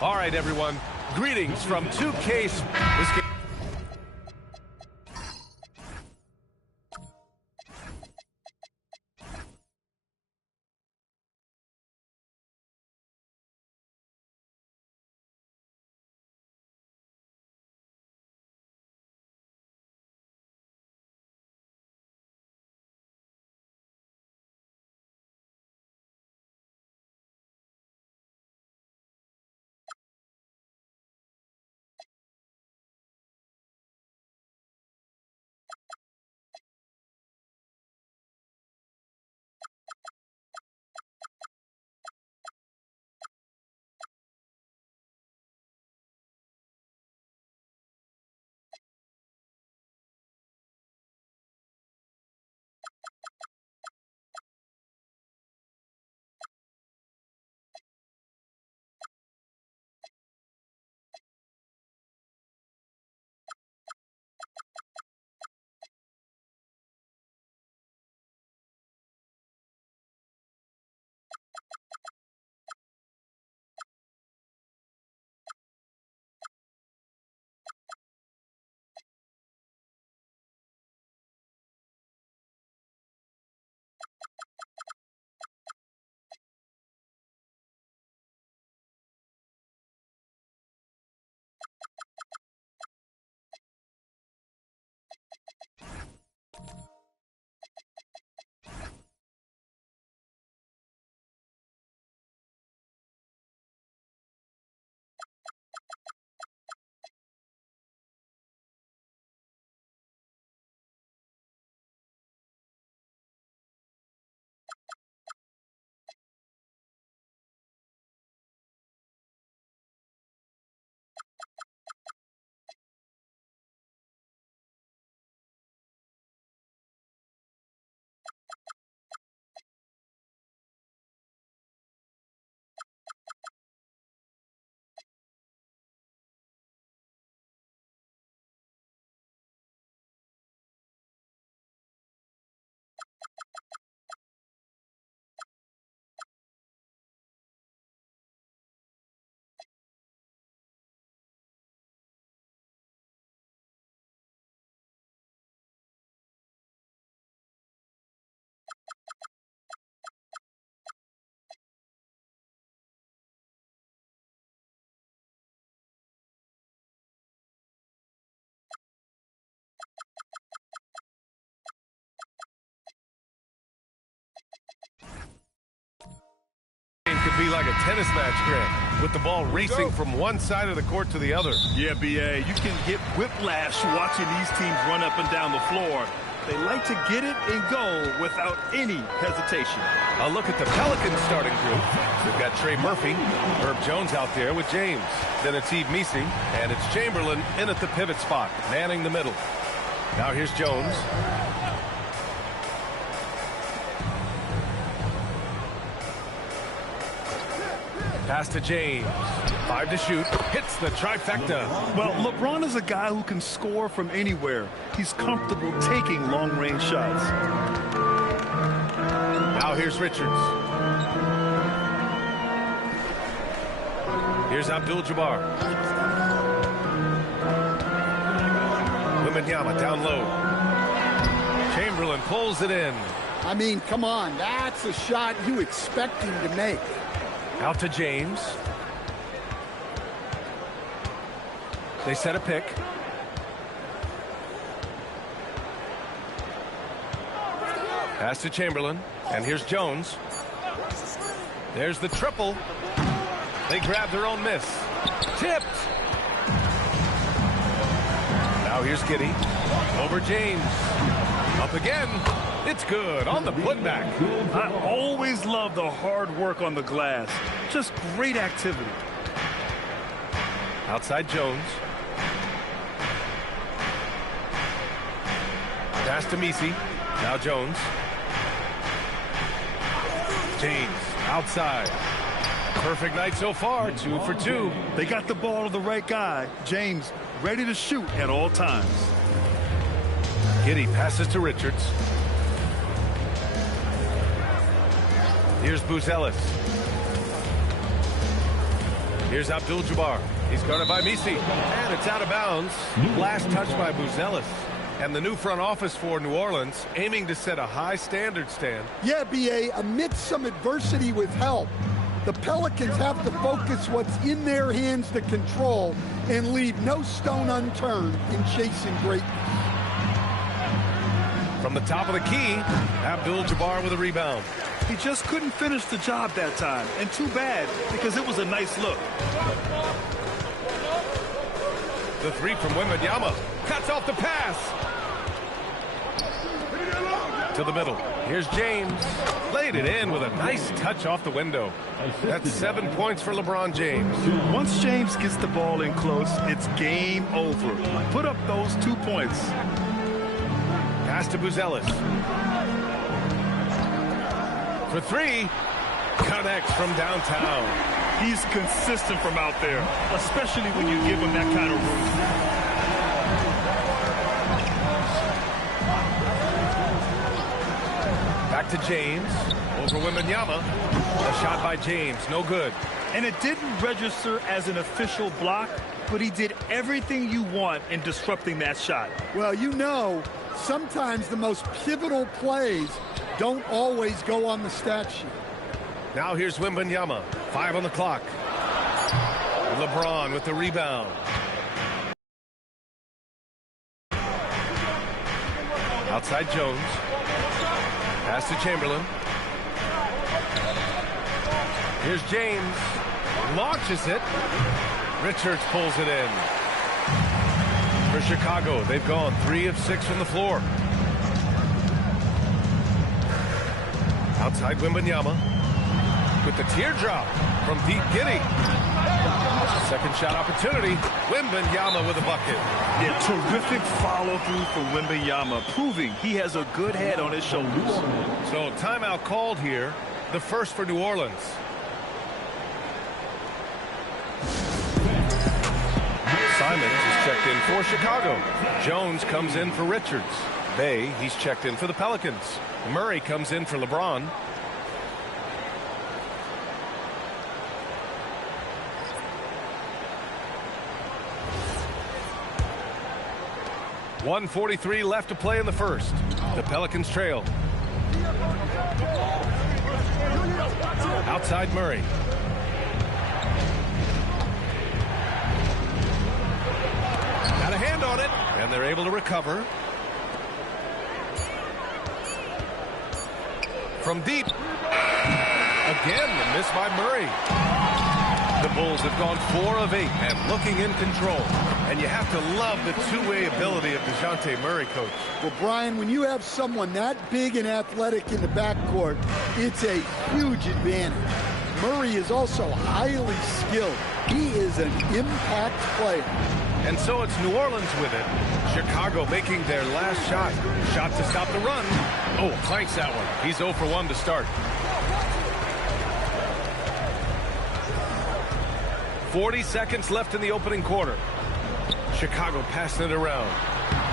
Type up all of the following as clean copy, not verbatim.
All right, everyone. Greetings from 2K. This game could be like a tennis match, Grant, with the ball racing from one side of the court to the other. Yeah, BA, you can get whiplash watching these teams run up and down the floor. They like to get it and go without any hesitation. A look at the Pelicans starting group. We've got Trey Murphy, Herb Jones out there with James. Then it's Yves Missi, and it's Chamberlain in at the pivot spot, manning the middle. Now here's Jones. Pass to James. 5 to shoot. Hits the trifecta. Well, LeBron is a guy who can score from anywhere. He's comfortable taking long-range shots. Now here's Richards. Here's Abdul-Jabbar. Wembanyama down low. Chamberlain pulls it in. I mean, come on. That's a shot you expect him to make. Out to James. They set a pick. Pass to Chamberlain. And here's Jones. There's the triple. They grab their own miss. Tipped. Now here's Giddey. Over James. Up again. It's good on the putback. I always love the hard work on the glass. Just great activity. Outside Jones. Pass to Missi. Now Jones. James outside. Perfect night so far. 2 for 2. They got the ball to the right guy. James ready to shoot at all times. Giddey passes to Richards. Here's Buzelis. Here's Abdul-Jabbar. He's guarded by Misi. And it's out of bounds. Last touch by Buzelis. And the new front office for New Orleans aiming to set a high standard, Stan. Yeah, B.A., amidst some adversity with help, the Pelicans have to focus what's in their hands to control and leave no stone unturned in chasing greatness. From the top of the key, Abdul-Jabbar with a rebound. He just couldn't finish the job that time, and too bad, because it was a nice look. The three from Wembanyama. Cuts off the pass. To the middle. Here's James. Laid it in with a nice touch off the window. That's 7 points for LeBron James. Once James gets the ball in close, it's game over. Put up those 2 points. Pass to Buzelis. For three. Connects from downtown. He's consistent from out there, especially when you give him that kind of room. Back to James. Over Wembanyama. A shot by James. No good. And it didn't register as an official block, but he did everything you want in disrupting that shot. Well, you know, sometimes the most pivotal plays don't always go on the stat sheet. Now here's Wembanyama. 5 on the clock. LeBron with the rebound. Outside Jones. Pass to Chamberlain. Here's James. Launches it. Richards pulls it in. For Chicago, they've gone 3 of 6 from the floor. Outside Wembanyama. With the teardrop from Pete Giddy. Second shot opportunity. Wembanyama with a bucket. Yeah, terrific follow-through from Wembanyama, proving he has a good head on his shoulders. So timeout called here, the first for New Orleans. Simons is checked in for Chicago. Jones comes in for Richards. Bay, he's checked in for the Pelicans. Murray comes in for LeBron. .143 left to play in the first. The Pelicans trail. Outside Murray. Got a hand on it, and they're able to recover. From deep. Again, the miss by Murray. The Bulls have gone 4 of 8 and looking in control. And you have to love the two-way ability of DeJounte Murray, Coach. Well, Brian, when you have someone that big and athletic in the backcourt, it's a huge advantage. Murray is also highly skilled. He is an impact player. And so it's New Orleans with it. Chicago making their last shot. Shot to stop the run. Oh, clanks that one. He's 0 for 1 to start. 40 seconds left in the opening quarter. Chicago passing it around.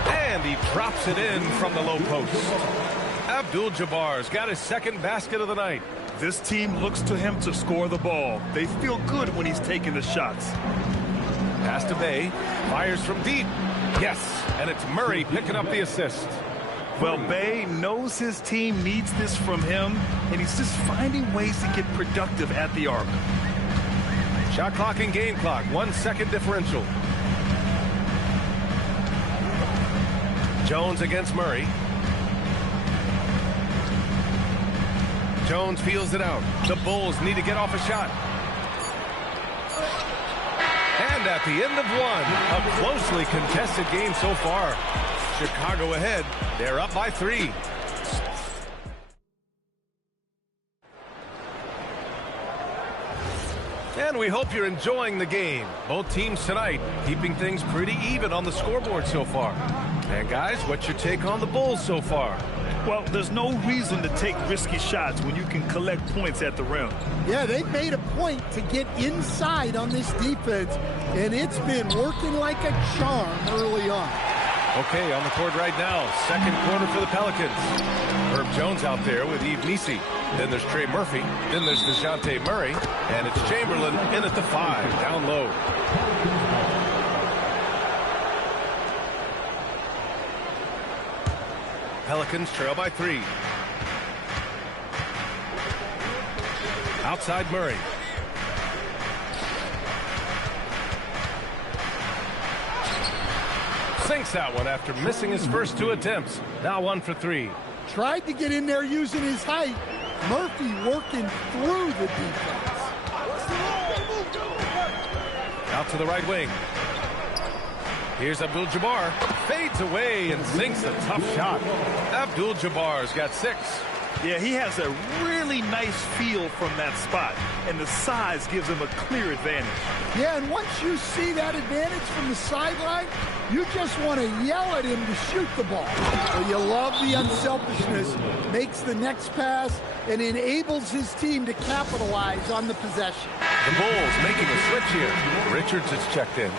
And he drops it in from the low post. Abdul-Jabbar's got his second basket of the night. This team looks to him to score the ball. They feel good when he's taking the shots. Pass to Bay. Fires from deep. Yes, and it's Murray picking up the assist. Well, Bay knows his team needs this from him, and he's just finding ways to get productive at the arc. Shot clock and game clock. 1 second differential. Jones against Murray. Jones feels it out. The Bulls need to get off a shot. And at the end of one, a closely contested game so far. Chicago ahead. They're up by 3. And we hope you're enjoying the game. Both teams tonight keeping things pretty even on the scoreboard so far. And guys, what's your take on the Bulls so far? Well, there's no reason to take risky shots when you can collect points at the rim. Yeah, they've made a point to get inside on this defense, and it's been working like a charm early on. Okay, on the court right now, second quarter for the Pelicans. Herb Jones out there with Yves Missi. Then there's Trey Murphy. Then there's DeJounte Murray. And it's Chamberlain in at the 5, down low. Pelicans trail by 3. Outside Murray. Sinks that one after missing his first 2 attempts. Now 1 for 3. Tried to get in there using his height. Murphy working through the defense. Out to the right wing. Here's Abdul-Jabbar. Fades away and sinks a tough shot. Abdul-Jabbar's got 6. Yeah, he has a really nice feel from that spot, and the size gives him a clear advantage. Yeah, and once you see that advantage from the sideline, you just want to yell at him to shoot the ball. So you love the unselfishness, makes the next pass, and enables his team to capitalize on the possession. The Bulls making a switch here. Richards is checked in.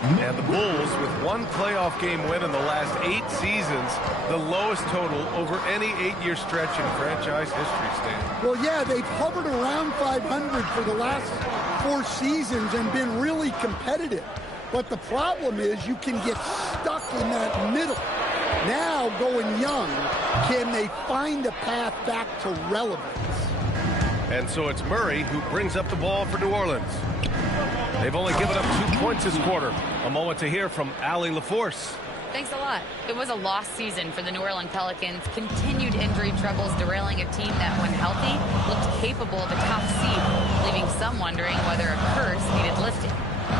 And the Bulls, with 1 playoff game win in the last 8 seasons, the lowest total over any 8-year stretch in franchise history, Stan. Well, yeah, they've hovered around 500 for the last 4 seasons and been really competitive. But the problem is you can get stuck in that middle. Now, going young, can they find a path back to relevance? And so it's Murray who brings up the ball for New Orleans. They've only given up 2 points this quarter. A moment to hear from Allie LaForce. Thanks a lot. It was a lost season for the New Orleans Pelicans. Continued injury troubles derailing a team that, when healthy, looked capable of a top seed, leaving some wondering whether a curse needed lifting.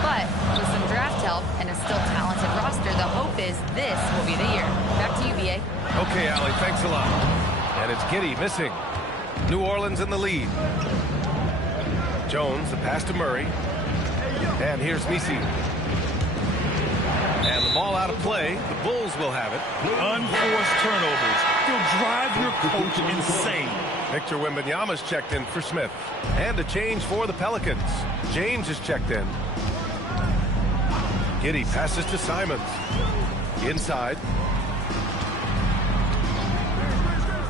But with some draft help and a still talented roster, the hope is this will be the year. Back to you, B.A. Okay, Allie, thanks a lot. And it's Giddey missing. New Orleans in the lead. Jones, the pass to Murray. And here's Misi. And the ball out of play. The Bulls will have it. Unforced turnovers. They'll drive your coach insane. Victor Wembanyama's checked in for Smith. And a change for the Pelicans. James is checked in. Giddey passes to Simons. Inside.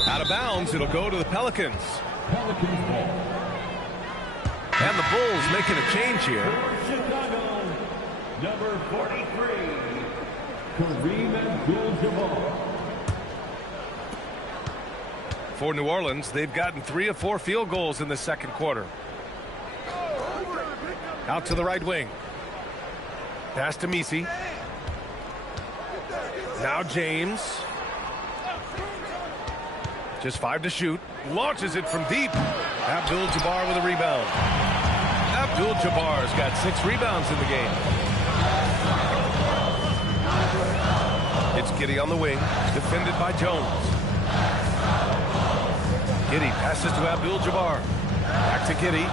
Out of bounds. It'll go to the Pelicans. And the Bulls making a change here. Chicago, number 43, Kareem Abdul-Jabbar. For New Orleans, they've gotten 3 of 4 field goals in the second quarter. Out to the right wing. Pass to Misi. Now James. Just 5 to shoot. Launches it from deep. Abdul-Jabbar with a rebound. Abdul-Jabbar's got 6 rebounds in the game. It's Giddey on the wing, defended by Jones. Giddey passes to Abdul-Jabbar. Back to Giddey.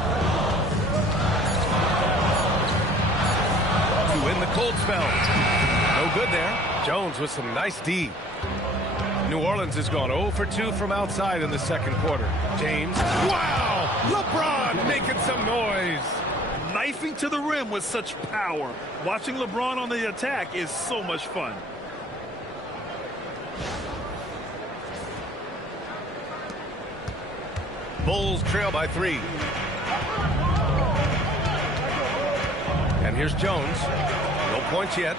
To win the cold spell. No good there. Jones with some nice D. New Orleans has gone 0 for 2 from outside in the second quarter. James. Wow! LeBron making some noise. Knifing to the rim with such power. Watching LeBron on the attack is so much fun. Bulls trail by 3. And here's Jones. No points yet.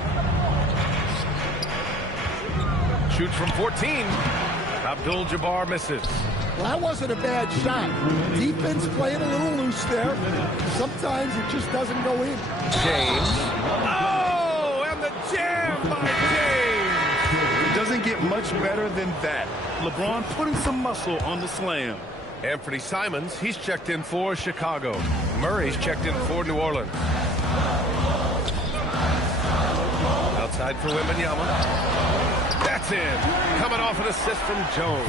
Shoots from 14. Abdul-Jabbar misses. Well, that wasn't a bad shot. Defense playing a little loose there. Sometimes it just doesn't go in. James. Oh, and the jam by James. It doesn't get much better than that. LeBron putting some muscle on the slam. Anthony Simons, he's checked in for Chicago. Murray's checked in for New Orleans. Outside for Wembanyama. That's in. Coming off an assist from Jones.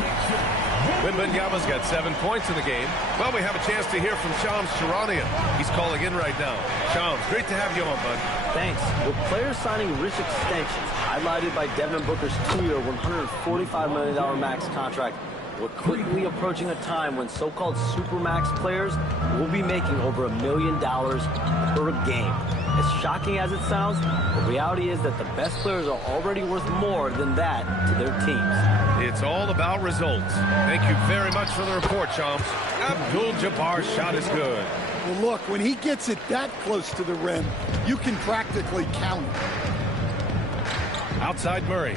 Wembanyama's got 7 points in the game. Well, we have a chance to hear from Shams Charania. He's calling in right now. Shams, great to have you on, bud. Thanks. With players signing rich extensions, highlighted by Devin Booker's 2-year, $145 million max contract, we're quickly approaching a time when so-called supermax players will be making over $1 million per game. As shocking as it sounds, the reality is that the best players are already worth more than that to their teams. It's all about results. Thank you very much for the report, Chomps. Abdul-Jabbar's shot is good. Well, look, when he gets it that close to the rim, you can practically count it. Outside Murray.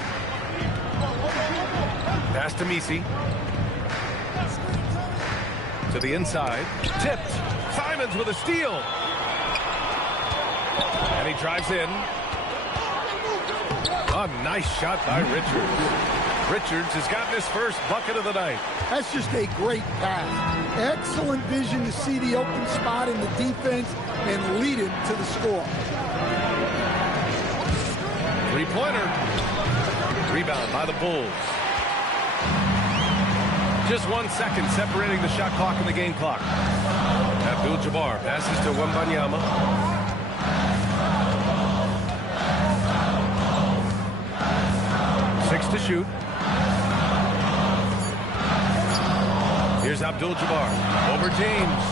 Pass to Misi. To the inside. Tipped. Simons with a steal. And he drives in. A nice shot by Richards. Richards has gotten his first bucket of the night. That's just a great pass. Excellent vision to see the open spot in the defense and lead him to the score. Three-pointer. Rebound by the Bulls. Just 1 second separating the shot clock and the game clock. Abdul-Jabbar passes to Wembanyama. Six to shoot. Here's Abdul-Jabbar over James.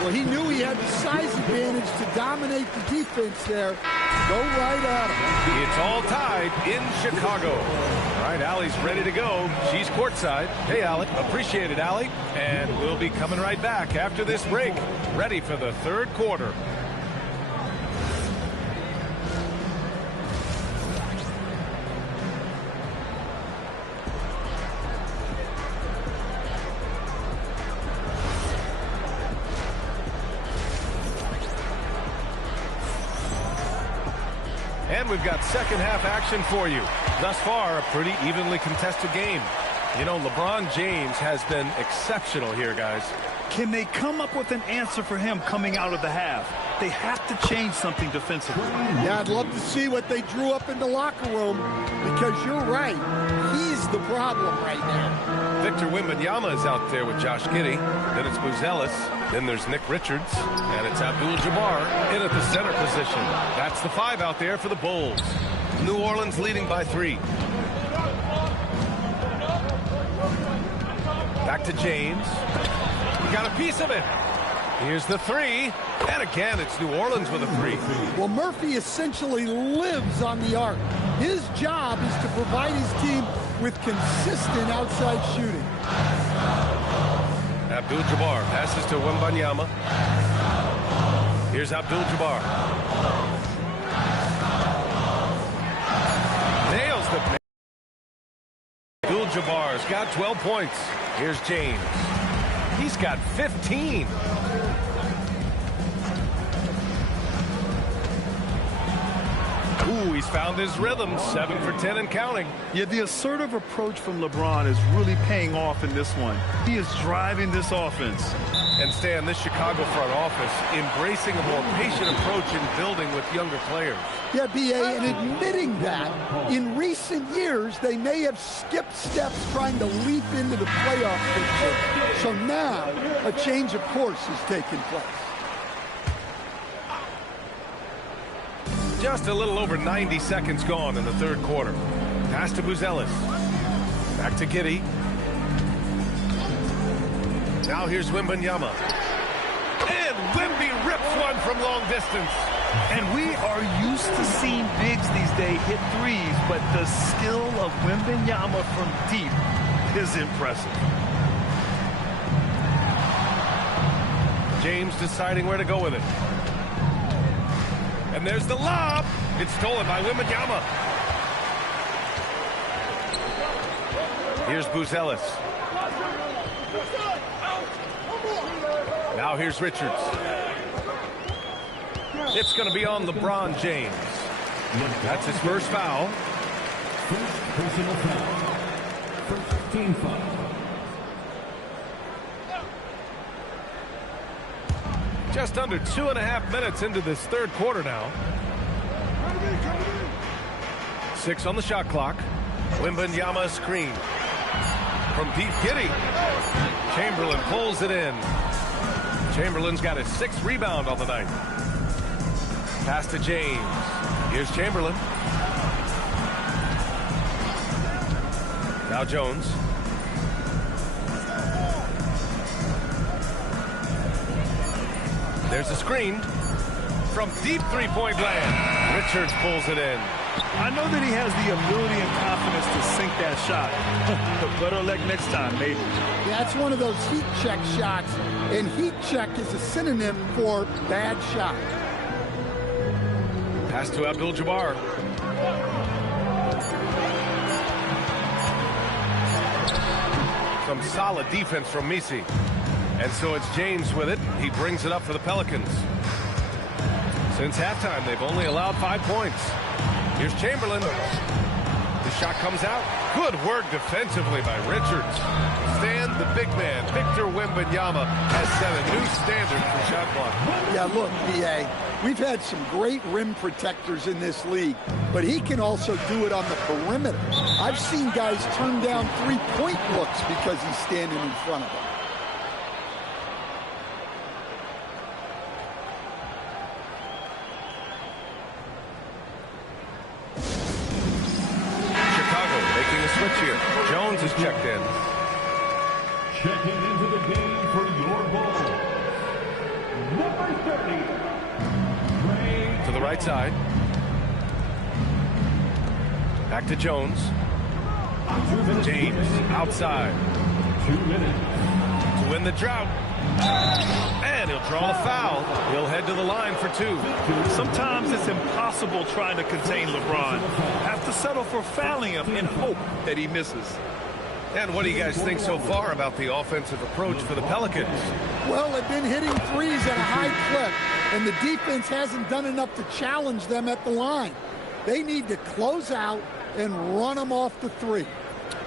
Well, he knew he had the size advantage to dominate the defense there. Go right at him. It's all tied in Chicago. All right, Allie's ready to go. She's courtside. Hey, Allie. Appreciate it, Allie. And we'll be coming right back after this break. Ready for the third quarter. And we've got second half action for you. Thus far, a pretty evenly contested game. You know, LeBron James has been exceptional here, guys. Can they come up with an answer for him coming out of the half? They have to change something defensively. Yeah, I'd love to see what they drew up in the locker room, because you're right. He's the problem right now. Victor Wembanyama is out there with Josh Giddey. Then it's Buzelis. Then there's Nick Richards. And it's Abdul-Jabbar in at the center position. That's the 5 out there for the Bulls. New Orleans leading by 3. Back to James. Got a piece of it. Here's the 3. And again, it's New Orleans with a 3. Well, Murphy essentially lives on the arc. His job is to provide his team with consistent outside shooting. Abdul-Jabbar passes to Wembanyama. Here's Abdul-Jabbar. Nails the paint. Abdul-Jabbar's got 12 points. Here's James. He's got 15. Ooh, he's found his rhythm. 7 for 10 and counting. Yeah, the assertive approach from LeBron is really paying off in this one. He is driving this offense. And Stan, this Chicago front office embracing a more patient approach in building with younger players. Yeah, B.A., and admitting that in recent years they may have skipped steps trying to leap into the playoff picture. So now a change of course is taking place. Just a little over 90 seconds gone in the third quarter. Pass to Buzelis. Back to Giddey. Now here's Wembanyama. And Wemby rips one from long distance. And we are used to seeing bigs these days hit threes, but the skill of Wembanyama from deep is impressive. James deciding where to go with it. And there's the lob. It's stolen by Wembanyama. Here's Buzelis. Now here's Richards. It's going to be on LeBron James. That's his first foul. First personal foul. First team foul. Just under 2.5 minutes into this third quarter now. 6 on the shot clock. Wembanyama screen. From deep, Giddey. Chamberlain pulls it in. Chamberlain's got his 6th rebound on the night. Pass to James. Here's Chamberlain. Now Jones. There's a screen from deep three-point land. Richards pulls it in. I know that he has the ability and confidence to sink that shot. But better luck next time, maybe. That's one of those heat check shots, and heat check is a synonym for bad shot. Pass to Abdul-Jabbar. Some solid defense from Misi. And so it's James with it. He brings it up for the Pelicans. Since halftime, they've only allowed 5 points. Here's Chamberlain. The shot comes out. Good work defensively by Richards. Stan, the big man, Victor Wembanyama, has set a new standard for shot block. Yeah, look, B.A., we've had some great rim protectors in this league, but he can also do it on the perimeter. I've seen guys turn down three-point looks because he's standing in front of them. Here. Jones is checked in. Checking into the game for your ball. Number 30. To the right side. Back to Jones. James outside. 2 minutes. To win the drought. And he'll draw the foul. He'll head to the line for 2. Sometimes it's impossible trying to contain LeBron. Have to settle for fouling him and hope that he misses. And what do you guys think so far about the offensive approach for the Pelicans? Well, they've been hitting threes at a high clip, and the defense hasn't done enough to challenge them at the line. They need to close out and run them off the three.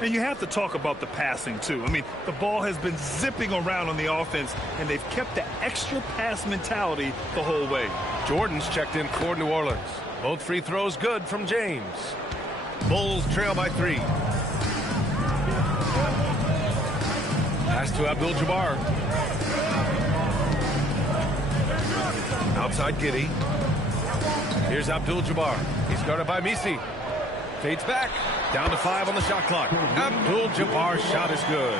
And you have to talk about the passing, too. I mean, the ball has been zipping around on the offense, and they've kept the extra pass mentality the whole way. Jordan's checked in for New Orleans. Both free throws good from James. Bulls trail by 3. Pass to Abdul-Jabbar. Outside Giddey. Here's Abdul-Jabbar. He's guarded by Misi. Fades back. Down to 5 on the shot clock. Abdul-Jabbar's shot is good.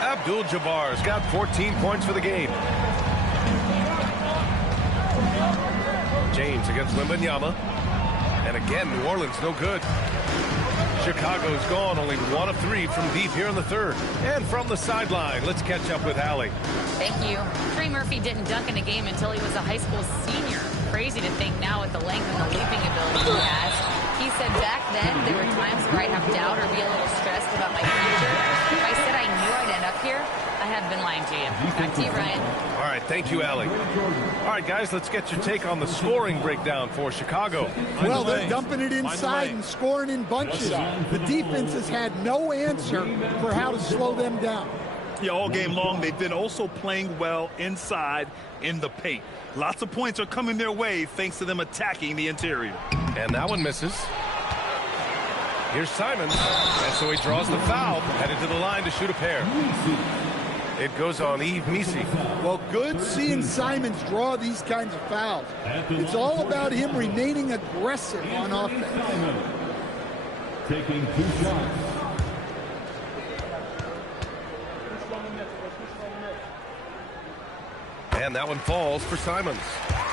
Abdul-Jabbar's got 14 points for the game. James against Wembanyama. And again, New Orleans no good. Chicago's gone only 1 of 3 from deep here in the third. And from the sideline, let's catch up with Allie. Thank you. Trey Murphy didn't dunk in a game until he was a high school senior. Crazy to think now with the length and the leaping ability he has. He said back then there were times where I'd have doubt or be a little stressed about my future. If I said I knew I'd end up here, I have been lying to you. Back to you, Ryan. All right, thank you, Allie. All right, guys, let's get your take on the scoring breakdown for Chicago. Well, they're dumping it inside and scoring in bunches. The defense has had no answer for how to slow them down. Yeah, all game long, they've been also playing well inside in the paint. Lots of points are coming their way thanks to them attacking the interior. And that one misses. Here's Simons. And so he draws the foul, headed to the line to shoot a pair. It goes on Yves Misi. Well, good seeing Simons draw these kinds of fouls. It's all about him remaining aggressive on offense. Taking 2 shots. And that one falls for Simons.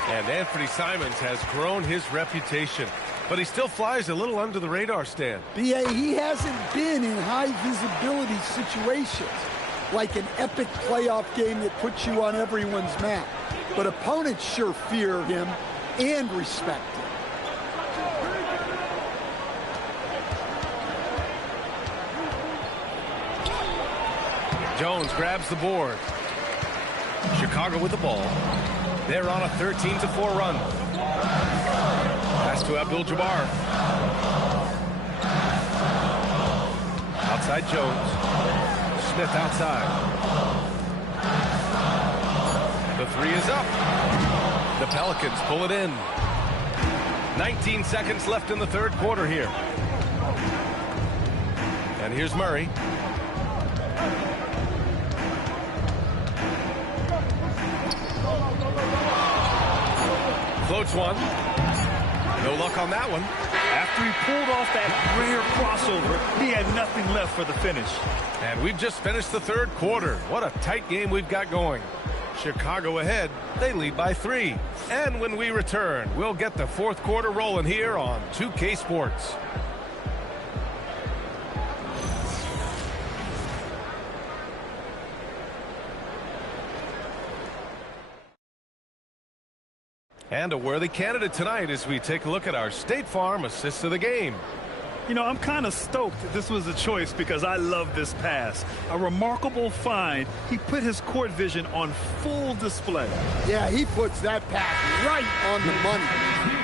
And Anthony Simons has grown his reputation. But he still flies a little under the radar, Stan. B.A., he hasn't been in high visibility situations, like an epic playoff game that puts you on everyone's map. But opponents sure fear him and respect him. Jones grabs the board. Chicago with the ball. They're on a 13-4 run. Pass to Abdul-Jabbar. Outside Jones. Smith outside. The 3 is up. The Pelicans pull it in. 19 seconds left in the third quarter here. And here's Murray. Floats one. No luck on that one. After he pulled off that rare crossover, he had nothing left for the finish. And we've just finished the third quarter. What a tight game we've got going. Chicago ahead. They lead by 3. And when we return, we'll get the fourth quarter rolling here on 2K Sports. And a worthy candidate tonight as we take a look at our State Farm assists of the game. You know, I'm kind of stoked this was a choice because I love this pass. A remarkable find. He put his court vision on full display. Yeah, he puts that pass right on the money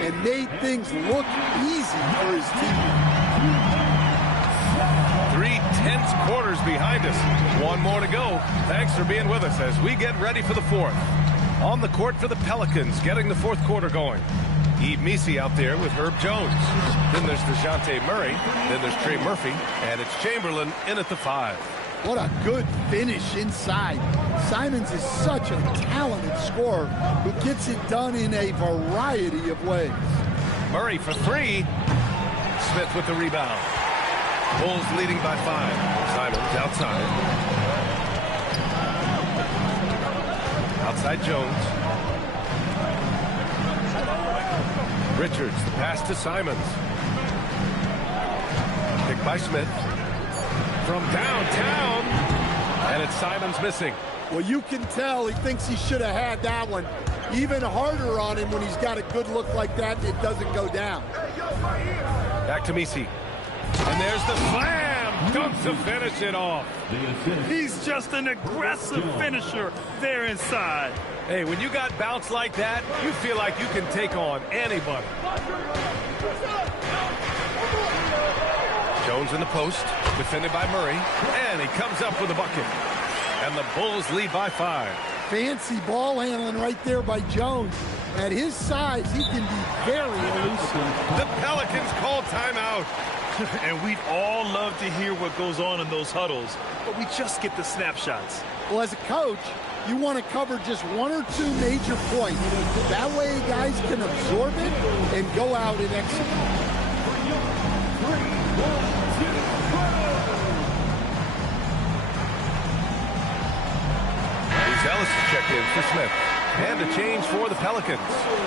and made things look easy for his team. 3 tense quarters behind us. One more to go. Thanks for being with us as we get ready for the fourth. On the court for the Pelicans, getting the fourth quarter going. Eve Messi out there with Herb Jones. Then there's DeJounte Murray. Then there's Trey Murphy. And it's Chamberlain in at the 5. What a good finish inside. Simons is such a talented scorer who gets it done in a variety of ways. Murray for 3. Smith with the rebound. Bulls leading by 5. Simons outside. Outside Jones. Richards, the pass to Simons. Picked by Smith. From downtown. And it's Simons missing. Well, you can tell he thinks he should have had that one. Even harder on him when he's got a good look like that and it doesn't go down. Back to Messi. And there's the slam. Dunks to finish it off. He's just an aggressive finisher there inside. Hey, when you got bounce like that, you feel like you can take on anybody. Jones in the post, defended by Murray, and he comes up with a bucket. And the Bulls lead by 5. Fancy ball handling right there by Jones. At his size, he can be very elusive. The Pelicans call timeout. And we'd all love to hear what goes on in those huddles, but we just get the snapshots. Well, as a coach, you want to cover just 1 or 2 major points. That way guys can absorb it and go out and execute. Ellis is checked in for Smith. And a change for the Pelicans.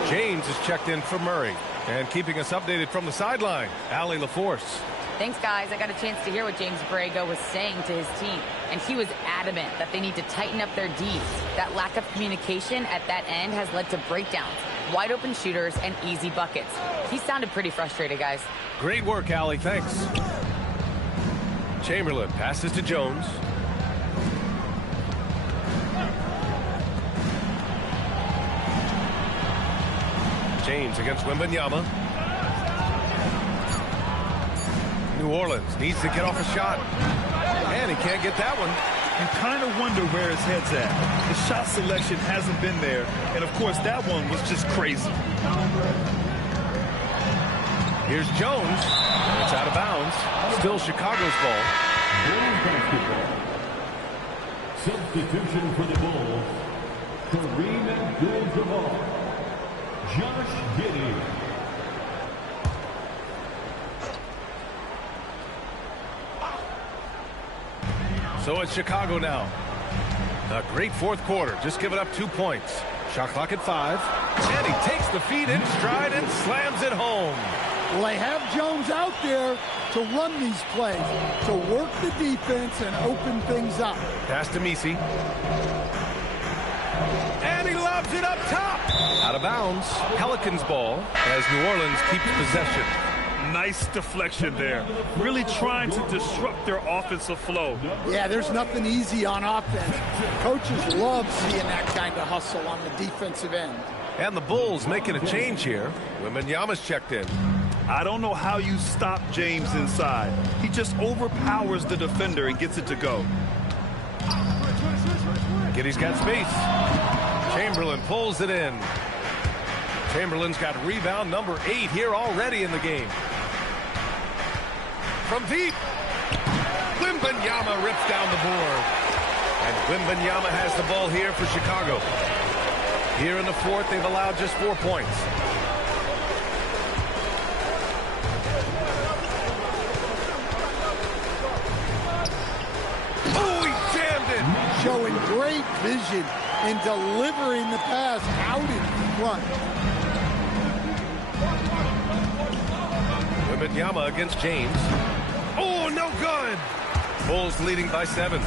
James is checked in for Murray. And keeping us updated from the sideline, Allie LaForce. Thanks, guys. I got a chance to hear what James Borrego was saying to his team, and he was adamant that they need to tighten up their D. That lack of communication at that end has led to breakdowns, wide open shooters, and easy buckets. He sounded pretty frustrated, guys. Great work, Allie. Thanks. Chamberlain passes to Jones. James against Wembanyama. New Orleans needs to get off a shot. And he can't get that one. You kind of wonder where his head's at. The shot selection hasn't been there. And, of course, that one was just crazy. Here's Jones. It's out of bounds. Still Chicago's ball. Substitution for the Bulls. Kareem Abdul-Jabbar. Josh Giddey. So it's Chicago now. A great fourth quarter. Just giving up 2 points. Shot clock at 5. And he takes the feed in stride and slams it home. Well, they have Jones out there to run these plays, to work the defense and open things up. Pass to Messi. And he lobs it up top. Out of bounds. Pelicans ball as New Orleans keeps possession. Nice deflection there. Really trying to disrupt their offensive flow. Yeah, there's nothing easy on offense. Coaches love seeing that kind of hustle on the defensive end. And the Bulls making a change here. Wembanyama's checked in. I don't know how you stop James inside. He just overpowers the defender and gets it to go. Giddey's got space. Chamberlain pulls it in. Chamberlain's got rebound number 8 here already in the game. From deep. Wembanyama rips down the board. And Wembanyama has the ball here for Chicago. Here in the fourth, they've allowed just 4 points. Oh, he jammed it. Showing great vision and delivering the pass out in front. Wembanyama against James. Oh, no good. Bulls leading by 7.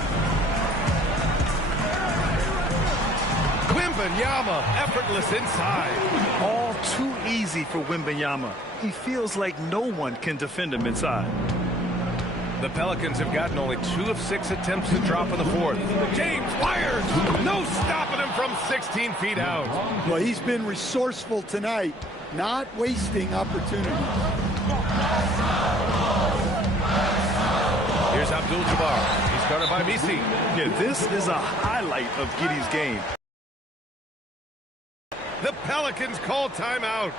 Wembanyama, effortless inside. All too easy for Wembanyama. He feels like no one can defend him inside. The Pelicans have gotten only 2 of 6 attempts to drop in the fourth. James fires. No stopping him from 16 feet out. Well, he's been resourceful tonight, not wasting opportunities. Here's Abdul-Jabbar. He's guarded by Misi. Yeah, this is a highlight of Giddey's game. The Pelicans call timeout.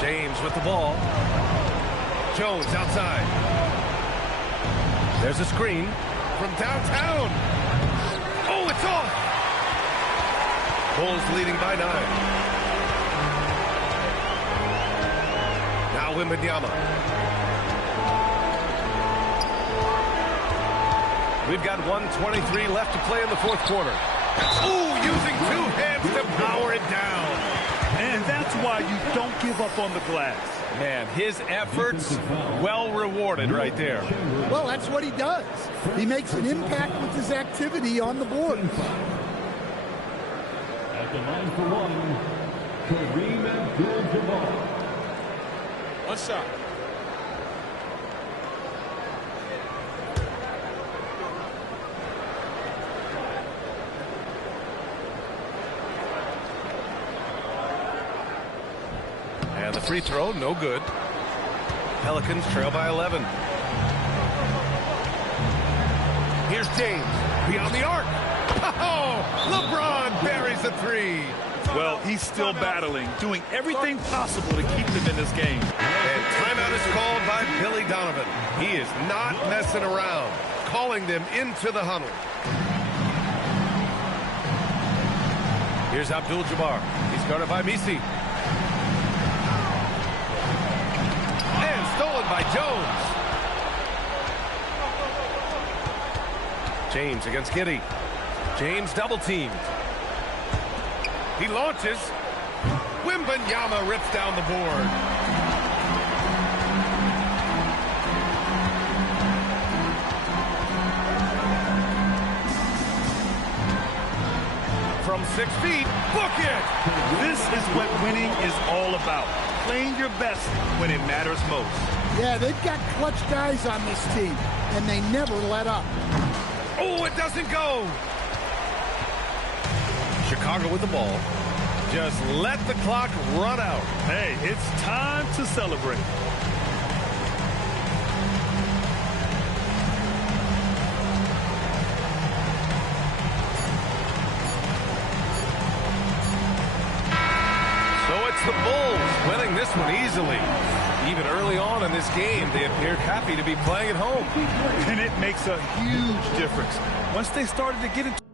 James with the ball. Jones outside. There's a screen from downtown. Oh, it's off. Bulls leading by 9. Now Wembanyama. We've got 1:23 left to play in the fourth quarter. Ooh, using 2 hands to power it down. And that's why you don't give up on the glass. Man, his efforts well rewarded right there. Well, that's what he does. He makes an impact with his activity on the board. At the line for one, Kareem Abdul-Jabbar. One shot. And the free throw, no good. Pelicans trail by 11. Here's James, beyond the arc. Oh, LeBron buries a 3. Well, he's still battling, doing everything possible to keep them in this game. And timeout is called by Billy Donovan. He is not messing around, calling them into the huddle. Here's Abdul-Jabbar. He's guarded by Misi. And stolen by Jones. James against Giddey. James double teamed. He launches. Wembanyama rips down the board. From 6 feet, book it! This is what winning is all about. Playing your best when it matters most. Yeah, they've got clutch guys on this team, and they never let up. Oh, it doesn't go! Chicago with the ball. Just let the clock run out. Hey, it's time to celebrate. So it's the Bulls winning this one easily. Even early on in this game, they appeared happy to be playing at home. And it makes a huge difference. Once they started to get into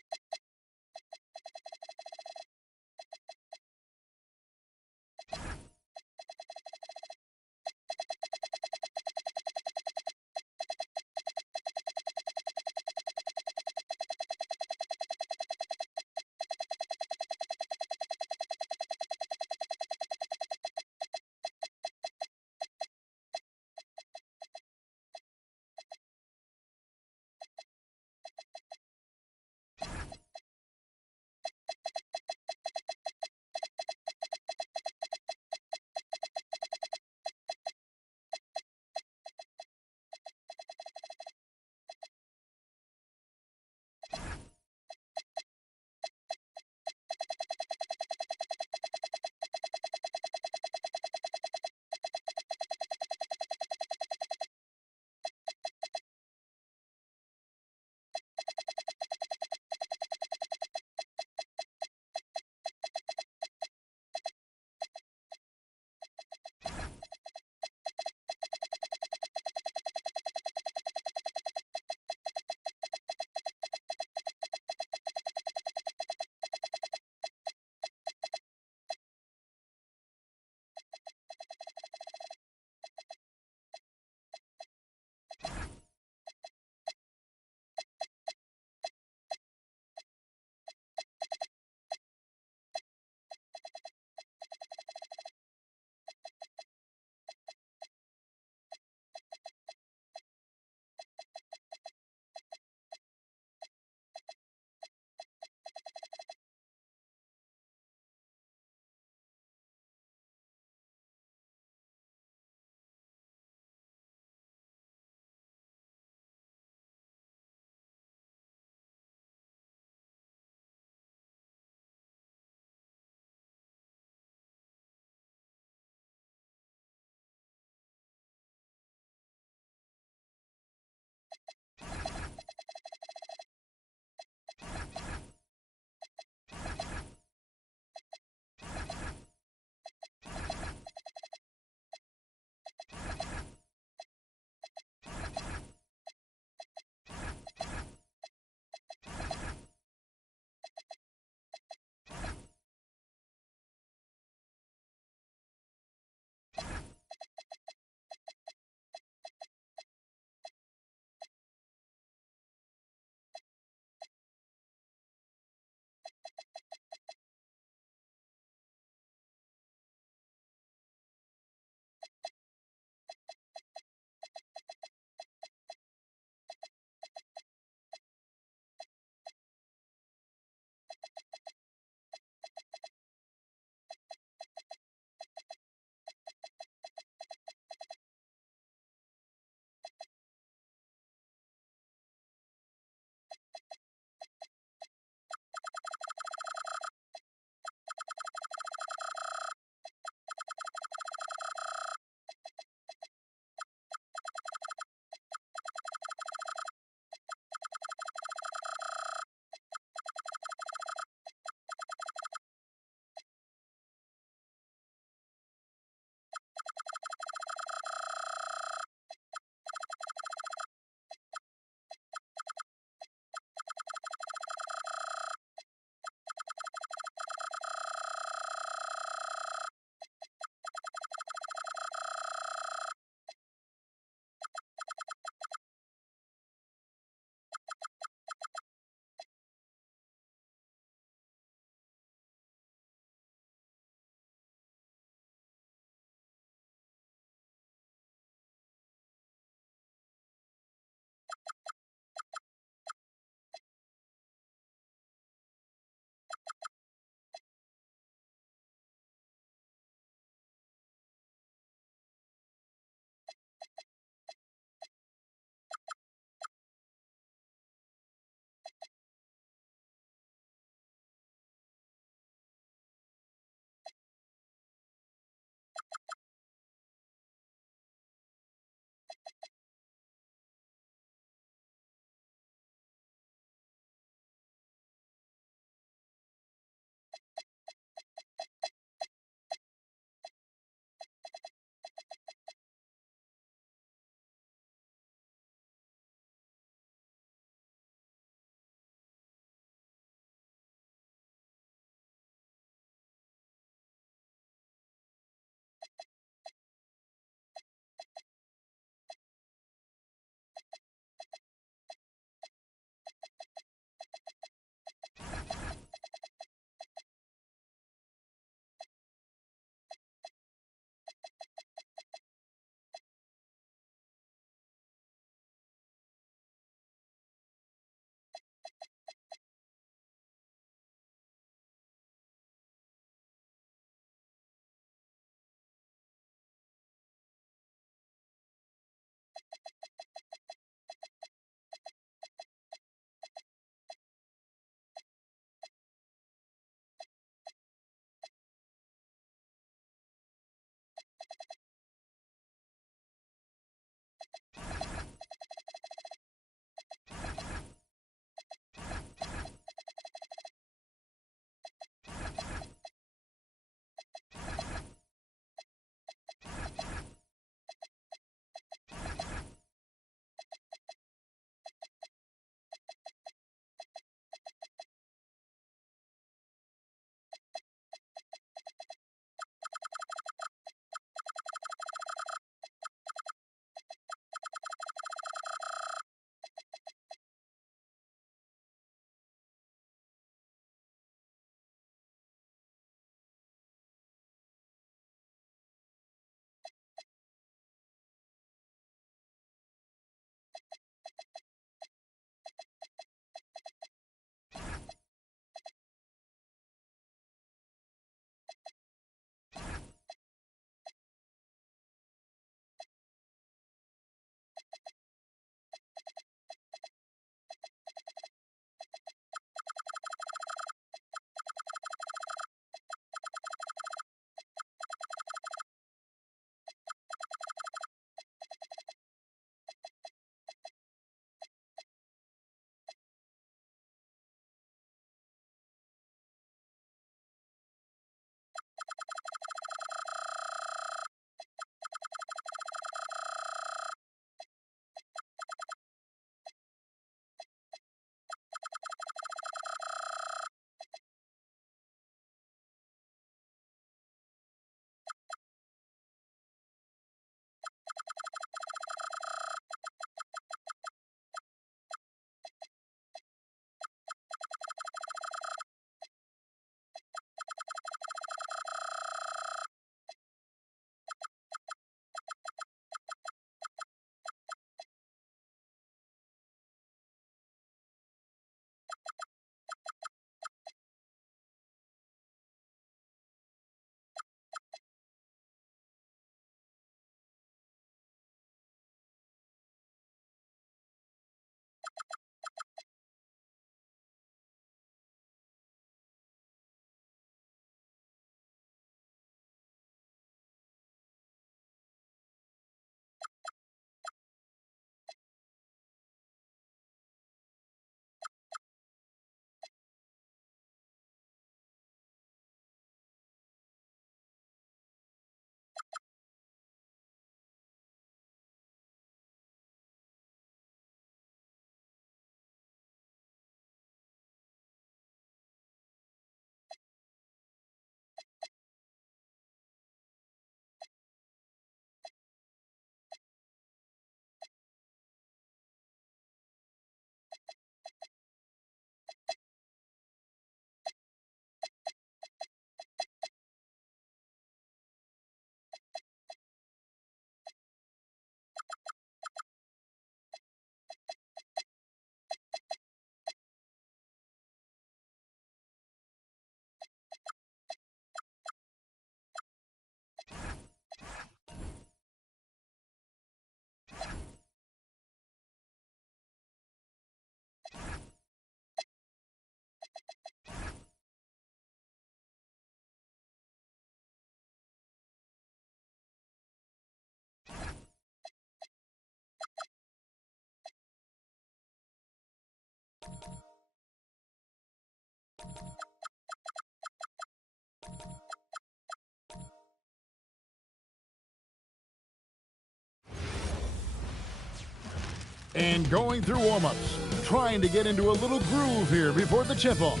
And going through warm-ups, trying to get into a little groove here before the tip-off.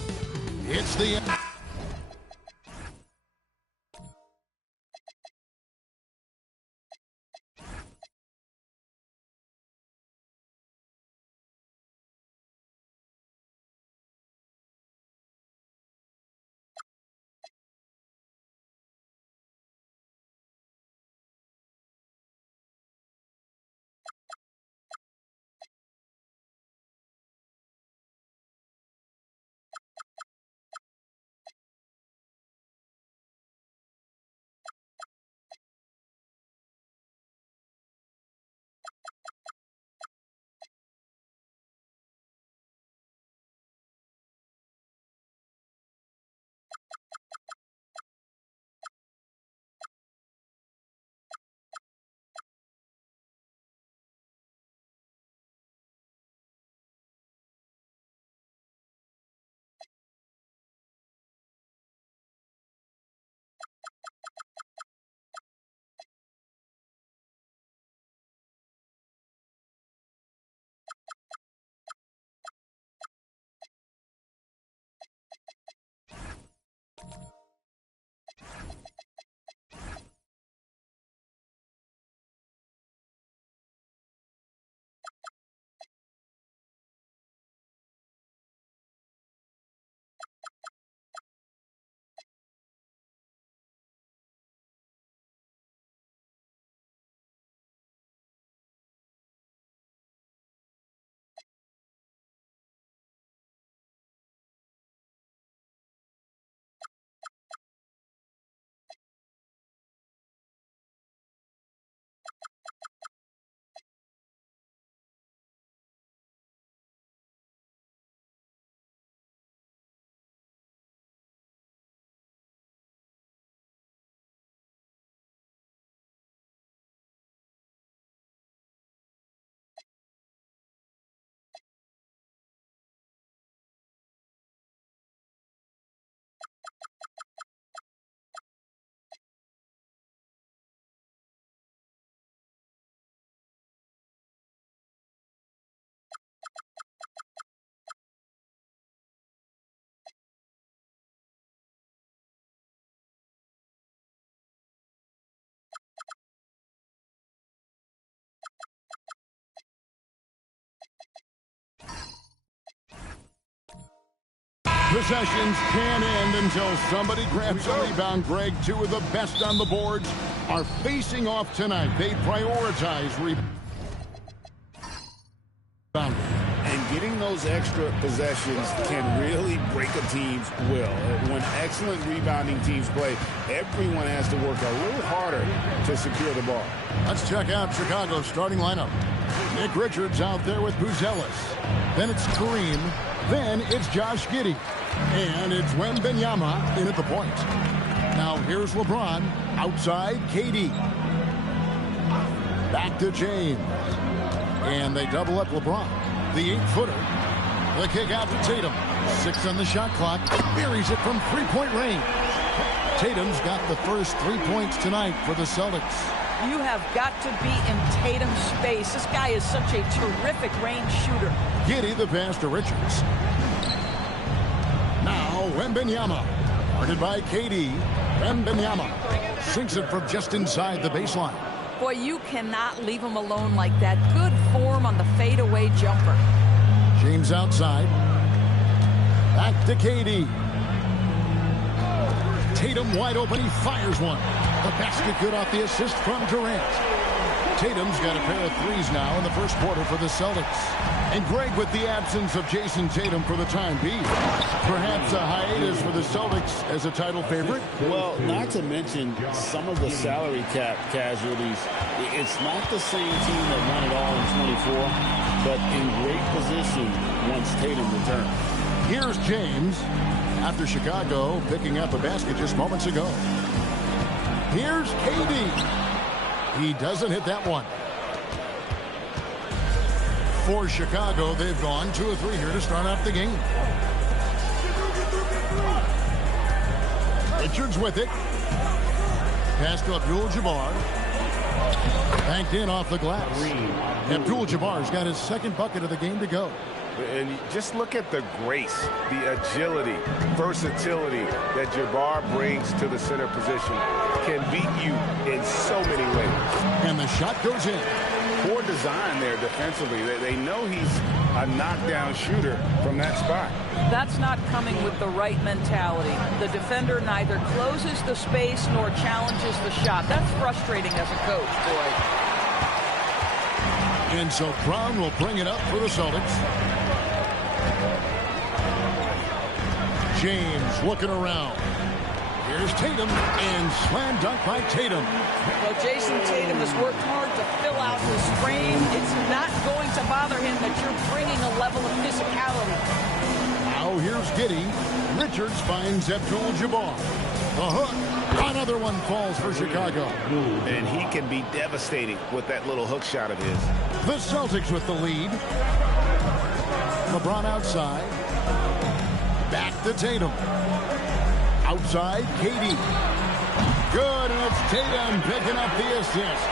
It's the... Possessions can't end until somebody grabs a rebound. Greg, two of the best on the boards are facing off tonight. They prioritize rebound. And getting those extra possessions can really break a team's will. When excellent rebounding teams play, everyone has to work a little harder to secure the ball. Let's check out Chicago's starting lineup. Nick Richards out there with Buzelis. Then it's Kareem. Then it's Josh Giddey. And it's Wembanyama in at the point. Now here's LeBron. Outside, KD. Back to James. And they double up LeBron. The 8-footer. The kick out to Tatum. 6 on the shot clock. Buries it from three-point range. Tatum's got the first 3 points tonight for the Celtics. You have got to be in Tatum's space. This guy is such a terrific range shooter. Giddey the pass to Richards. Now Wembanyama. Guarded by KD. Wembanyama sinks it from just inside the baseline. Boy, you cannot leave him alone like that. Good form on the fadeaway jumper. James outside. Back to KD. Tatum wide open. He fires one. The basket good off the assist from Durant. Tatum's got a pair of threes now in the first quarter for the Celtics. And Greg, with the absence of Jason Tatum for the time being, perhaps a hiatus for the Celtics as a title favorite? Well, not to mention some of the salary cap casualties. It's not the same team that won it all in 24, but in great position once Tatum returns. Here's James after Chicago picking up a basket just moments ago. Here's KD. He doesn't hit that one. For Chicago, they've gone 2 of 3 here to start off the game. Richards with it. Pass to Abdul-Jabbar. Banked in off the glass. Abdul-Jabbar's got his second bucket of the game to go. And just look at the grace, the agility, versatility that Jabbar brings to the center position. Can beat you in so many ways. And the shot goes in. Poor design there defensively. They know he's a knockdown shooter from that spot. That's not coming with the right mentality. The defender neither closes the space nor challenges the shot. That's frustrating as a coach, boy. And so Brown will bring it up for the Celtics. James looking around. Here's Tatum, and slam dunk by Tatum. Well, Jason Tatum has worked hard to fill out his frame. It's not going to bother him that you're bringing a level of physicality. Now here's Giddey. Richards finds Abdul-Jabbar. The hook. Another one falls for Chicago. And he can be devastating with that little hook shot of his. The Celtics with the lead. LeBron outside. Back to Tatum. Outside, KD. Good, and it's Tatum picking up the assist.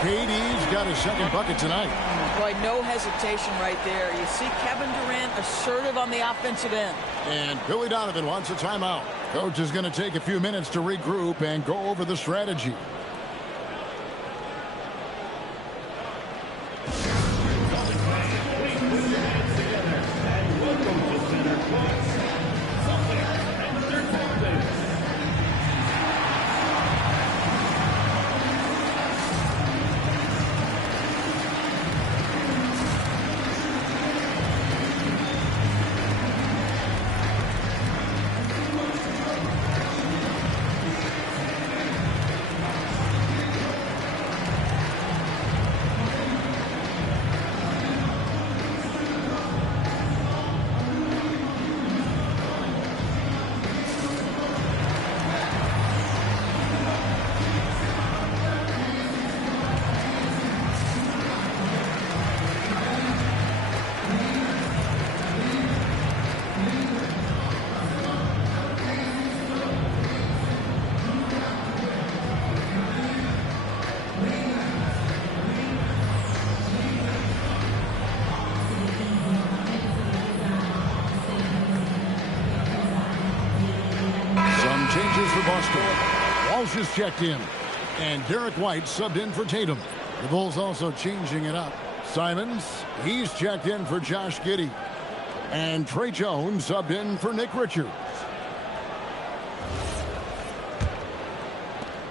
KD's got his second bucket tonight. Boy, no hesitation right there. You see Kevin Durant assertive on the offensive end. And Billy Donovan wants a timeout. Coach is going to take a few minutes to regroup and go over the strategy. Changes for Boston. Walsh is checked in. And Derek White subbed in for Tatum. The Bulls also changing it up. Simons, he's checked in for Josh Giddey. And Trey Jones subbed in for Nick Richards.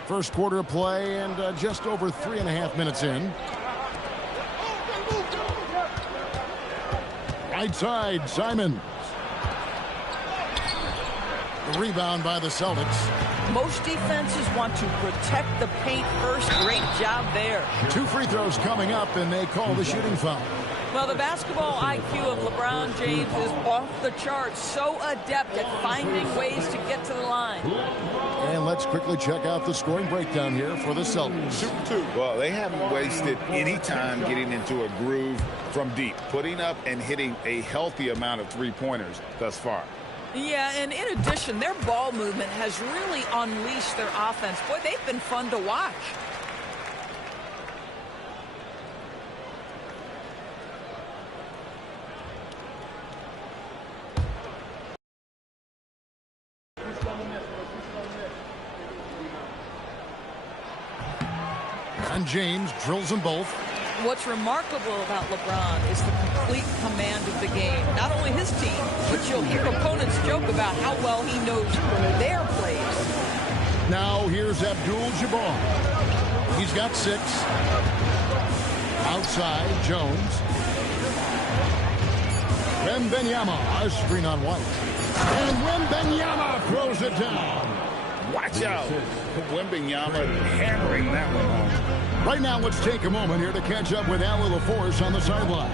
First quarter of play and just over 3.5 minutes in. Right side, Simons. The rebound by the Celtics. Most defenses want to protect the paint first. Great job there. 2 free throws coming up, and they call the shooting foul. Well, the basketball IQ of LeBron James is off the charts. So adept at finding ways to get to the line. And let's quickly check out the scoring breakdown here for the Celtics. Well, they haven't wasted any time getting into a groove from deep, putting up and hitting a healthy amount of three-pointers thus far. Yeah, and in addition, their ball movement has really unleashed their offense. Boy, they've been fun to watch. And James drills them both. What's remarkable about LeBron is the complete command of the game. Not only his team, but you'll hear opponents joke about how well he knows their plays. Now here's Abdul-Jabbar. He's got 6. Outside, Jones. Wembanyama, a screen on White. And Wembanyama throws it down. Watch out. Wembanyama hammering that one home. Right now, let's take a moment here to catch up with Allie LaForce on the sidelines.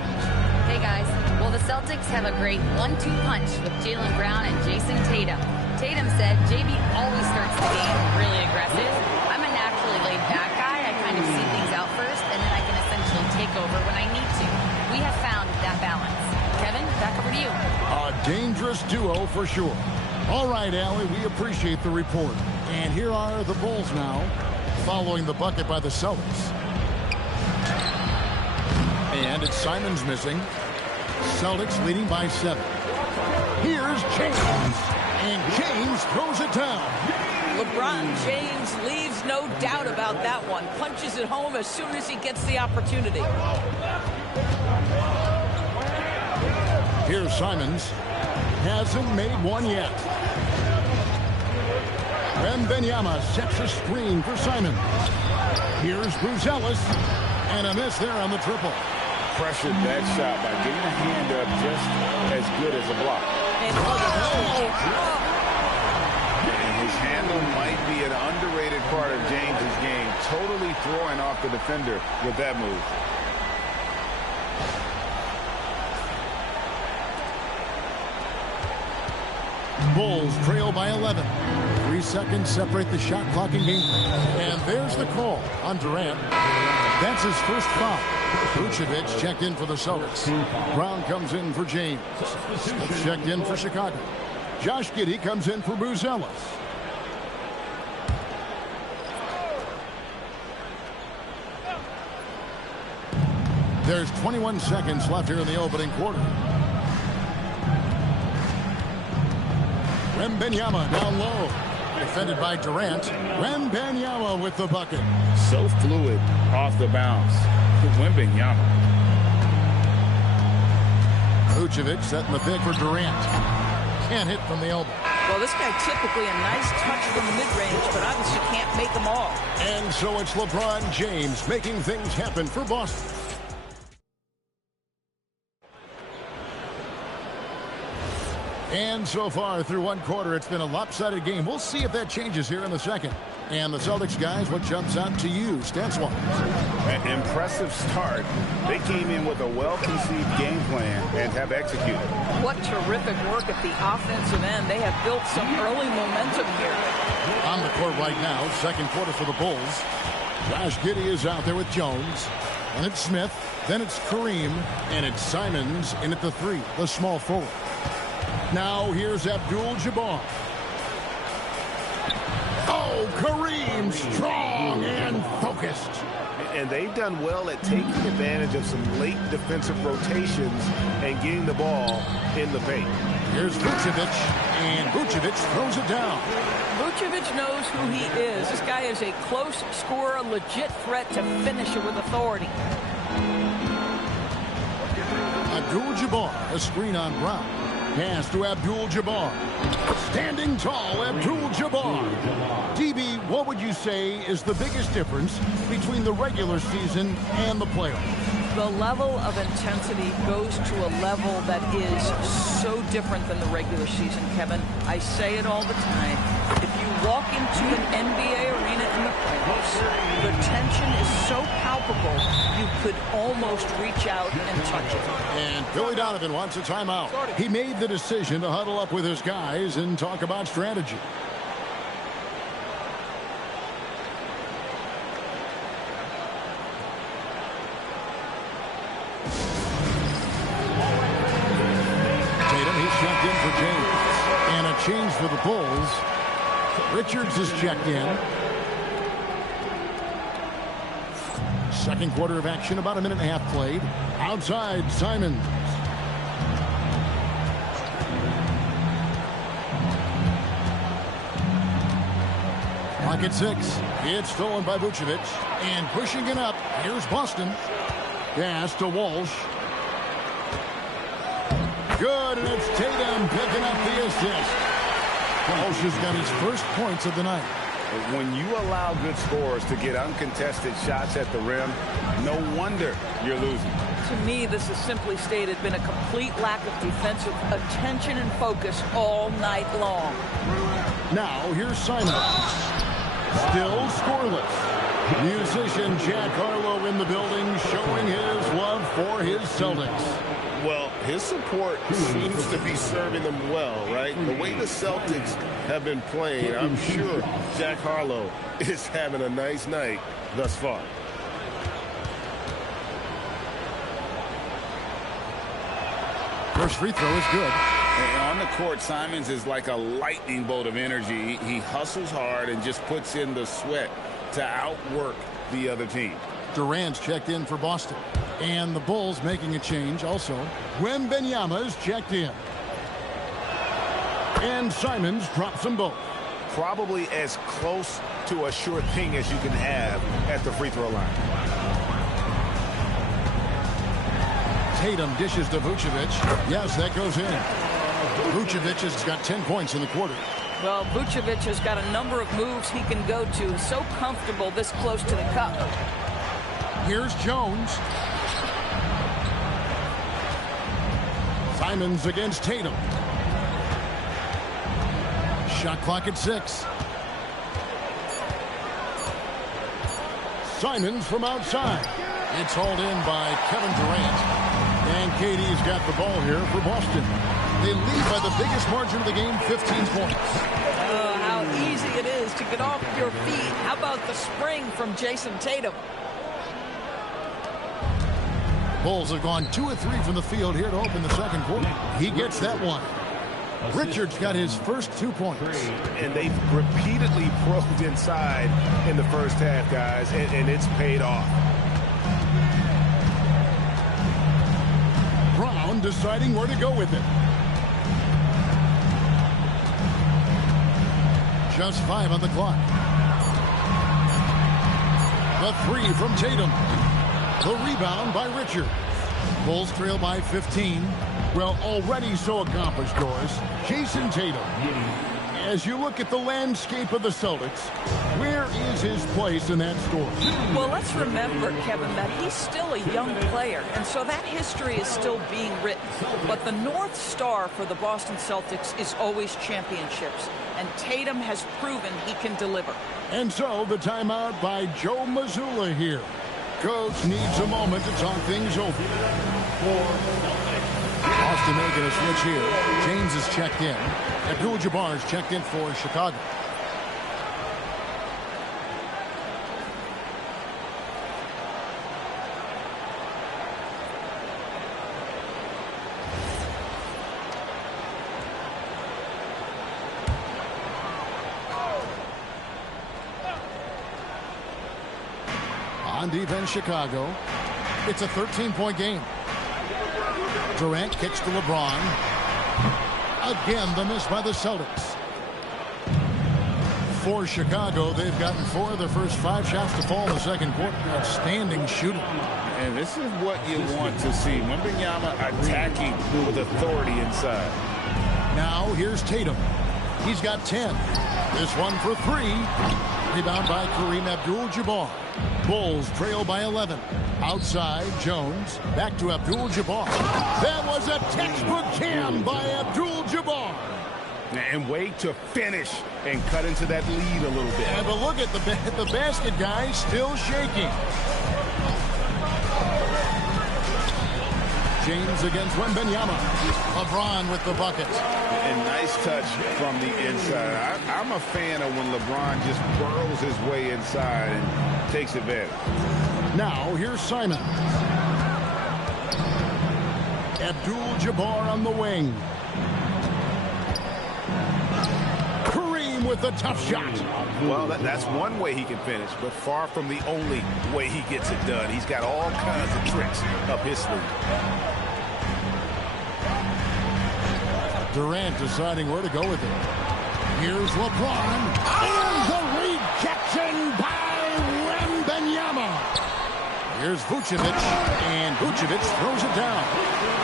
Hey, guys. Well, the Celtics have a great 1-2 punch with Jaylen Brown and Jason Tatum. Tatum said JB always starts the game really aggressive. I'm a naturally laid-back guy. I kind of see things out first, and then I can essentially take over when I need to. We have found that balance. Kevin, back over to you. A dangerous duo for sure. All right, Allie, we appreciate the report. And here are the Bulls now. following the bucket by the Celtics. And it's Simons missing. Celtics leading by 7. Here's James. And James throws it down. LeBron James leaves no doubt about that one. Punches it home as soon as he gets the opportunity. Here's Simons. Hasn't made one yet. Wembanyama sets a screen for Simons. Here's Bruce Ellis. And a miss there on the triple. Pressured that shot by getting a hand up just as good as a block. And his handle might be an underrated part of James's game. Totally throwing off the defender with that move. Bulls trail by 11. 3 seconds separate the shot clock and game. And there's the call on Durant. That's his first foul. Vucevic checked in for the Celtics. Brown comes in for James. Smith checked in for Chicago. Josh Giddey comes in for Bruce Ellis. There's 21 seconds left here in the opening quarter. Wembanyama down low. Defended by Durant. Wembanyama with the bucket. So fluid off the bounce. Wembanyama. Vucevic setting the pick for Durant. Can't hit from the elbow. well, this guy typically a nice touch from the mid-range, but obviously can't make them all. And so it's LeBron James making things happen for Boston. And so far through one quarter, it's been a lopsided game. We'll see if that changes here in the second. And the Celtics guys, what jumps out to you, stance-wise? An impressive start. They came in with a well-conceived game plan and have executed. What terrific work at the offensive end. They have built some early momentum here. On the court right now, second quarter for the Bulls. Josh Giddey is out there with Jones. And it's Smith. Then it's Kareem. And it's Simons in at the three, the small forward. Now here's Abdul-Jabbar. Oh, Kareem, strong and focused. And they've done well at taking advantage of some late defensive rotations and getting the ball in the paint. Here's Vucevic, and Vucevic throws it down. Vucevic knows who he is. This guy is a close scorer, legit threat to finish it with authority. Abdul-Jabbar, a screen on Brown. Pass to Abdul-Jabbar. Standing tall, Abdul-Jabbar. DB, what would you say is the biggest difference between the regular season and the playoffs? The level of intensity goes to a level that is so different than the regular season, Kevin. I say it all the time. If you walk into an NBA arena in the playoffs, the tension is so palpable, you could almost reach out and touch it. And Billy Donovan wants a timeout. He made the decision to huddle up with his guys and talk about strategy. Checked in for James. And a change for the Bulls. Richards is checked in. Second quarter of action, about a minute and a half played. Outside, Simons. Clock at 6. It's stolen by Vucevic. And pushing it up, here's Boston. Pass to Walsh. Good, and it's Tatum picking up the assist. Walsh has got his first points of the night. When you allow good scorers to get uncontested shots at the rim, no wonder you're losing. To me, this is simply stated been a complete lack of defensive attention and focus all night long. Now, here's Simon. Still scoreless. Musician Jack Harlow in the building showing his love for his Celtics. Well, his support seems to be serving them well, right? The way the Celtics have been playing, I'm sure Jack Harlow is having a nice night thus far. First free throw is good. And on the court, Simons is like a lightning bolt of energy. He hustles hard and just puts in the sweat to outwork the other team. Durant's checked in for Boston. And the Bulls making a change also. Wembanyama's checked in. And Simons drops them both. Probably as close to a sure thing as you can have at the free throw line. Tatum dishes to Vucevic. Yes, that goes in. Vucevic has got 10 points in the quarter. Well, Vucevic has got a number of moves he can go to. So comfortable this close to the cup. Here's Jones. Simons against Tatum. Shot clock at 6. Simons from outside. It's hauled in by Kevin Durant. And KD's got the ball here for Boston. They lead by the biggest margin of the game, 15 points. Oh, how easy it is to get off your feet. How about the spring from Jason Tatum? Bulls have gone 2 of 3 from the field here to open the second quarter. He gets that one. Richards got his first 2 points. And they've repeatedly probed inside in the first half, guys, and it's paid off. Brown deciding where to go with it. Just 5 on the clock. The 3 from Tatum. The rebound by Richards. Bulls trail by 15. Well, already so accomplished, Doris. Jason Tatum. As you look at the landscape of the Celtics, where is his place in that story? Well, let's remember, Kevin, that he's still a young player, and so that history is still being written. But the North Star for the Boston Celtics is always championships, and Tatum has proven he can deliver. And so the timeout by Joe Mazzulla here. Coach needs a moment to talk things over. Boston making a switch here. James is checked in. Abdul-Jabbar is checked in for Chicago. On defense, Chicago. It's a 13-point game. Durant kicks to LeBron. Again, the miss by the Celtics. For Chicago, they've gotten 4 of their first 5 shots to fall in the second quarter. Outstanding shooting. And this is what you want to see. Wembanyama attacking with authority inside. Now, here's Tatum. He's got 10. This one for 3. Rebound by Kareem Abdul-Jabbar. Bulls trail by 11. Outside, Jones. Back to Abdul-Jabbar. That was a textbook jam by Abdul-Jabbar. And way to finish and cut into that lead a little bit. Yeah, but look at the basket guy still shaking. James against Wembanyama. LeBron with the bucket. And nice touch from the inside. I'm a fan of when LeBron just burrows his way inside and takes advantage. Now, here's Simon. Abdul-Jabbar on the wing. Kareem with the tough shot. Well, that's one way he can finish, but far from the only way he gets it done. He's got all kinds of tricks up his sleeve. Durant deciding where to go with it. Here's LeBron. And the rejection by Wembanyama. Here's Vucevic, and Vucevic throws it down.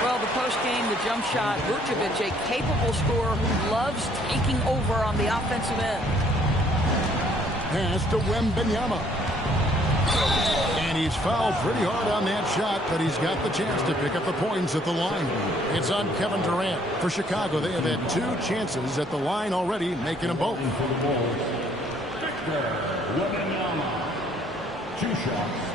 Well, the post-game, the jump shot, Vucevic, a capable scorer who loves taking over on the offensive end. Pass to Wembanyama. And he's fouled pretty hard on that shot, but he's got the chance to pick up the points at the line. It's on Kevin Durant. For Chicago, they have had 2 chances at the line already, making them both. Victor Wembanyama. 2 shots.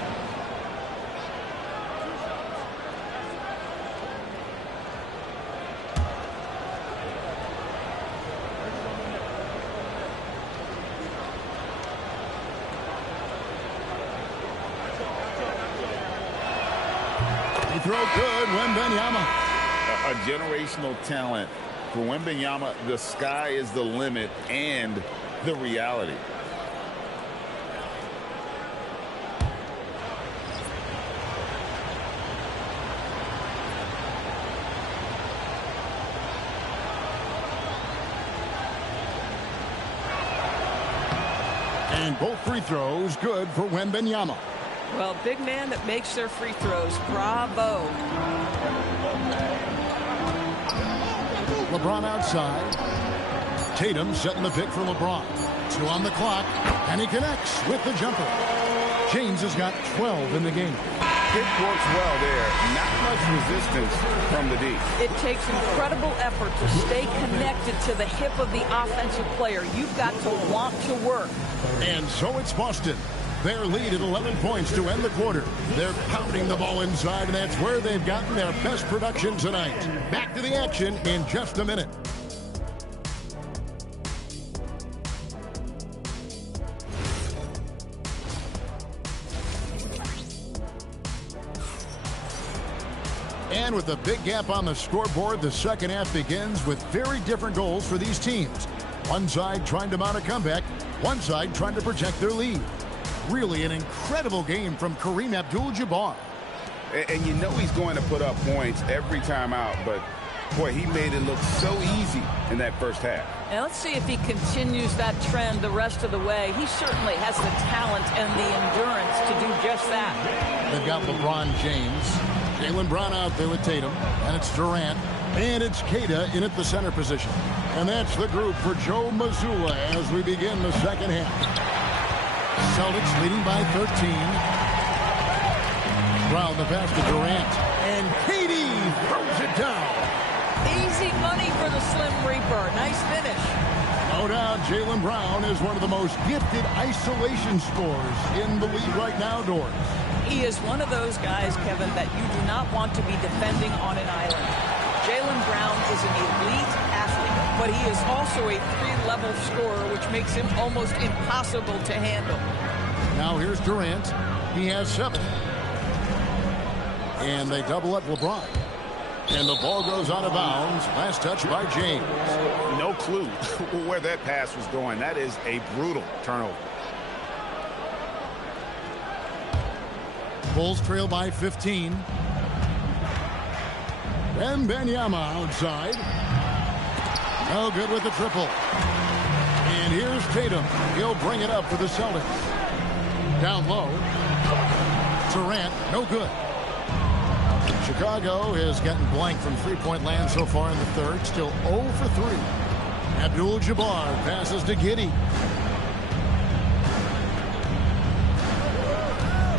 Throw good, Wembanyama. A generational talent. For Wembanyama, the sky is the limit and the reality. And both free throws good for Wembanyama. Well, big man that makes their free throws. Bravo. LeBron outside. Tatum setting the pick for LeBron. 2 on the clock, and he connects with the jumper. James has got 12 in the game. It works well there. Not much resistance from the D. It takes incredible effort to stay connected to the hip of the offensive player. You've got to want to work. And so it's Boston. Their lead at 11 points to end the quarter. They're pounding the ball inside, and that's where they've gotten their best production tonight. Back to the action in just a minute. And with a big gap on the scoreboard, the second half begins with very different goals for these teams. One side trying to mount a comeback, one side trying to protect their lead. Really an incredible game from Kareem Abdul-Jabbar. And you know he's going to put up points every time out, but boy, he made it look so easy in that first half. Now let's see if he continues that trend the rest of the way. He certainly has the talent and the endurance to do just that. They've got LeBron James, Jaylen Brown out there with Tatum, and it's Durant, and it's Queta in at the center position. And that's the group for Joe Mazzulla as we begin the second half. Celtics leading by 13. Brown the pass to Durant, and Katie throws it down. Easy money for the Slim Reaper. Nice finish. No doubt, Jaylen Brown is one of the most gifted isolation scorers in the league right now, Doris. He is one of those guys, Kevin, that you do not want to be defending on an island. Jaylen Brown is an elite athlete, but he is also a three-level scorer, which makes him almost impossible to handle. Now here's Durant. He has 7. And they double up LeBron. And the ball goes out of bounds. Last touch by James. No clue where that pass was going. That is a brutal turnover. Bulls trail by 15. Wembanyama outside. No good with the triple. And here's Tatum. He'll bring it up for the Celtics. Down low. Durant, no good. Chicago has gotten blank from three-point land so far in the third. Still 0 for 3. Abdul-Jabbar passes to Giddey.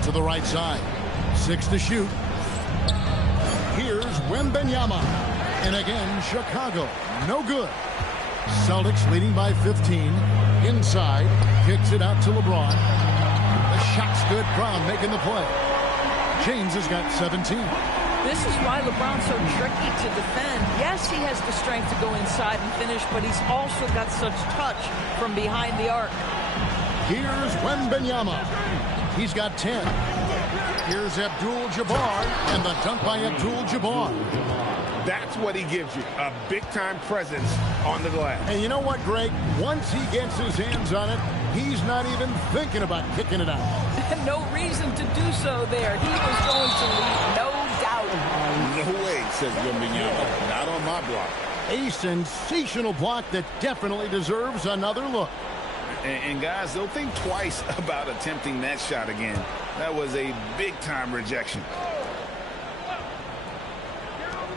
To the right side. 6 to shoot. Here's Wembanyama. And again, Chicago. No good. Celtics leading by 15. Inside. Kicks it out to LeBron. The shot's good. Brown making the play. James has got 17. This is why LeBron's so tricky to defend. Yes, he has the strength to go inside and finish, but he's also got such touch from behind the arc. Here's Wembanyama. He's got 10. Here's Abdul-Jabbar, and the dunk by Abdul-Jabbar. That's what he gives you, a big-time presence on the glass. And you know what, Greg? Once he gets his hands on it, he's not even thinking about kicking it out. No reason to do so there. He was going to lead, no doubt. No way, says Wembanyama. Not on my block. A sensational block that definitely deserves another look. And guys, they'll think twice about attempting that shot again. That was a big-time rejection.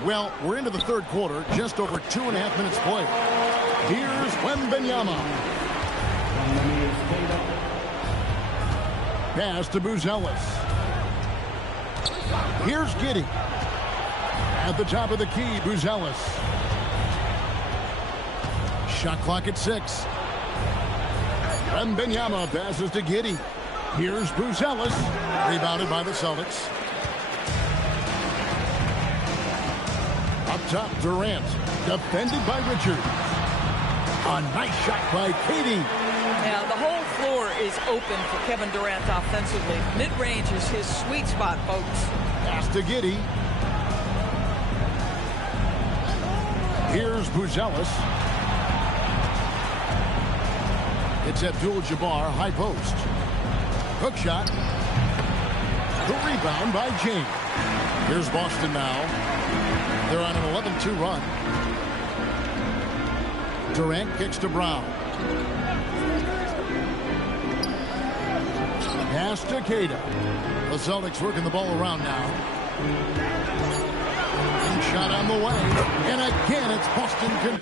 Well, we're into the third quarter, just over 2.5 minutes played. Here's Wembanyama. Pass to Buzelis. Here's Giddey. At the top of the key, Buzelis. Shot clock at 6. Wembanyama passes to Giddey. Here's Buzelis. Rebounded by the Celtics. Up top, Durant. Defended by Richards. A nice shot by Katie. Now, the whole floor is open for Kevin Durant offensively. Mid-range is his sweet spot, folks. Pass to Giddey. Here's Buzelis. It's Abdul-Jabbar, high post. Hook shot. The rebound by James. Here's Boston now. They're on an 11-2 run. Durant kicks to Brown. Pass to Cato. The Celtics working the ball around now. And shot on the way. And again, it's Boston.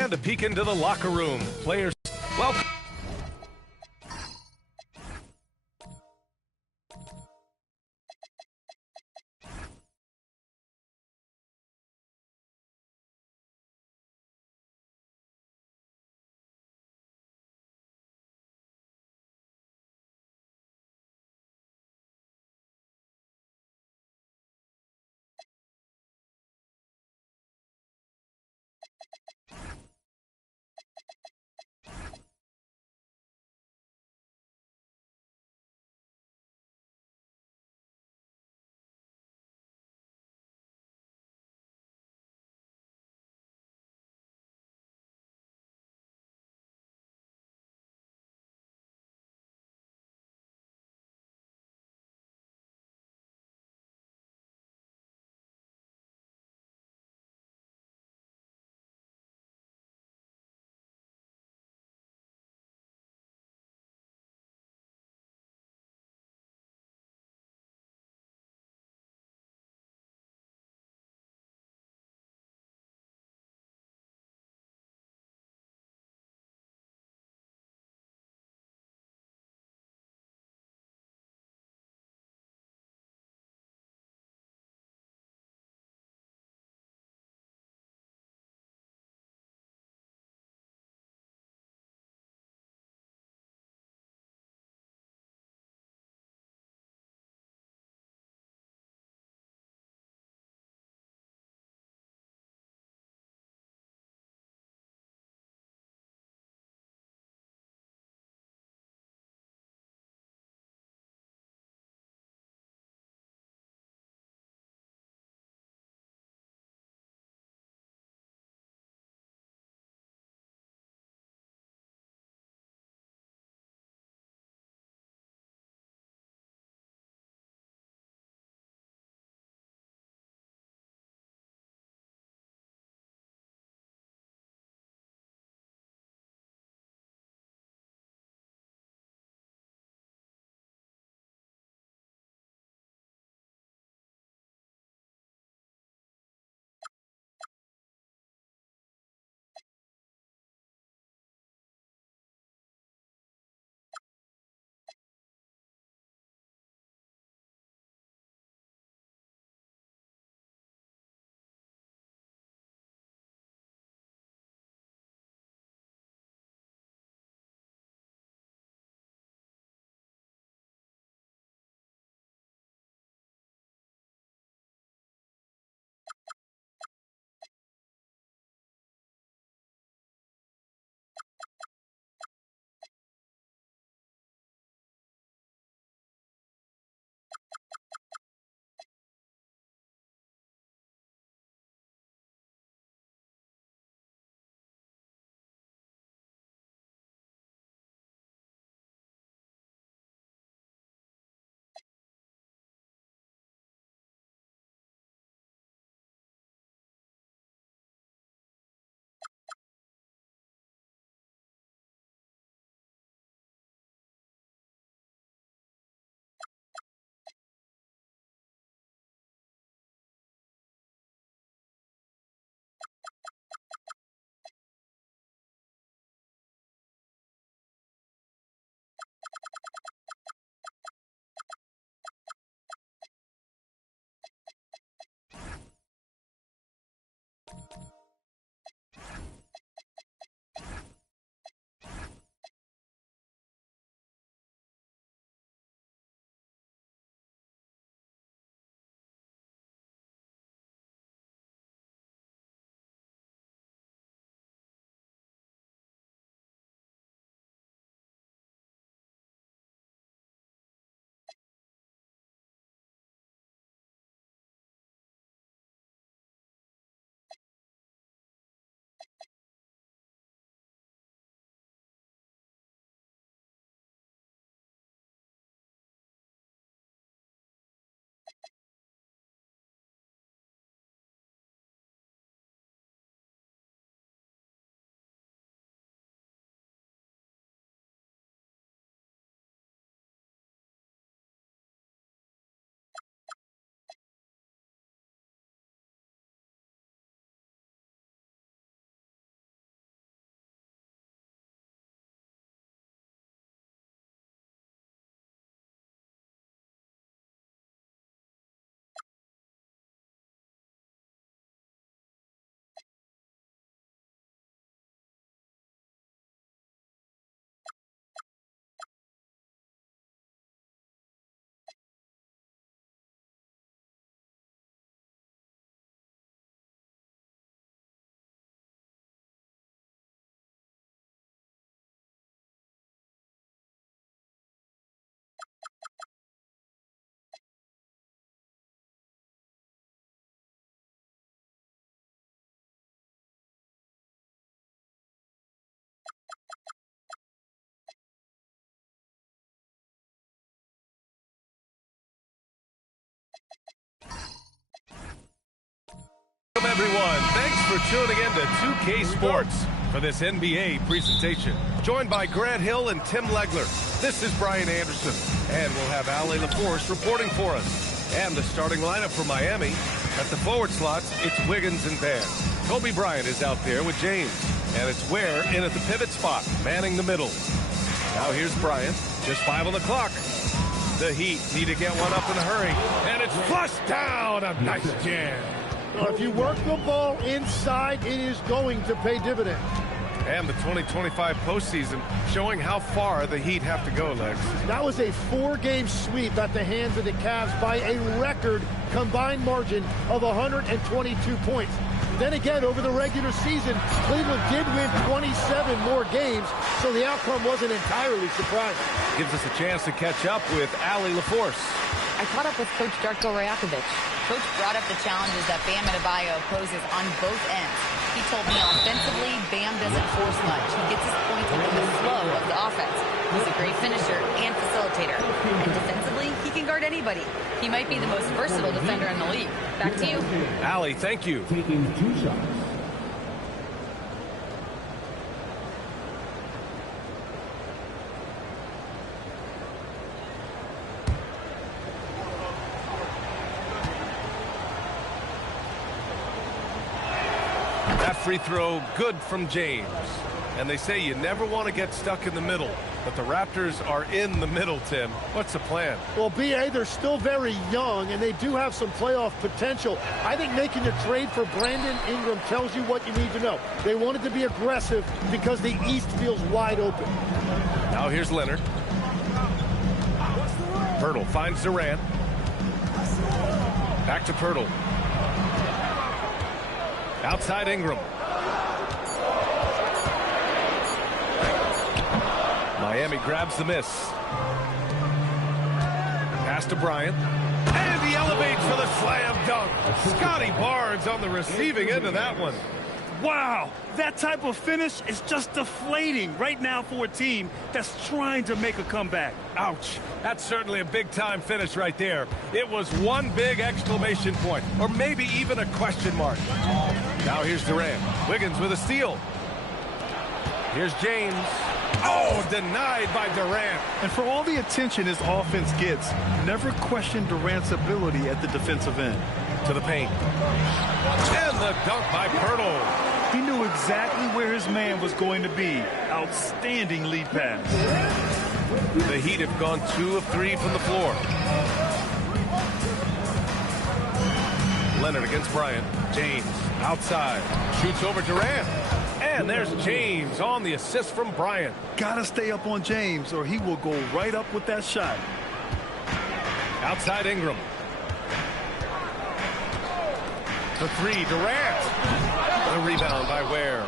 And a peek into the locker room. Players, welcome. everyone. Thanks for tuning in to 2K Sports for this NBA presentation. Joined by Grant Hill and Tim Legler. This is Brian Anderson. And we'll have Ali LaForce reporting for us. And the starting lineup for Miami. At the forward slots, it's Wiggins and Van. Kobe Bryant is out there with James. And it's Ware in at the pivot spot, manning the middle. Now here's Bryant. Just 5 on the clock. The Heat need to get one up in a hurry. And it's flushed down. A nice jam. Well, if you work the ball inside, it is going to pay dividends. And the 2025 postseason showing how far the Heat have to go, Lex. That was a 4-game sweep at the hands of the Cavs by a record combined margin of 122 points. Then again, over the regular season, Cleveland did win 27 more games, so the outcome wasn't entirely surprising. Gives us a chance to catch up with Ali LaForce. I caught up with Coach Darko Rajakovic. Coach brought up the challenges that Bam Adebayo poses on both ends. He told me offensively, Bam doesn't force much. He gets his points within the flow of the offense. He's a great finisher and facilitator. And defensively, he can guard anybody. He might be the most versatile defender in the league. Back to you. Ali, thank you. Taking 2 shots. That free throw good from James. And they say you never want to get stuck in the middle. But the Raptors are in the middle, Tim. What's the plan? Well, B.A., they're still very young, and they do have some playoff potential. I think making the trade for Brandon Ingram tells you what you need to know. They wanted to be aggressive because the East feels wide open. Now here's Leonard. Pirtle finds Durant. Back to Pirtle. Outside Ingram. Miami grabs the miss. Pass to Bryant. And he elevates for the slam dunk. Scotty Barnes on the receiving end of that one. Wow, that type of finish is just deflating right now for a team that's trying to make a comeback. Ouch. That's certainly a big-time finish right there. It was one big exclamation point, or maybe even a question mark. Now here's Durant. Wiggins with a steal. Here's James. Oh, denied by Durant. And for all the attention his offense gets, never question Durant's ability at the defensive end. To the paint. And the dunk by Pirtle. He knew exactly where his man was going to be. Outstanding lead pass. The Heat have gone 2 of 3 from the floor. Leonard against Bryant. James outside. Shoots over Durant. And there's James on the assist from Bryant. Gotta stay up on James or he will go right up with that shot. Outside Ingram. The 3, Durant. The rebound by Ware.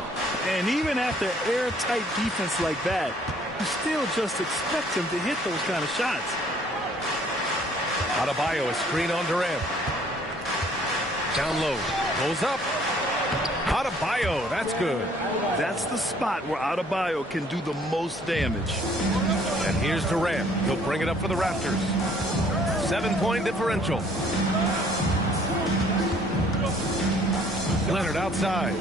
And even after airtight defense like that, you still just expect him to hit those kind of shots. Adebayo, a screen on Durant. Down low. Goes up. Adebayo, that's good. That's the spot where Adebayo can do the most damage. And here's Durant. He'll bring it up for the Raptors. 7-point differential. Leonard outside.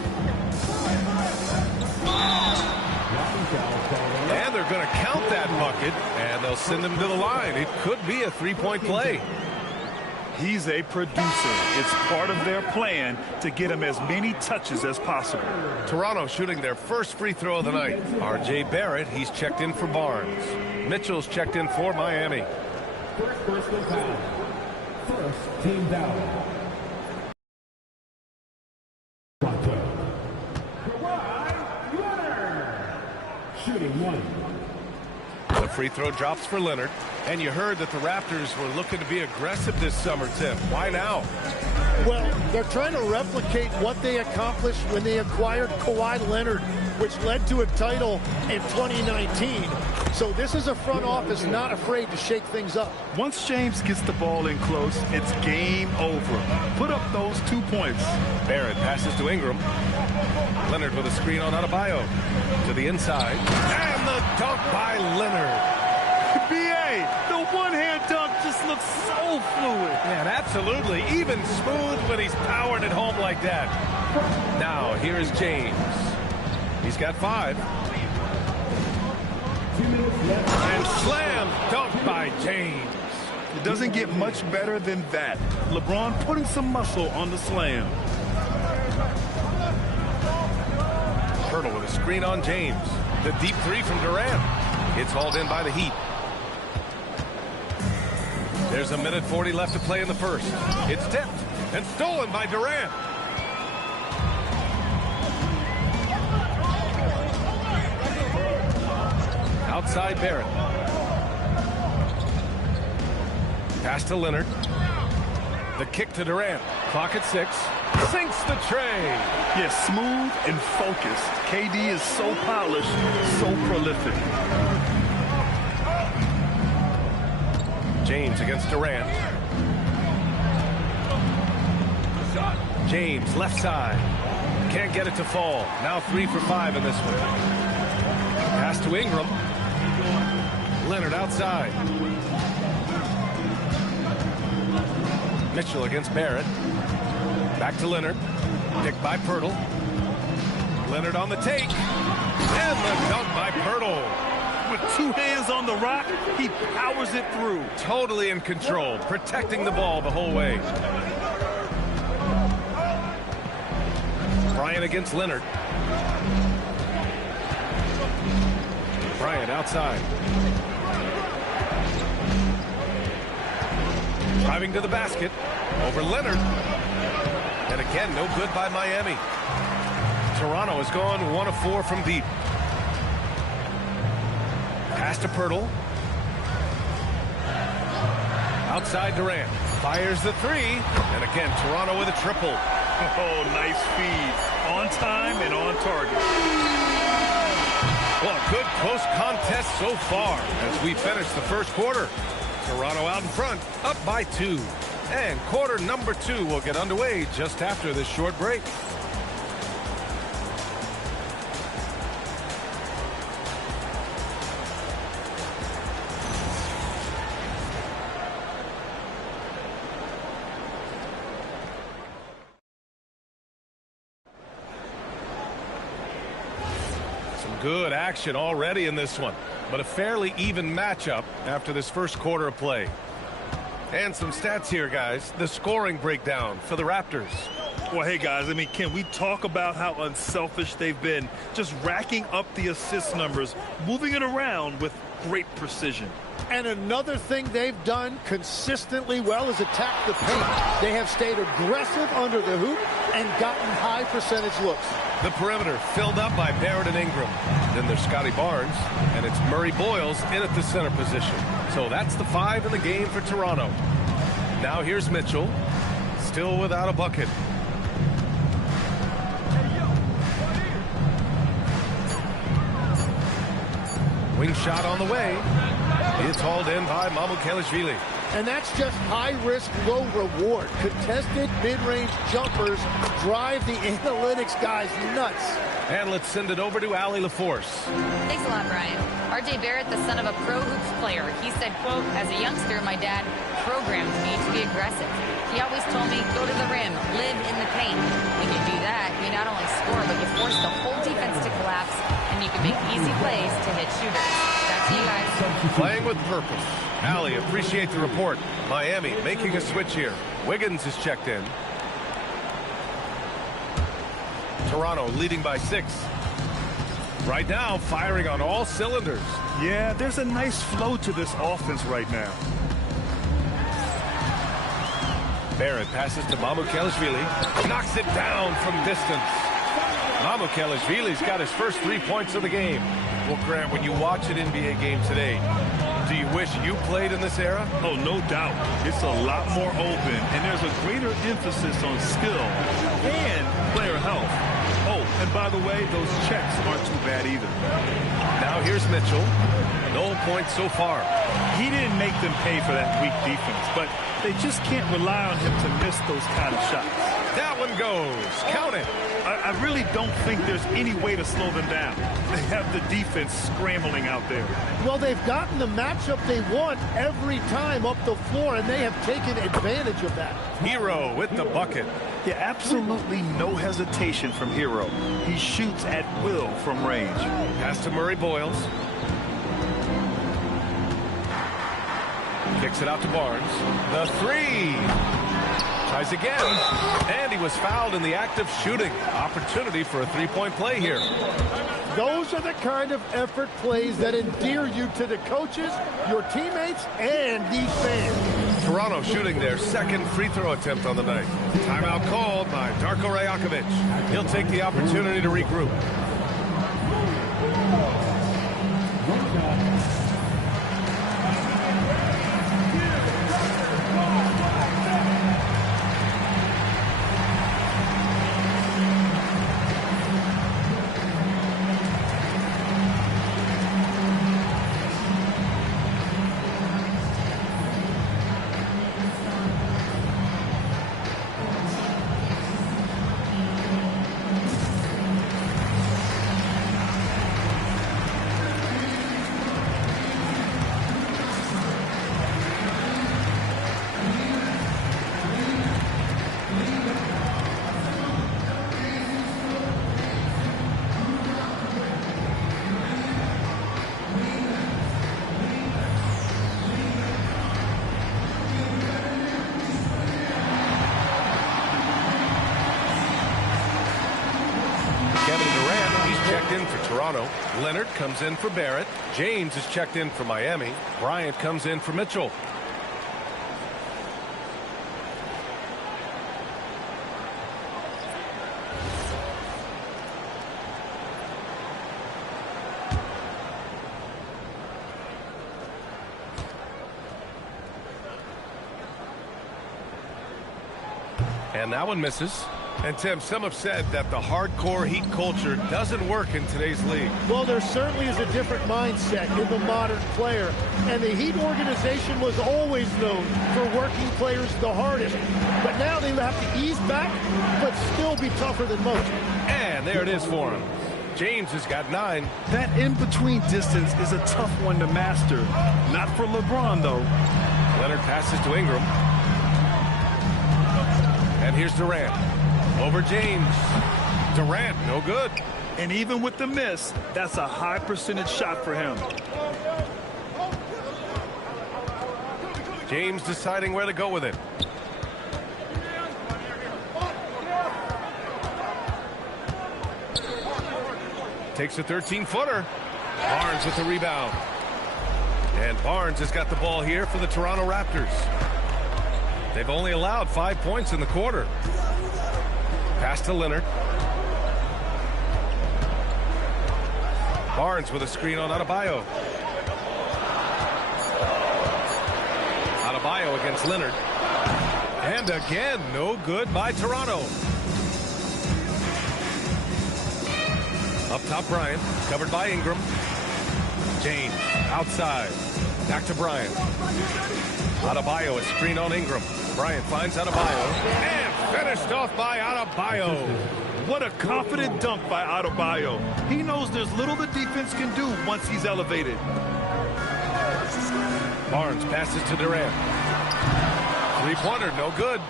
And they're going to count that bucket, and they'll send him to the line. It could be a 3-point play. He's a producer. It's part of their plan to get him as many touches as possible. Toronto shooting their first free throw of the night. R.J. Barrett, he's checked in for Barnes. Mitchell's checked in for Miami. First personal foul. First team foul. Shooting 1. The free throw drops for Leonard. And you heard that the Raptors were looking to be aggressive this summer, Tim. Why now? Well, they're trying to replicate what they accomplished when they acquired Kawhi Leonard, which led to a title in 2019. So this is a front office not afraid to shake things up. Once James gets the ball in close, it's game over. Put up those 2 points. Barrett passes to Ingram. Leonard with a screen on Adebayo. To the inside. And the dunk by Leonard. B.A., the one-hand dunk just looks so fluid. Man, absolutely. Even smooth when he's powering it home like that. Now, here's James. He's got 5. And slam dunk by James. It doesn't get much better than that. LeBron putting some muscle on the slam. Hurdle with a screen on James. The deep 3 from Durant. It's hauled in by the Heat. There's a minute 40 left to play in the first. It's tipped and stolen by Durant. Outside Barrett. Pass to Leonard. The kick to Durant. Clock at 6. Sinks the tray. Yes, smooth and focused. KD is so polished, so prolific. James against Durant. James left side. Can't get it to fall. Now 3 for 5 in this one. Pass to Ingram. Leonard outside. Mitchell against Barrett. Back to Leonard. Picked by Pirtle. Leonard on the take. And the dunk by Pirtle. With 2 hands on the rock, he powers it through. Totally in control, protecting the ball the whole way. Bryant against Leonard. Bryant outside. Driving to the basket. Over Leonard. And again, no good by Miami. Toronto has gone 1 of 4 from deep. Pass to Pirtle. Outside Durant. Fires the 3. And again, Toronto with a triple. Oh, nice feed. On time and on target. Well, a good close contest so far as we finish the first quarter. Toronto out in front, up by 2. And quarter number 2 will get underway just after this short break. Good action already in this one, but a fairly even matchup after this first quarter of play. And some stats here, guys. The scoring breakdown for the Raptors. Well, hey, guys, I mean, can we talk about how unselfish they've been? Just racking up the assist numbers, moving it around with great precision. And another thing they've done consistently well is attack the paint. They have stayed aggressive under the hoop and gotten high percentage looks. The perimeter filled up by Barrett and Ingram. Then there's Scotty Barnes, and it's Murray Boyles in at the center position. So that's the 5 in the game for Toronto. Now here's Mitchell, still without a bucket. Wing shot on the way. It's hauled in by Mamukelashvili. And that's just high risk, low reward. Contested mid-range jumpers drive the analytics guys nuts. And let's send it over to Allie LaForce. Thanks a lot, Brian. R.J. Barrett, the son of a pro hoops player. He said, quote, as a youngster, my dad programmed me to be aggressive. He always told me, go to the rim, live in the paint. When you do that, you not only score, but you force the whole defense to collapse, and you can make easy plays to hit shooters. Back to you guys. Playing with purpose. Allie, appreciate the report. Miami making a switch here. Wiggins is checked in. Toronto leading by 6. Right now, firing on all cylinders. Yeah, there's a nice flow to this offense right now. Barrett passes to Mamukelashvili. Knocks it down from distance. Mamukelashvili's got his first 3 points of the game. Well, Grant, when you watch an NBA game today, do you wish you played in this era? Oh, no doubt. It's a lot more open, and there's a greater emphasis on skill and player health. Oh, and by the way, those checks aren't too bad either. Now here's Mitchell. No points so far. He didn't make them pay for that weak defense, but they just can't rely on him to miss those kind of shots. That one goes. Count it. I really don't think there's any way to slow them down. They have the defense scrambling out there. Well, they've gotten the matchup they want every time up the floor, and they have taken advantage of that. Hero with the bucket. Yeah, absolutely no hesitation from Hero. He shoots at will from range. Pass to Murray Boyles. Kicks it out to Barnes. The three. Tries again. And he was fouled in the act of shooting. Opportunity for a three-point play here. Those are the kind of effort plays that endear you to the coaches, your teammates, and these fans. Toronto shooting their second free throw attempt on the night. Timeout called by Darko Rajakovic. He'll take the opportunity to regroup. In for Toronto. Leonard comes in for Barrett. James is checked in for Miami. Bryant comes in for Mitchell. And that one misses. And, Tim, some have said that the hardcore Heat culture doesn't work in today's league. Well, there certainly is a different mindset in the modern player. And the Heat organization was always known for working players the hardest. But now they have to ease back, but still be tougher than most. And there it is for him. James has got 9. That in-between distance is a tough one to master. Not for LeBron, though. Leonard passes to Ingram. And here's Durant. Over James. Durant, no good. And even with the miss, that's a high percentage shot for him. James deciding where to go with it. Takes a 13-footer. Barnes with the rebound. And Barnes has got the ball here for the Toronto Raptors. They've only allowed 5 points in the quarter. Pass to Leonard. Barnes with a screen on Adebayo. Adebayo against Leonard. And again, no good by Toronto. Up top, Bryant. Covered by Ingram. James outside. Back to Bryant. Adebayo, a screen on Ingram. Bryant finds Adebayo. And finished off by Adebayo. What a confident dunk by Adebayo. He knows there's little the defense can do once he's elevated. Barnes passes to Durant. Three-pointer, no good.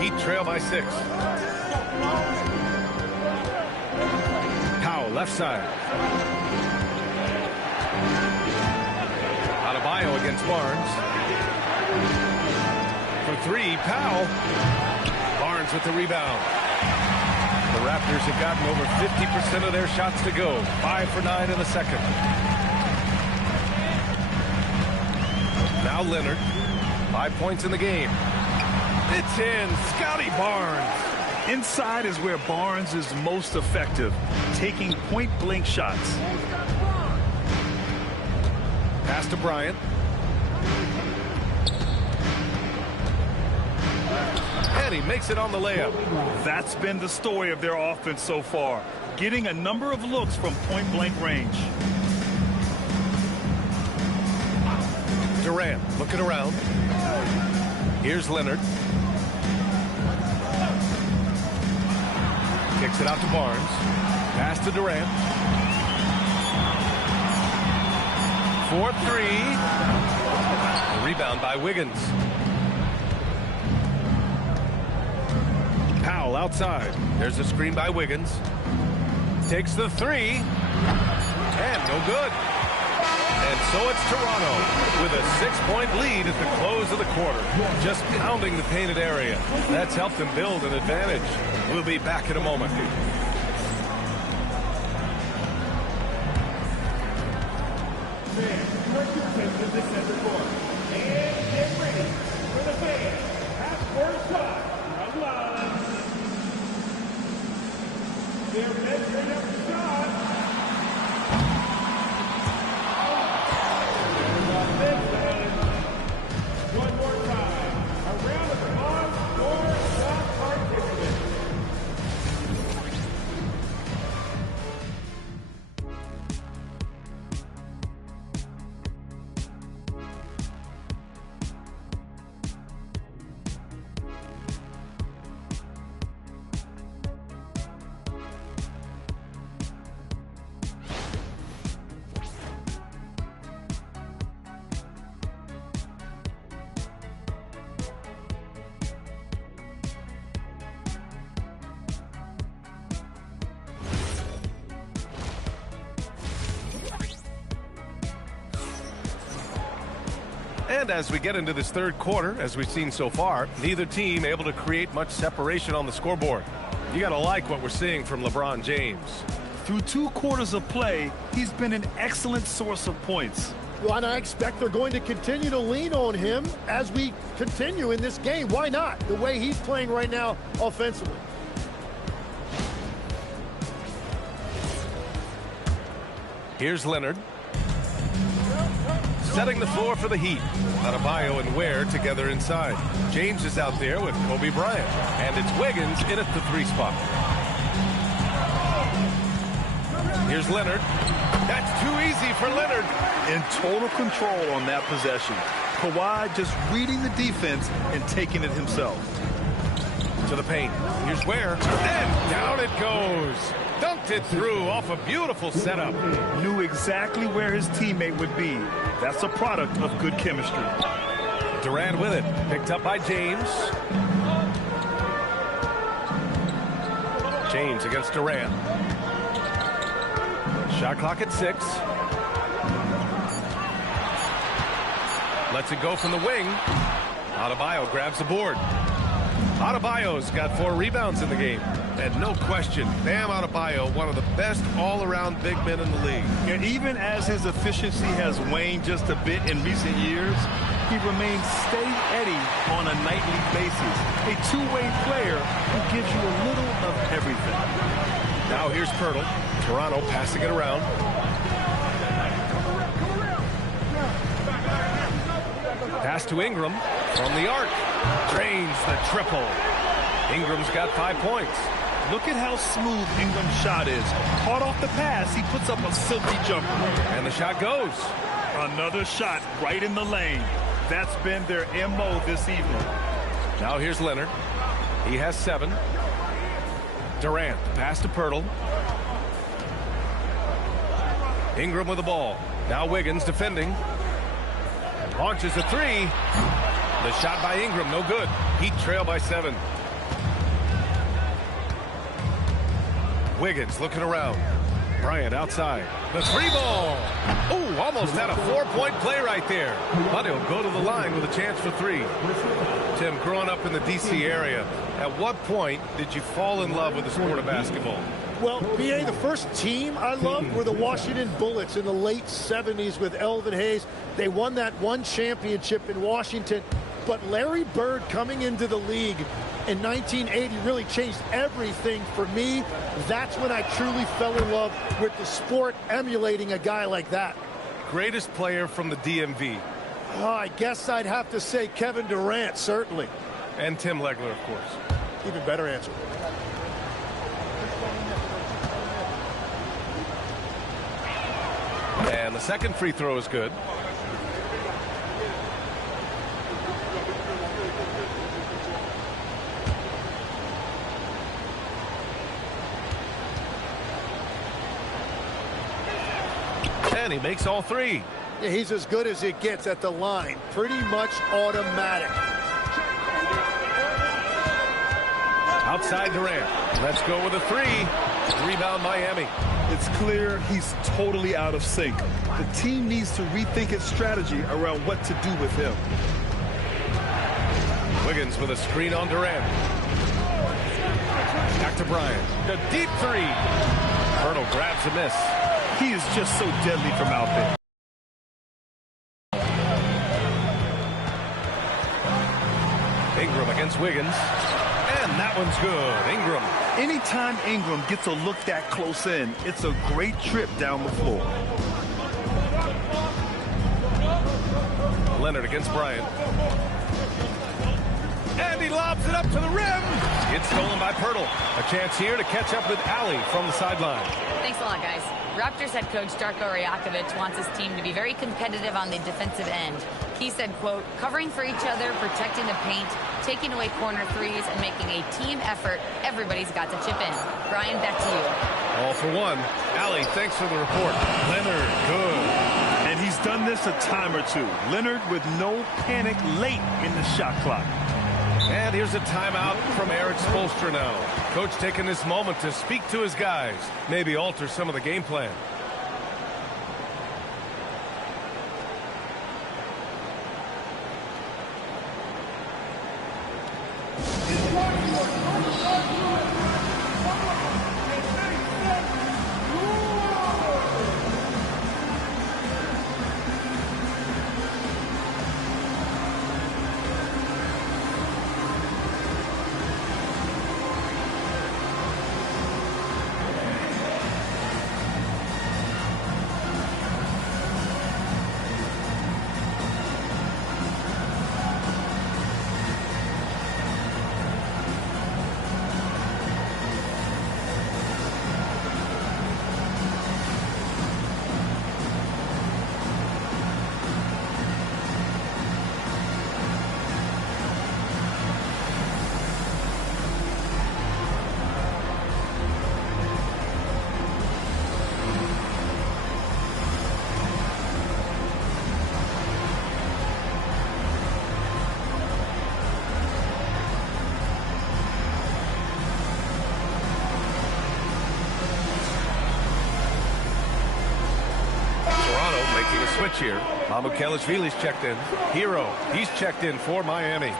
Heat trail by 6. Powell, left side. Adebayo against Barnes. For 3, Powell. Barnes with the rebound. The Raptors have gotten over 50% of their shots to go. 5 for 9 in the second. Now Leonard. 5 points in the game. It's in. Scotty Barnes. Inside is where Barnes is most effective, taking point-blank shots. Pass to Bryant. And he makes it on the layup. That's been the story of their offense so far, getting a number of looks from point-blank range. Durant looking around. Here's Leonard. Kicks it out to Barnes. Pass to Durant. 4-3. A rebound by Wiggins. Powell outside. There's a screen by Wiggins. Takes the three. And no good. And so it's Toronto with a 6-point lead at the close of the quarter. Just pounding the painted area. That's helped them build an advantage. We'll be back in a moment. And as we get into this third quarter, as we've seen so far, neither team able to create much separation on the scoreboard. You got to like what we're seeing from LeBron James. Through 2 quarters of play, he's been an excellent source of points. Well, and I expect they're going to continue to lean on him as we continue in this game. Why not? The way he's playing right now offensively. Here's Leonard. Setting the floor for the Heat. Adebayo and Ware together inside. James is out there with Kobe Bryant. And it's Wiggins in at the 3 spot. Here's Leonard. That's too easy for Leonard. In total control on that possession. Kawhi just reading the defense and taking it himself. To the paint. Here's Ware. And down it goes. Dunked it through off a beautiful setup. Knew exactly where his teammate would be. That's a product of good chemistry. Durant with it. Picked up by James. James against Durant. Shot clock at 6. Lets it go from the wing. Adebayo grabs the board. Adebayo's got 4 rebounds in the game. And no question, Bam Adebayo, one of the best all-around big men in the league. And even as his efficiency has waned just a bit in recent years, he remains steady on a nightly basis. A two-way player who gives you a little of everything. Now here's Pirtle. Toronto passing it around. Pass to Ingram from the arc. Drains the triple. Ingram's got 5 points. Look at how smooth Ingram's shot is. Caught off the pass, he puts up a silky jumper. And the shot goes. Another shot right in the lane. That's been their MO this evening. Now here's Leonard. He has 7. Durant, pass to Pirtle. Ingram with the ball. Now Wiggins defending. Launches a 3. The shot by Ingram, no good. Heat trail by 7. Wiggins looking around. Bryant outside. The 3-ball. Oh, almost had a 4-point play right there. But he'll go to the line with a chance for 3. Tim, growing up in the D.C. area, at what point did you fall in love with the sport of basketball? Well, BA, the first team I loved were the Washington Bullets in the late 70s with Elvin Hayes. They won that one championship in Washington. But Larry Bird coming into the league in 1980 really changed everything for me. That's when I truly fell in love with the sport, emulating a guy like that. Greatest player from the DMV? Oh, I guess I'd have to say Kevin Durant, certainly. And Tim Legler, of course. Even better answer. And the second free throw is good. And he makes all three. Yeah, he's as good as it gets at the line. Pretty much automatic. Outside Durant. Let's go with a three. Rebound Miami. It's clear he's totally out of sync. The team needs to rethink its strategy around what to do with him. Wiggins with a screen on Durant. Back to Bryant. The deep three. Colonel grabs a miss. He is just so deadly from out there. Ingram against Wiggins. And that one's good. Ingram. Anytime Ingram gets a look that close in, it's a great trip down the floor. Leonard against Bryant. And he lobs it up to the rim. It's stolen by Pirtle. A chance here to catch up with Allie from the sideline. Thanks a lot, guys. Raptors head coach Darko Rajakovic wants his team to be very competitive on the defensive end. He said, quote, covering for each other, protecting the paint, taking away corner threes, and making a team effort. Everybody's got to chip in. Brian, back to you. All for one. Allie, thanks for the report. Leonard, good. And he's done this a time or two. Leonard with no panic late in the shot clock. And here's a timeout from Eric Spoelstra now. Coach taking this moment to speak to his guys. Maybe alter some of the game plan. Switch here. Mamukelashvili's checked in. Hero, he's checked in for Miami.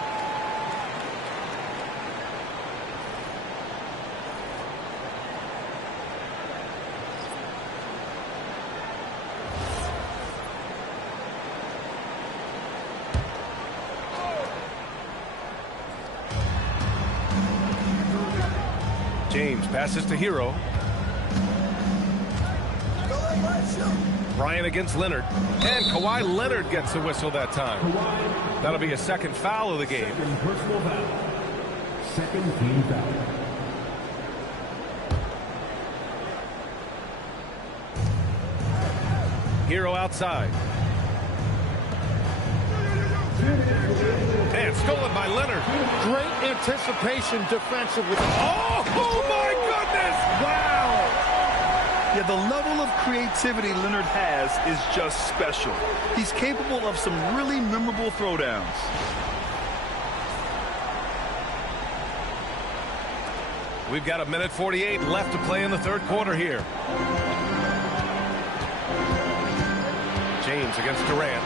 James passes to Hero. Bryant against Leonard. And Kawhi Leonard gets a whistle that time. That'll be a second foul of the game. Personal foul. Second team foul. Hero outside. And stolen by Leonard. Great anticipation defensively. Oh my goodness! Wow! Yeah, the level of creativity Leonard has is just special. He's capable of some really memorable throwdowns. We've got 1:48 left to play in the third quarter here. James against Durant.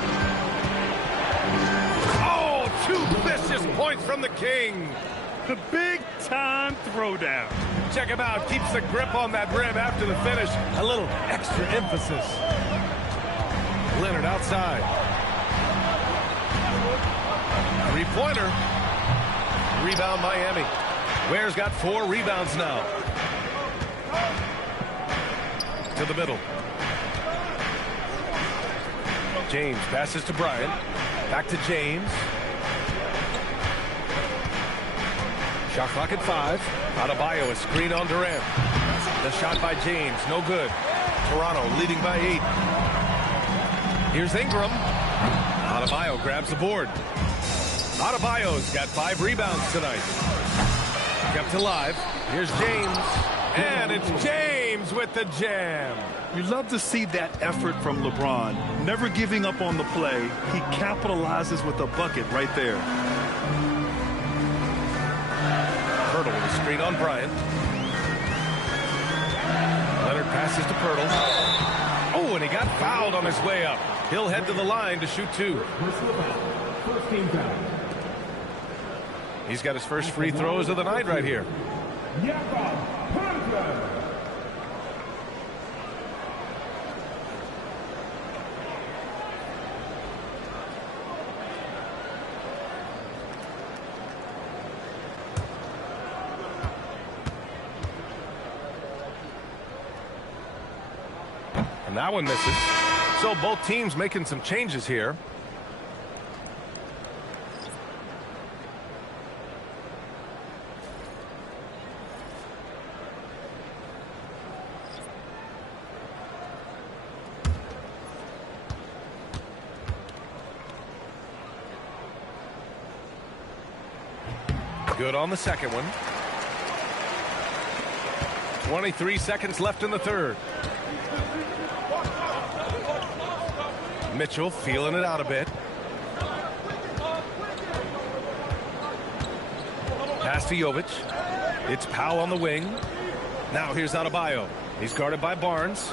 Oh, two vicious points from the King. The big-time throwdown. Check him out. Keeps the grip on that rim after the finish. A little extra emphasis. Leonard outside. Three-pointer. Rebound Miami. Ware's got 4 rebounds now. To the middle. James passes to Bryant. Back to James. Shot clock at 5. Adebayo a screen on Durant. The shot by James, no good. Toronto leading by 8. Here's Ingram. Adebayo grabs the board. Adebayo's got 5 rebounds tonight. Kept alive. Here's James. And it's James James with the jam. You love to see that effort from LeBron. Never giving up on the play. He capitalizes with a bucket right there. Pirtle with a screen on Bryant. Leonard passes to Pirtle. Oh, and he got fouled on his way up. He'll head to the line to shoot two. First team foul. He's got his first free throws of the night right here. And that one misses. So both teams making some changes here. Good on the second one. 23 seconds left in the third. Mitchell feeling it out a bit. Pass to Jovic. It's Powell on the wing. Now here's Adebayo. He's guarded by Barnes.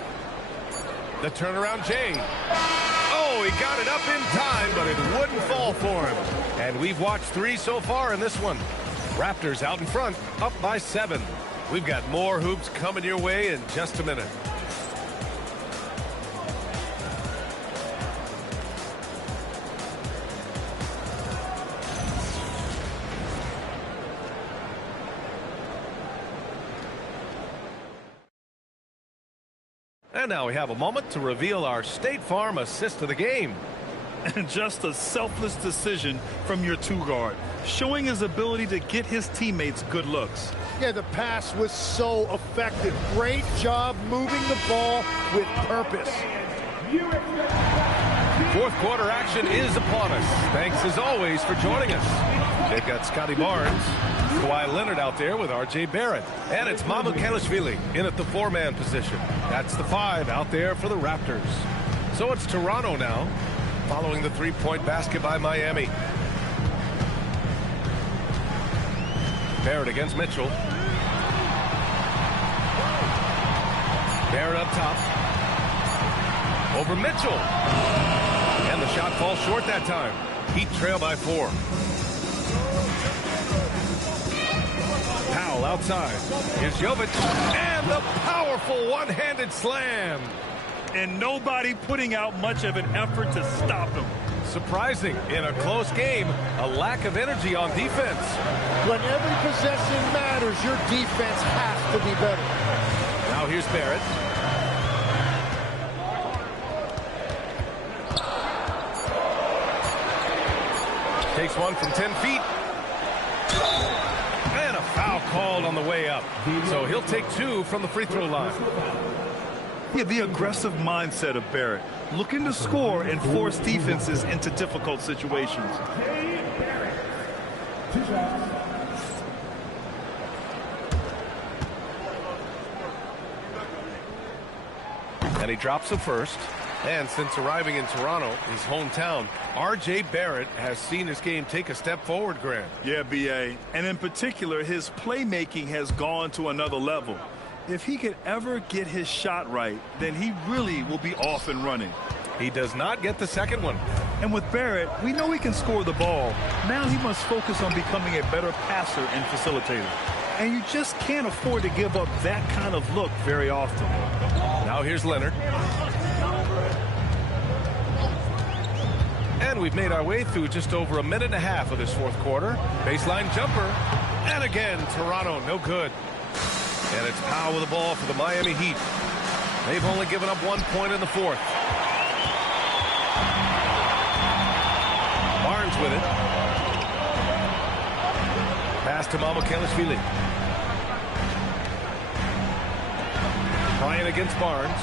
The turnaround Jay. Oh, he got it up in time, but it wouldn't fall for him. And we've watched 3 so far in this one. Raptors out in front, up by 7. We've got more hoops coming your way in just a minute. And now we have a moment to reveal our State Farm assist of the game. And just a selfless decision from your two-guard, showing his ability to get his teammates good looks. Yeah, the pass was so effective. Great job moving the ball with purpose. Fourth quarter action is upon us. Thanks as always for joining us. They've got Scotty Barnes, Kawhi Leonard out there with R.J. Barrett. And it's Mamukelashvili in at the 4-man position. That's the 5 out there for the Raptors. So it's Toronto now, following the 3-point basket by Miami. Barrett against Mitchell. Barrett up top. Over Mitchell. And the shot falls short that time. Heat trail by 4. Powell outside. Here's Jovic. And the powerful one-handed slam. And nobody putting out much of an effort to stop him. Surprising in a close game, a lack of energy on defense. When every possession matters, your defense has to be better. Now here's Barrett. Takes one from 10 feet. And a foul called on the way up. So he'll take 2 from the free throw line. Yeah, the aggressive mindset of Barrett, looking to score and force defenses into difficult situations. And he drops the first. And since arriving in Toronto, his hometown, R.J. Barrett has seen his game take a step forward, Grant. Yeah, B.A. And in particular, his playmaking has gone to another level. If he could ever get his shot right, then he really will be off and running. He does not get the second one. And with Barrett, we know he can score the ball. Now he must focus on becoming a better passer and facilitator. And you just can't afford to give up that kind of look very often. Now here's Leonard. And we've made our way through just over a minute and a half of this fourth quarter. Baseline jumper. And again, Toronto, no good. And it's Powell with the ball for the Miami Heat. They've only given up 1 point in the fourth. Barnes with it. Pass to Mamukelashvili. Bryant against Barnes.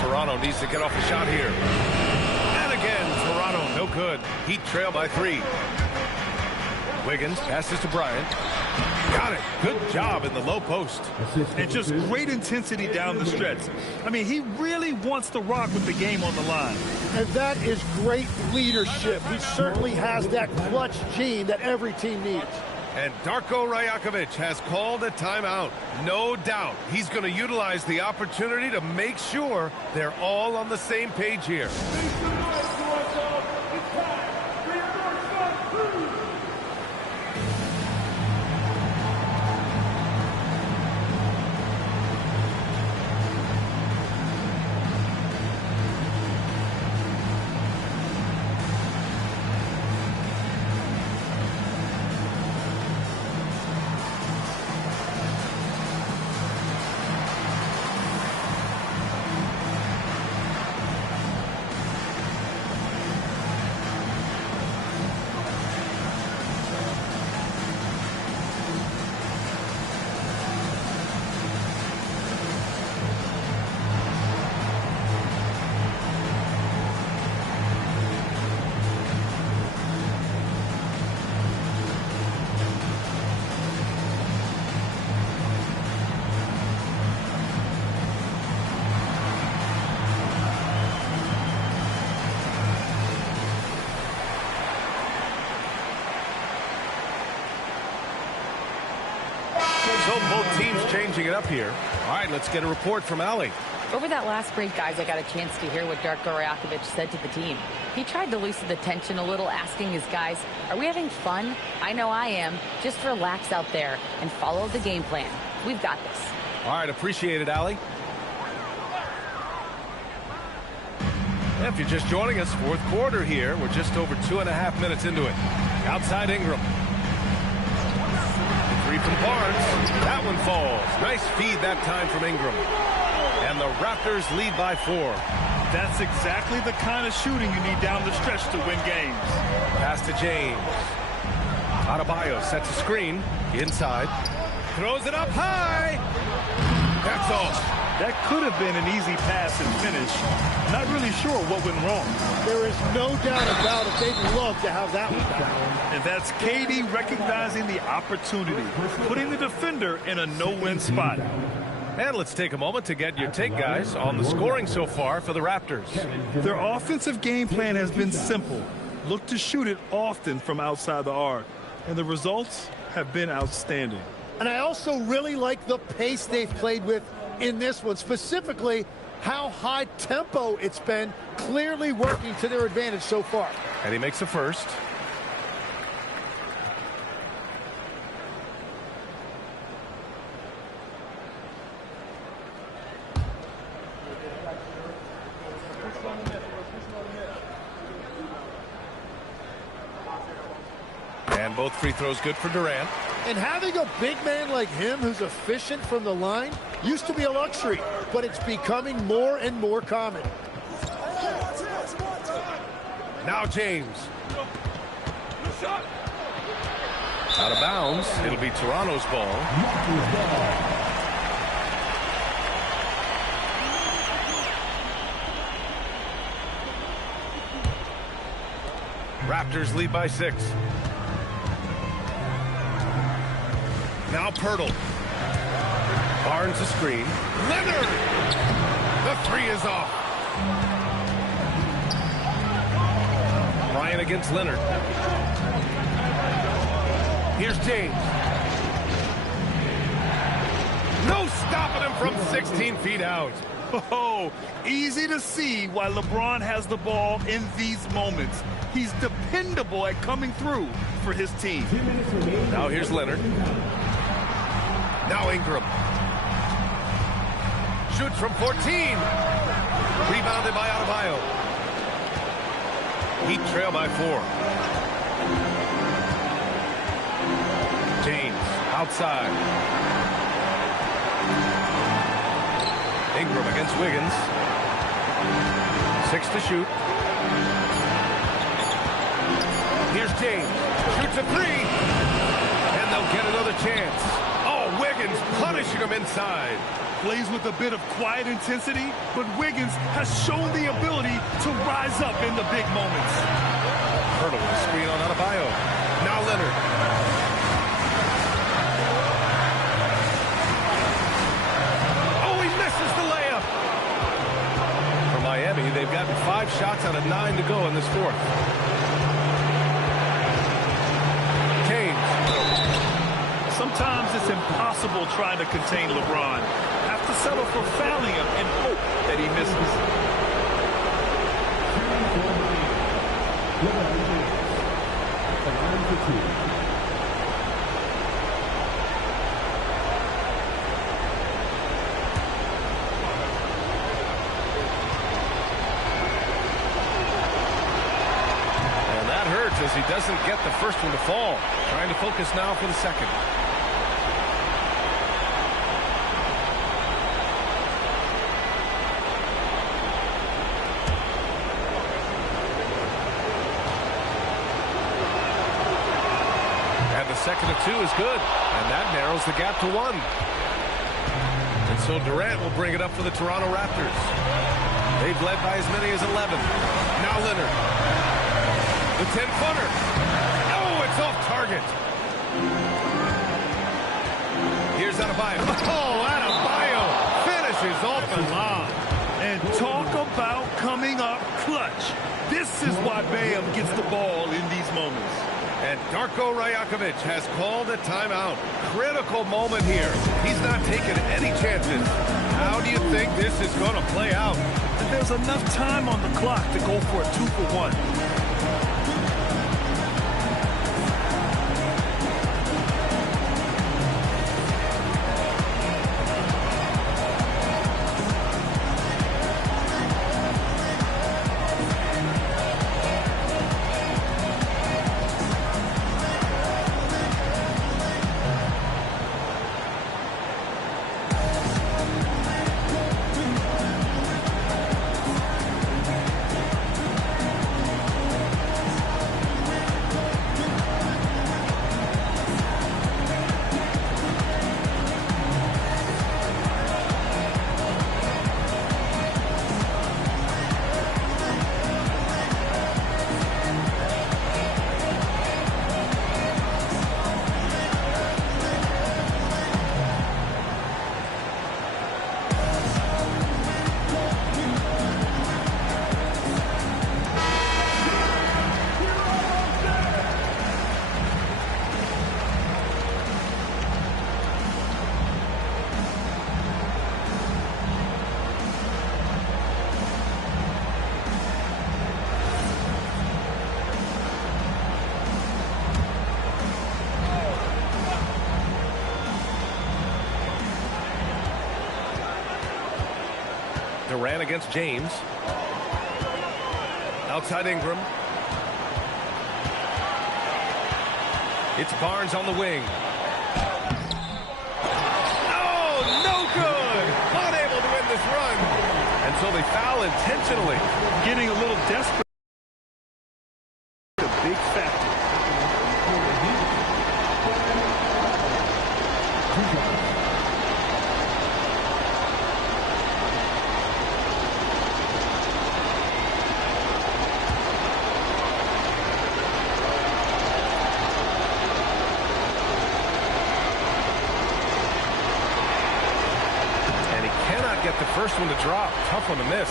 Toronto needs to get off a shot here. And again, Toronto, no good. Heat trail by 3. Wiggins passes to Bryant. Got it. Good job in the low post. And just great intensity down the stretch. I mean, he really wants to rock with the game on the line. And that is great leadership. He certainly has that clutch gene that every team needs. And Darko Rajakovic has called a timeout. No doubt he's going to utilize the opportunity to make sure they're all on the same page here. So both teams changing it up here. All right, let's get a report from Allie. Over that last break, guys, I got a chance to hear what Darko Rajakovic said to the team. He tried to loosen the tension a little, asking his guys, are we having fun? I know I am. Just relax out there and follow the game plan. We've got this. All right, appreciate it, Allie. If you're just joining us, fourth quarter here. We're just over 2.5 minutes into it. Outside Ingram. Three from Barnes. That one falls. Nice feed that time from Ingram. And the Raptors lead by 4. That's exactly the kind of shooting you need down the stretch to win games. Pass to James. Adebayo sets a screen. Inside. Throws it up high. That's all. That could have been an easy pass and finish. Not really sure what went wrong. There is no doubt about it. They'd love to have that one back. And that's KD recognizing the opportunity, putting the defender in a no-win spot. And let's take a moment to get your take, guys, on the scoring so far for the Raptors. Their offensive game plan has been simple. Look to shoot it often from outside the arc. And the results have been outstanding. And I also really like the pace they've played with in this one, specifically how high tempo it's been, clearly working to their advantage so far. And he makes the first. And both free throws good for Durant. And having a big man like him who's efficient from the line used to be a luxury, but it's becoming more and more common. Now James. Out of bounds. It'll be Toronto's ball. Raptors lead by 6. Now Pirtle. Barnes a screen. Leonard! The 3 is off. Bryant against Leonard. Here's James. No stopping him from 16 feet out. Oh, easy to see why LeBron has the ball in these moments. He's dependable at coming through for his team. Now here's Leonard. Now Ingram. Shoots from 14. Rebounded by Adebayo. Heat trail by 4. James outside. Ingram against Wiggins. 6 to shoot. Here's James. Shoots a 3. And they'll get another chance. Oh, Wiggins punishing him inside. Plays with a bit of quiet intensity, but Wiggins has shown the ability to rise up in the big moments. Hurdle with a screen on Adebayo. Now Leonard. fourth. James. Sometimes it's impossible trying to contain LeBron. Have to settle for fouling him and hope that he misses. And that hurts as he doesn't get the first one to fall. Trying to focus now for the second. Second of two is good, and that narrows the gap to one. And so Durant will bring it up for the Toronto Raptors. They've led by as many as 11. Now Leonard. The 10-footer. Oh, it's off target. Here's Adebayo. Oh, Adebayo finishes off the lob. And talk about coming up clutch. This is why Bam gets the ball in these moments. And Darko Rajakovic has called a timeout. Critical moment here. He's not taking any chances. How do you think this is going to play out? There's enough time on the clock to go for a 2-for-1. Durant against James. Outside Ingram. It's Barnes on the wing. Oh, no good! Unable to win this run. And so they foul intentionally. Getting a little desperate. A big factor. Get the first one to drop. Tough one to miss.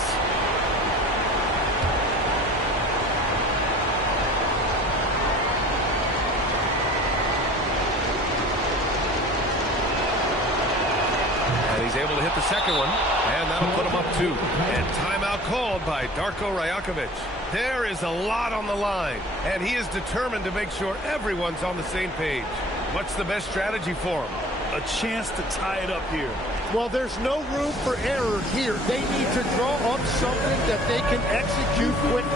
And he's able to hit the second one. And that'll put him up 2. And timeout called by Darko Rajakovic. There is a lot on the line. And he is determined to make sure everyone's on the same page. What's the best strategy for him? A chance to tie it up here. Well, there's no room for error here. They need to draw up something that they can execute quickly.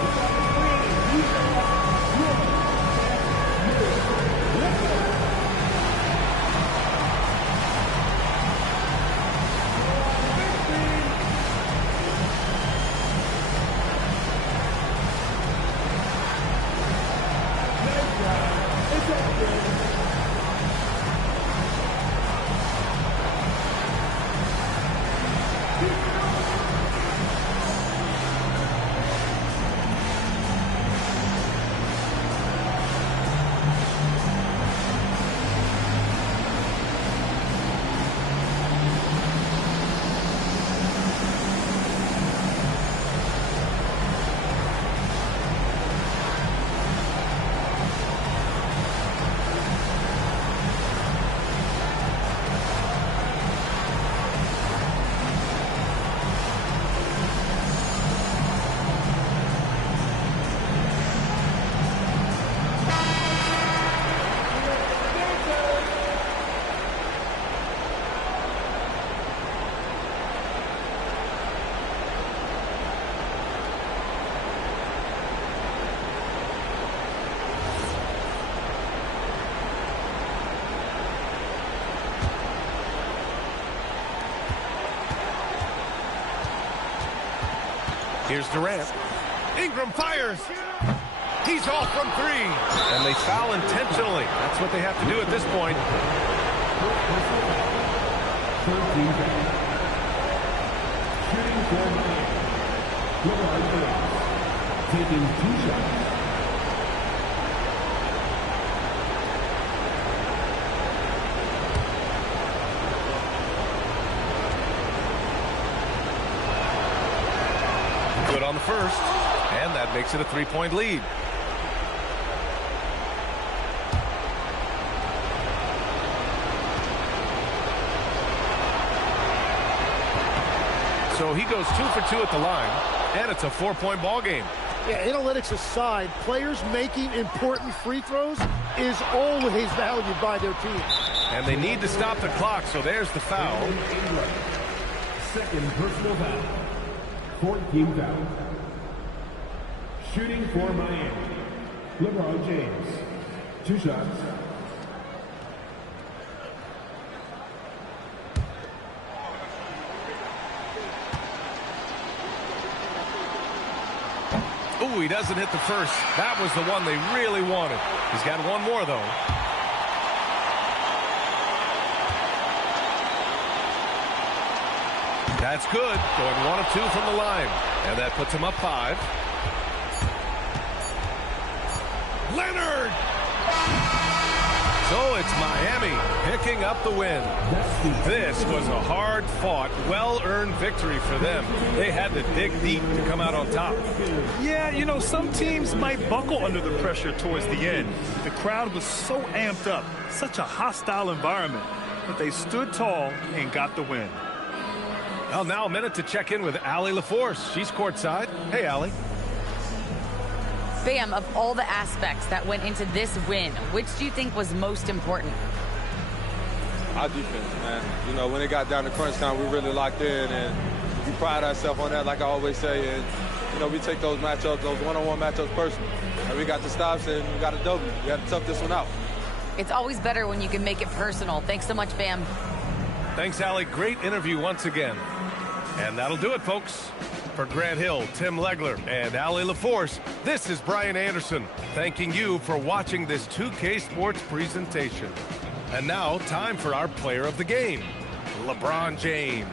Here's Durant. Ingram fires. He's off from three. And they foul intentionally. That's what they have to do at this point. Shooting for Miami. LeBron James taking 2 shots. Good on the first, and that makes it a 3-point lead. So he goes 2 for 2 at the line, and it's a 4-point ball game. Yeah, analytics aside, players making important free throws is always valued by their team. And they need to stop the clock, so there's the foul. Second personal foul. 14 foul. Shooting for Miami. LeBron James. 2 shots. Ooh, he doesn't hit the first. That was the one they really wanted. He's got one more, though. That's good. Going 1 of 2 from the line. And that puts him up 5. Leonard! So it's Miami picking up the win. This was a hard-fought, well-earned victory for them. They had to dig deep to come out on top. Yeah, you know, some teams might buckle under the pressure towards the end. The crowd was so amped up, such a hostile environment, but they stood tall and got the win. Well, now a minute to check in with Allie LaForce. She's courtside. Hey, Allie. Bam, of all the aspects that went into this win, which do you think was most important? Our defense, man. You know, when it got down to crunch time, we really locked in, and we pride ourselves on that, like I always say. And, you know, we take those matchups, those one-on-one matchups personal. And we got the stops, and we got a W. We had to tough this one out. It's always better when you can make it personal. Thanks so much, Bam. Thanks, Allie. Great interview once again. And that'll do it, folks. For Grant Hill, Tim Legler, and Allie LaForce, this is Brian Anderson, thanking you for watching this 2K Sports presentation. And now, time for our player of the game, LeBron James.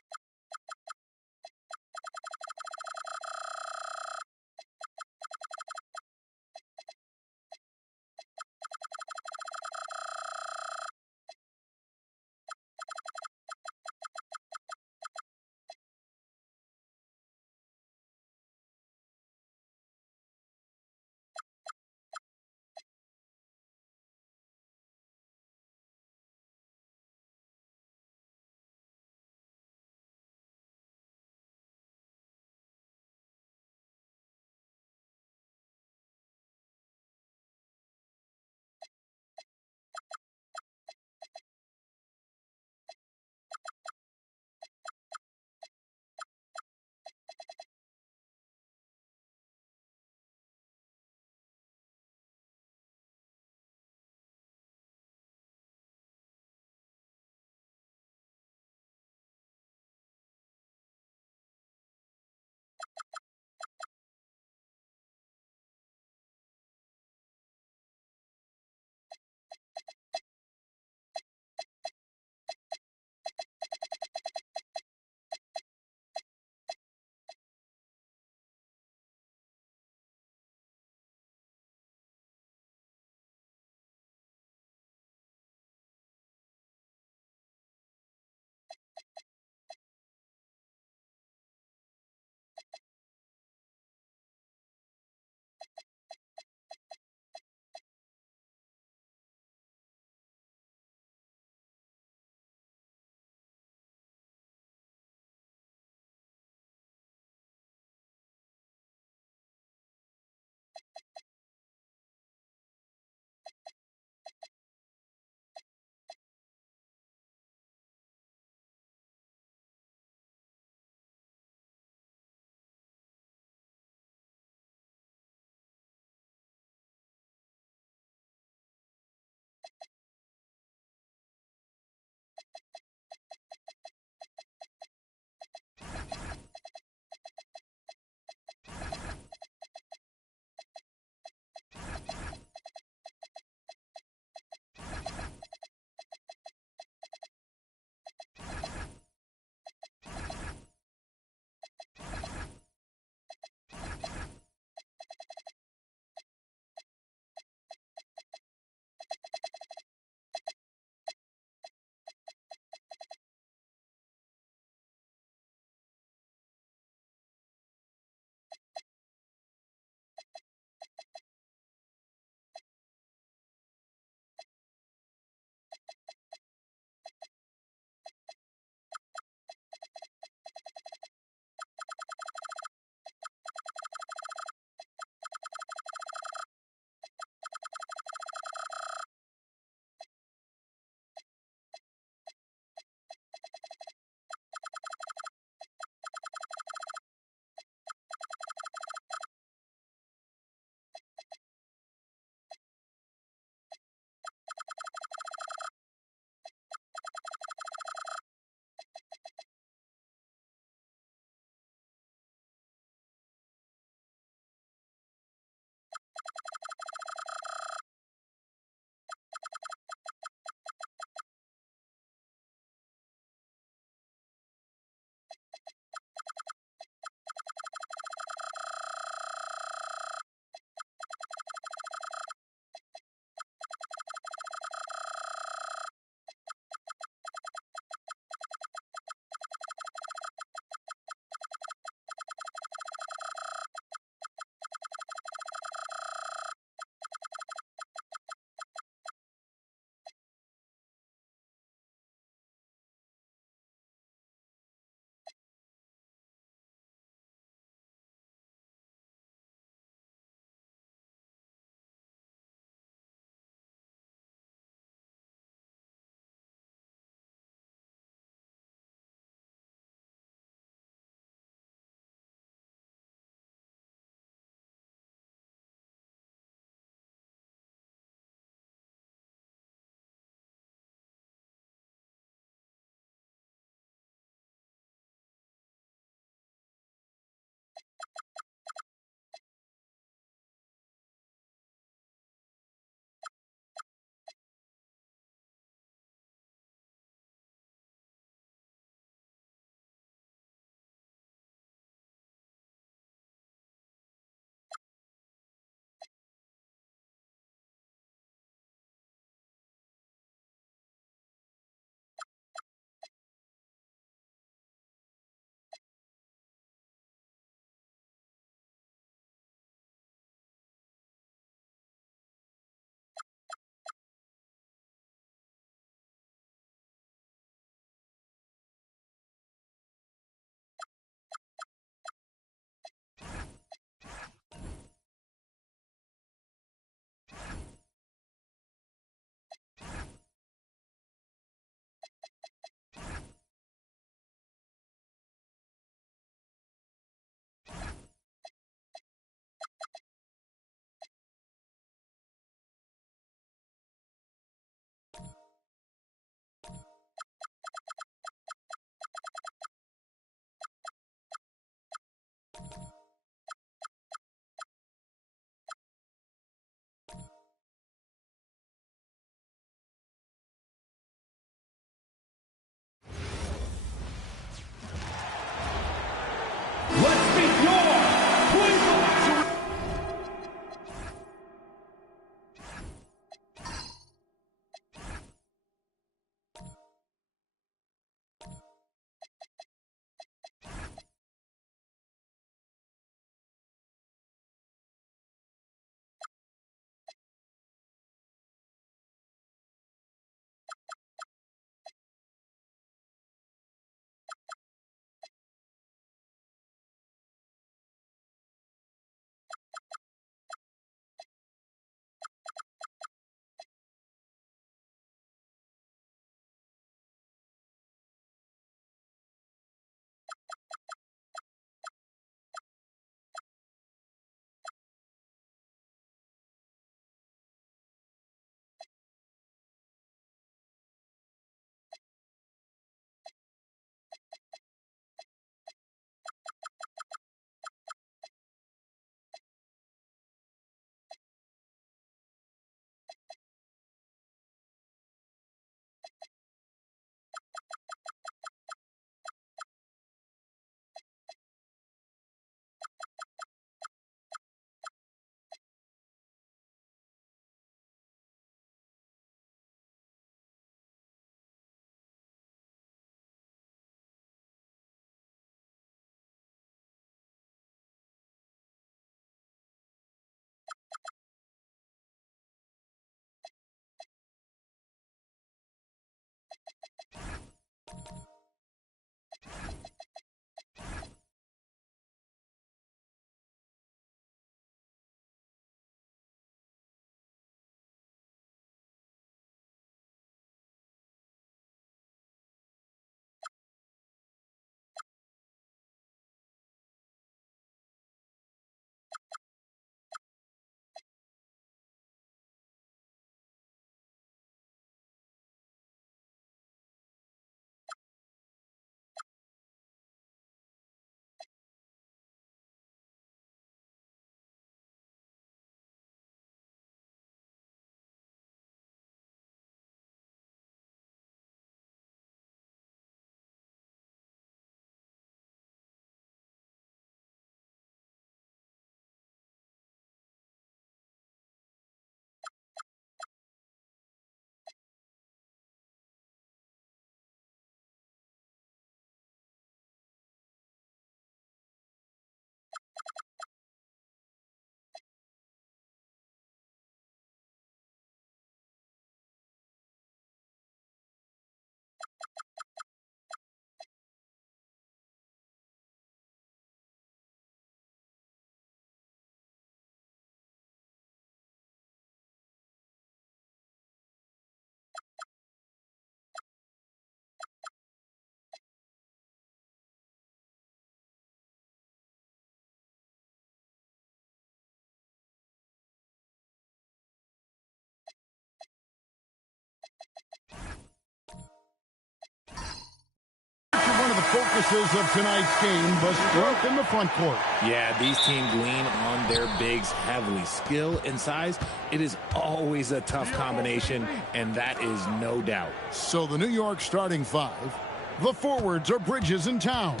focuses of tonight's game, but strength in the front court. Yeah, these teams lean on their bigs heavily. Skill and size, it is always a tough combination, and that is no doubt. So the New York starting five. The forwards are Bridges and Towns.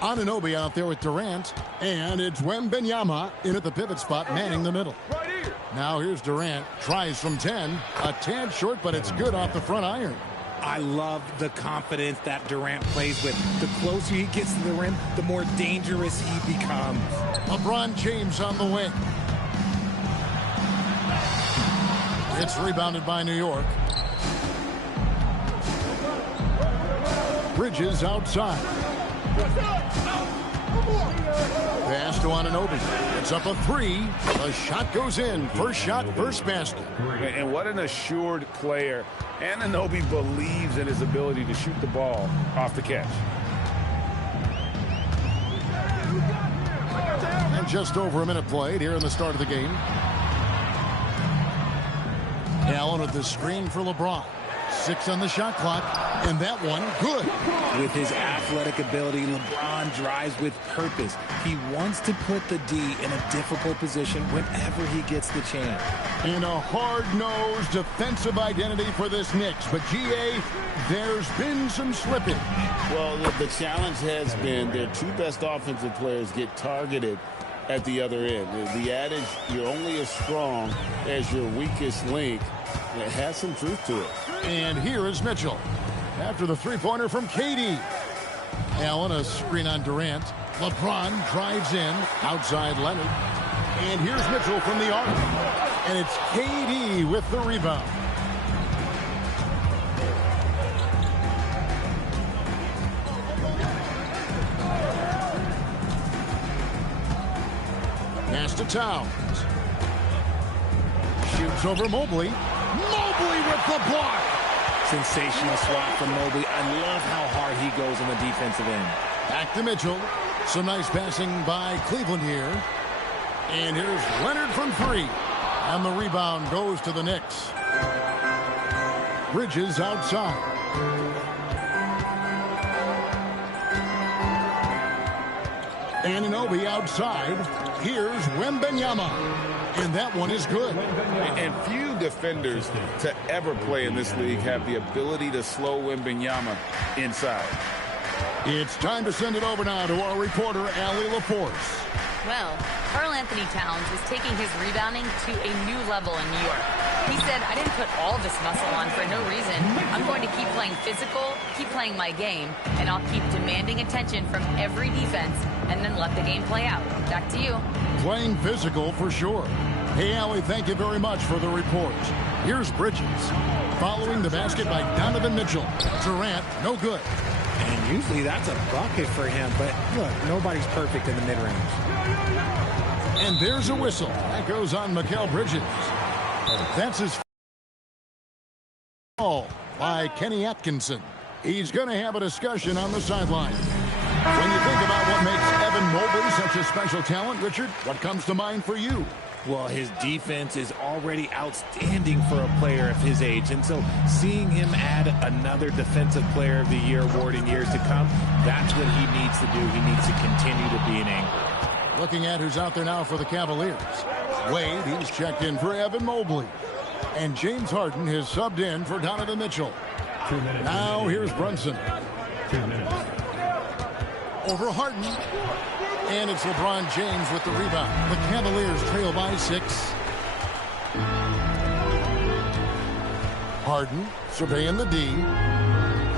Anunoby out there with Durant, and it's Wembanyama in at the pivot spot, manning the middle. Now here's Durant, tries from 10, a tad short, but it's good off the front iron. I love the confidence that Durant plays with. The closer he gets to the rim, the more dangerous he becomes. LeBron James on the wing. It's rebounded by New York. Bridges outside. Pass to Anunoby. It's up a three. The shot goes in. First shot, first basket. And what an assured player. Anunoby believes in his ability to shoot the ball off the catch. And just over a minute played here in the start of the game. Allen with the screen for LeBron. 6 on the shot clock, and that one good. With his athletic ability, LeBron drives with purpose. He wants to put the D in a difficult position whenever he gets the chance. And a hard-nosed defensive identity for this Knicks. But, GA, there's been some slippage. Well, the challenge has been their two best offensive players get targeted at the other end. The adage, you're only as strong as your weakest link, it has some truth to it. And here is Mitchell. After the three-pointer from KD. Allen, a screen on Durant. LeBron drives in. Outside Leonard. And here's Mitchell from the arc. And it's KD with the rebound. Pass to Towns. Shoots over Mobley. Mobley with the block. Sensational swat from Mobley. I love how hard he goes on the defensive end. Back to Mitchell. Some nice passing by Cleveland here. And here's Leonard from 3. And the rebound goes to the Knicks. Bridges outside. Anunoby outside. Here's Wembanyama. And that one is good. And few defenders to ever play in this league have the ability to slow Wembanyama inside. It's time to send it over now to our reporter, Allie LaForce. Well, Karl Anthony Towns is taking his rebounding to a new level in New York. He said, I didn't put all this muscle on for no reason. I'm going to keep playing physical, keep playing my game, and I'll keep demanding attention from every defense and then let the game play out. Back to you. Playing physical for sure. Hey, Allie, thank you very much for the report. Here's Bridges. Following the basket by Donovan Mitchell. Durant, no good. And usually that's a bucket for him, but look, nobody's perfect in the mid-range. And there's a whistle. That goes on Mikal Bridges. That's his foul by Kenny Atkinson. He's going to have a discussion on the sideline. When you think about what makes Evan Mobley such a special talent, Richard, what comes to mind for you? Well, his defense is already outstanding for a player of his age. And so seeing him add another Defensive Player of the Year award in years to come, that's what he needs to do. He needs to continue to be an anchor. Looking at who's out there now for the Cavaliers. Wade, he's checked in for Evan Mobley. And James Harden has subbed in for Donovan Mitchell. 2 minutes. Now here's Brunson. 2 minutes. Over Harden. And it's LeBron James with the rebound. The Cavaliers trail by 6. Harden surveying the D.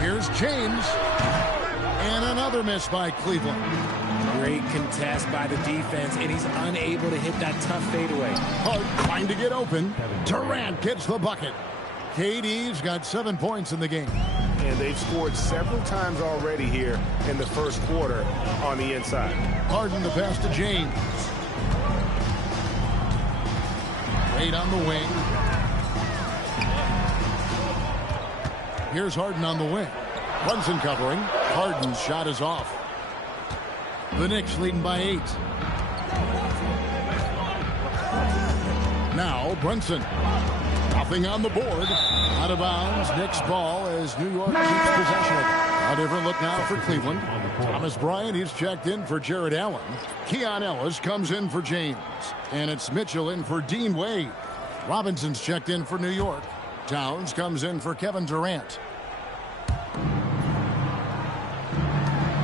Here's James. And another miss by Cleveland. Great contest by the defense, and he's unable to hit that tough fadeaway. Hart trying to get open. Durant gets the bucket. KD's got 7 points in the game. And they've scored several times already here in the first quarter on the inside. Harden the pass to James. Wade on the wing. Here's Harden on the wing. Brunson covering. Harden's shot is off. The Knicks leading by 8. Now Brunson. Nothing on the board. Out of bounds. Knicks ball as New York keeps possession. A different look now for Cleveland. Thomas Bryant, he's checked in for Jared Allen. Keon Ellis comes in for James. And it's Mitchell in for Dean Wade. Robinson's checked in for New York. Towns comes in for Kevin Durant.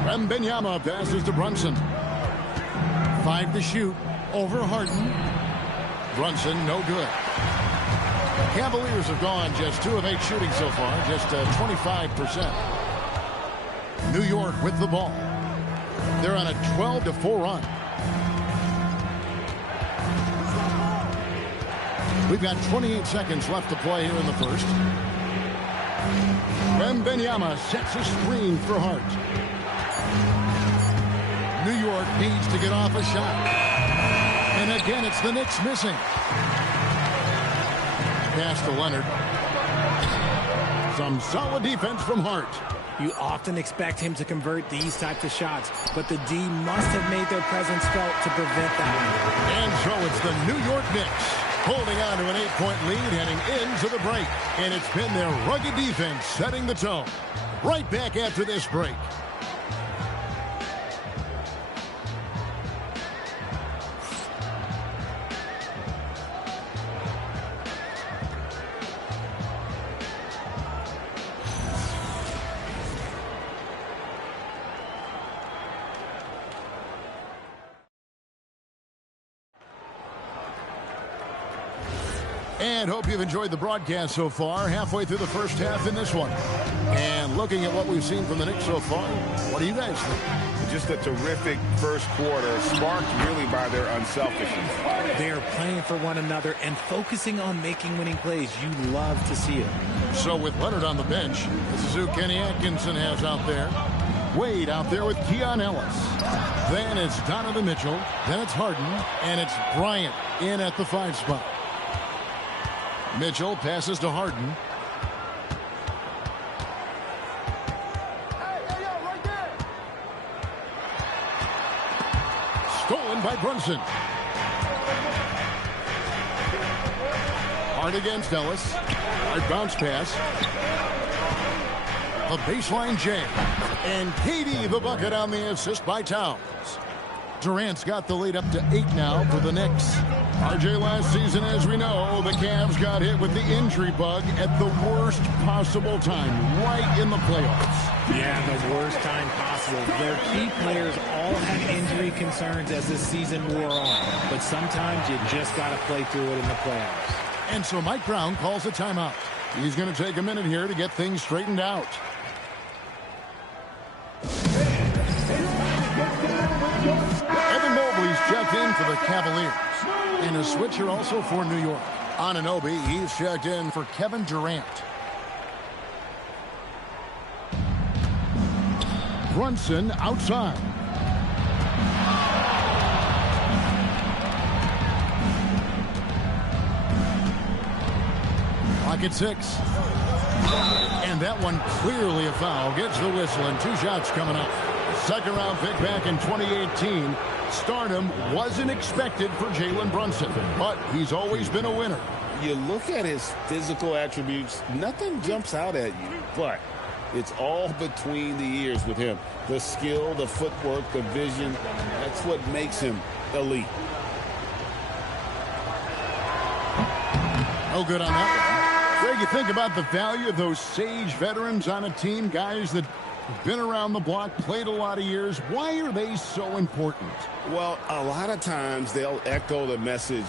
Wembanyama passes to Brunson. 5 to shoot. Over Harden. Brunson, no good. Cavaliers have gone just 2 of 8 shooting so far, just 25%. New York with the ball. They're on a 12-4 run. We've got 28 seconds left to play here in the first. Wembanyama sets a screen for Hart. New York needs to get off a shot. And again, it's the Knicks missing. Pass to Leonard. Some solid defense from Hart. You often expect him to convert these types of shots, but the D must have made their presence felt to prevent that. And so it's the New York Knicks holding on to an 8-point lead heading into the break. And it's been their rugged defense setting the tone. Right back after this break. And hope you've enjoyed the broadcast so far. Halfway through the first half in this one. And looking at what we've seen from the Knicks so far, what do you guys think? Just a terrific first quarter, sparked really by their unselfishness. They are playing for one another and focusing on making winning plays. You love to see it. So with Leonard on the bench, this is who Kenny Atkinson has out there. Wade out there with Keon Ellis. Then it's Donovan Mitchell. Then it's Harden. And it's Bryant in at the 5 spot. Mitchell passes to Harden. Stolen by Brunson. Hard against Ellis. Hard bounce pass. A baseline jam. And Katie the bucket on the assist by Towns. Durant's got the lead up to 8 now for the Knicks. RJ, last season, as we know, the Cavs got hit with the injury bug at the worst possible time, right in the playoffs. Yeah, the worst time possible. Their key players all had injury concerns as the season wore on. But sometimes you just got to play through it in the playoffs. And so Mike Brown calls a timeout. He's going to take a minute here to get things straightened out. Evan Mobley's checked in for the Cavaliers. And a switcher also for New York. Anunoby, he's checked in for Kevin Durant. Brunson outside. Clock at 6. And that one clearly a foul. Gets the whistle and 2 shots coming up. Second round pick back in 2018. Stardom wasn't expected for Jalen Brunson, but he's always been a winner. You look at his physical attributes, nothing jumps out at you, but it's all between the ears with him. The skill, the footwork, the vision, that's what makes him elite. No good on that one. Greg, you think about the value of those sage veterans on a team, guys that have been around the block, played a lot of years. Why are they so important? Well, a lot of times they'll echo the message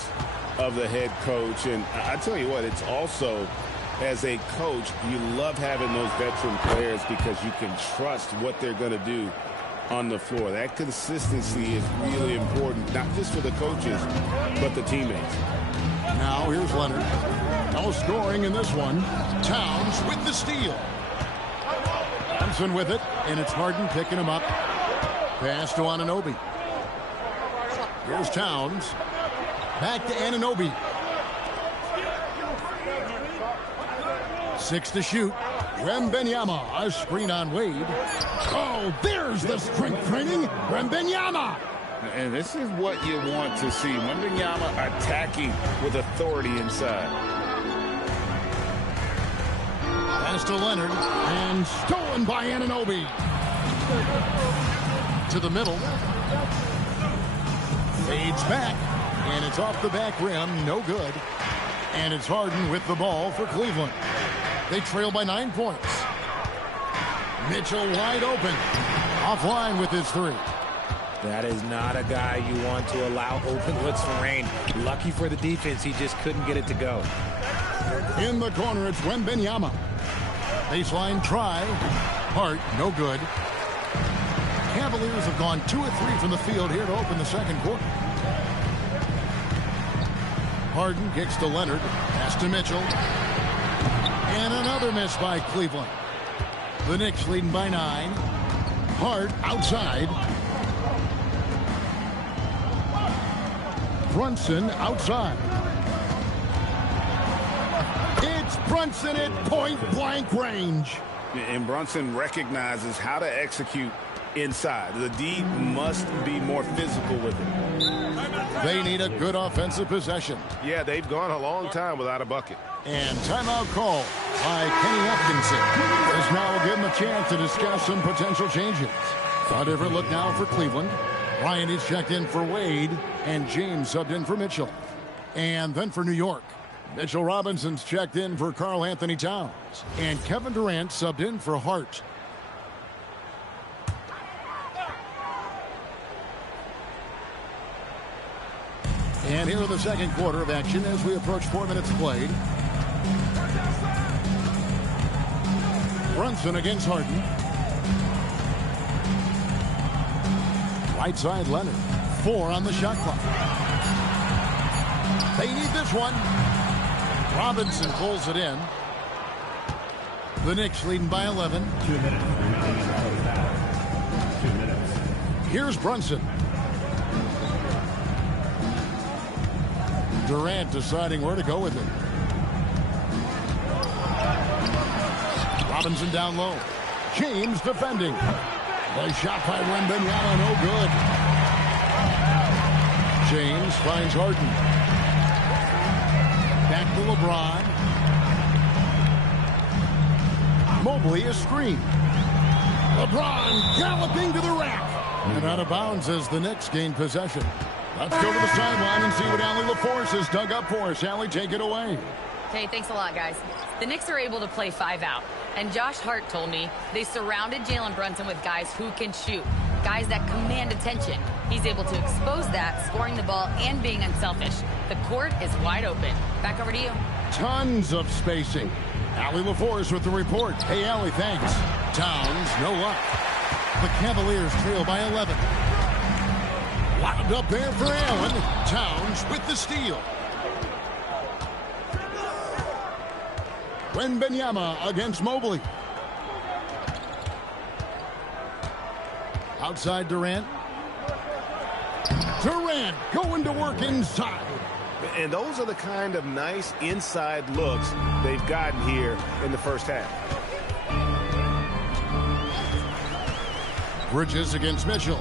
of the head coach. And I tell you what, it's also, as a coach, you love having those veteran players because you can trust what they're going to do on the floor. That consistency is really important, not just for the coaches, but the teammates. Now here's Leonard. No scoring in this one. Towns with the steal. Thompson with it, and it's Harden picking him up. Pass to Anunoby. Here's Towns. Back to Anunoby. 6 to shoot. Wembanyama, a screen on Wade. Oh, there's the strength training. Wembanyama. And this is what you want to see. Wembanyama attacking with authority inside. Pass to Leonard, and stolen by Anunoby. To the middle. Fades back, and it's off the back rim, no good. And it's Harden with the ball for Cleveland. They trail by 9 points. Mitchell wide open. Offline with his three. That is not a guy you want to allow open looks for rain. Lucky for the defense, he just couldn't get it to go. In the corner, it's Wembanyama. Baseline try. Hart, no good. Cavaliers have gone 2 of 3 from the field here to open the second quarter. Harden kicks to Leonard. Pass to Mitchell. And another miss by Cleveland. The Knicks leading by 9. Hart outside. Brunson outside. It's Brunson at point-blank range. And Brunson recognizes how to execute inside. The D must be more physical with it. They need a good offensive possession. Yeah, they've gone a long time without a bucket. And timeout call by Kenny Atkinson. This now will give him a chance to discuss some potential changes. A different look now for Cleveland. Ryan is checked in for Wade, and James subbed in for Mitchell. And then for New York, Mitchell Robinson's checked in for Karl Anthony Towns, and Kevin Durant subbed in for Hart. And here in the second quarter of action as we approach 4 minutes played. Brunson against Harden. Right side Leonard. 4 on the shot clock. They need this one. Robinson pulls it in. The Knicks leading by 11. 2 minutes remaining. 2 minutes. Here's Brunson. Durant deciding where to go with it. Robinson down low. James defending. Nice shot by Wembanyama, no good. James finds Harden. Back to LeBron. Mobley a screen. LeBron galloping to the rack. And out of bounds as the Knicks gain possession. Let's go to the sideline and see what Allie LaForce has dug up for us. Allie, take it away. Hey, thanks a lot, guys. The Knicks are able to play 5 out. And Josh Hart told me they surrounded Jalen Brunson with guys who can shoot, guys that command attention. He's able to expose that, scoring the ball and being unselfish. The court is wide open. Back over to you. Tons of spacing. Allie LaForce with the report. Hey, Allie, thanks. Towns, no luck. The Cavaliers trail by 11. Wound up there for Allen. Towns with the steal. Wembanyama against Mobley. Outside Durant. Durant going to work inside. And those are the kind of nice inside looks they've gotten here in the first half. Bridges against Mitchell.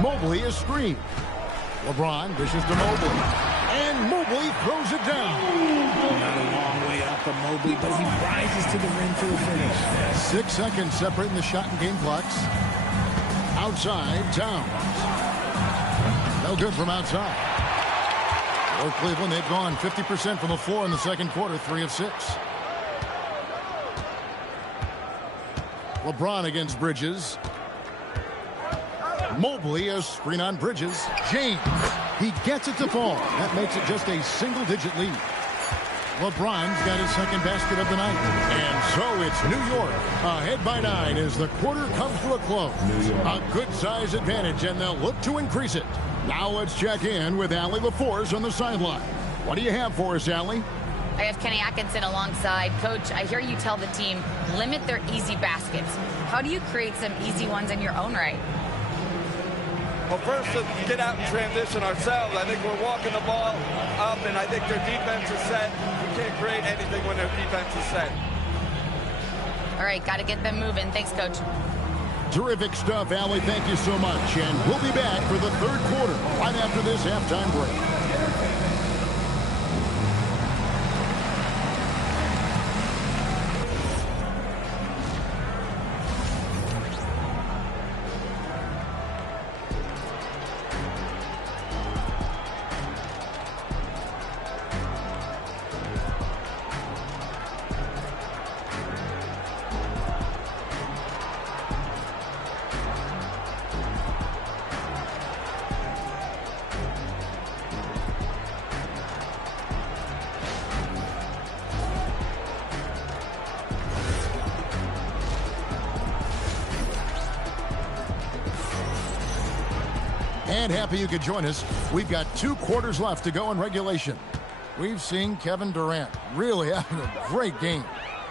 Mobley is screened. LeBron dishes to Mobley. And Mobley throws it down. Not a long way up for Mobley, but he rises to the rim for the finish. 6 seconds separating the shot and game clocks. Outside, Towns. No good from outside. For Cleveland, they've gone 50% from the floor in the second quarter, 3 of 6. LeBron against Bridges. Mobley, a screen on Bridges. James, he gets it to fall. That makes it just a single-digit lead. LeBron's got his second basket of the night. And so it's New York ahead by 9 as the quarter comes to a close. A good size advantage, and they'll look to increase it. Now let's check in with Allie LaForce on the sideline. What do you have for us, Allie? I have Kenny Atkinson alongside. Coach, I hear you tell the team, limit their easy baskets. How do you create some easy ones in your own right? Well, first, to get out and transition ourselves. I think we're walking the ball up, and I think their defense is set. We can't create anything when their defense is set. All right, got to get them moving. Thanks, Coach. Terrific stuff, Allie. Thank you so much. And we'll be back for the third quarter right after this halftime break. And happy you could join us. We've got 2 quarters left to go in regulation. We've seen Kevin Durant really having a great game.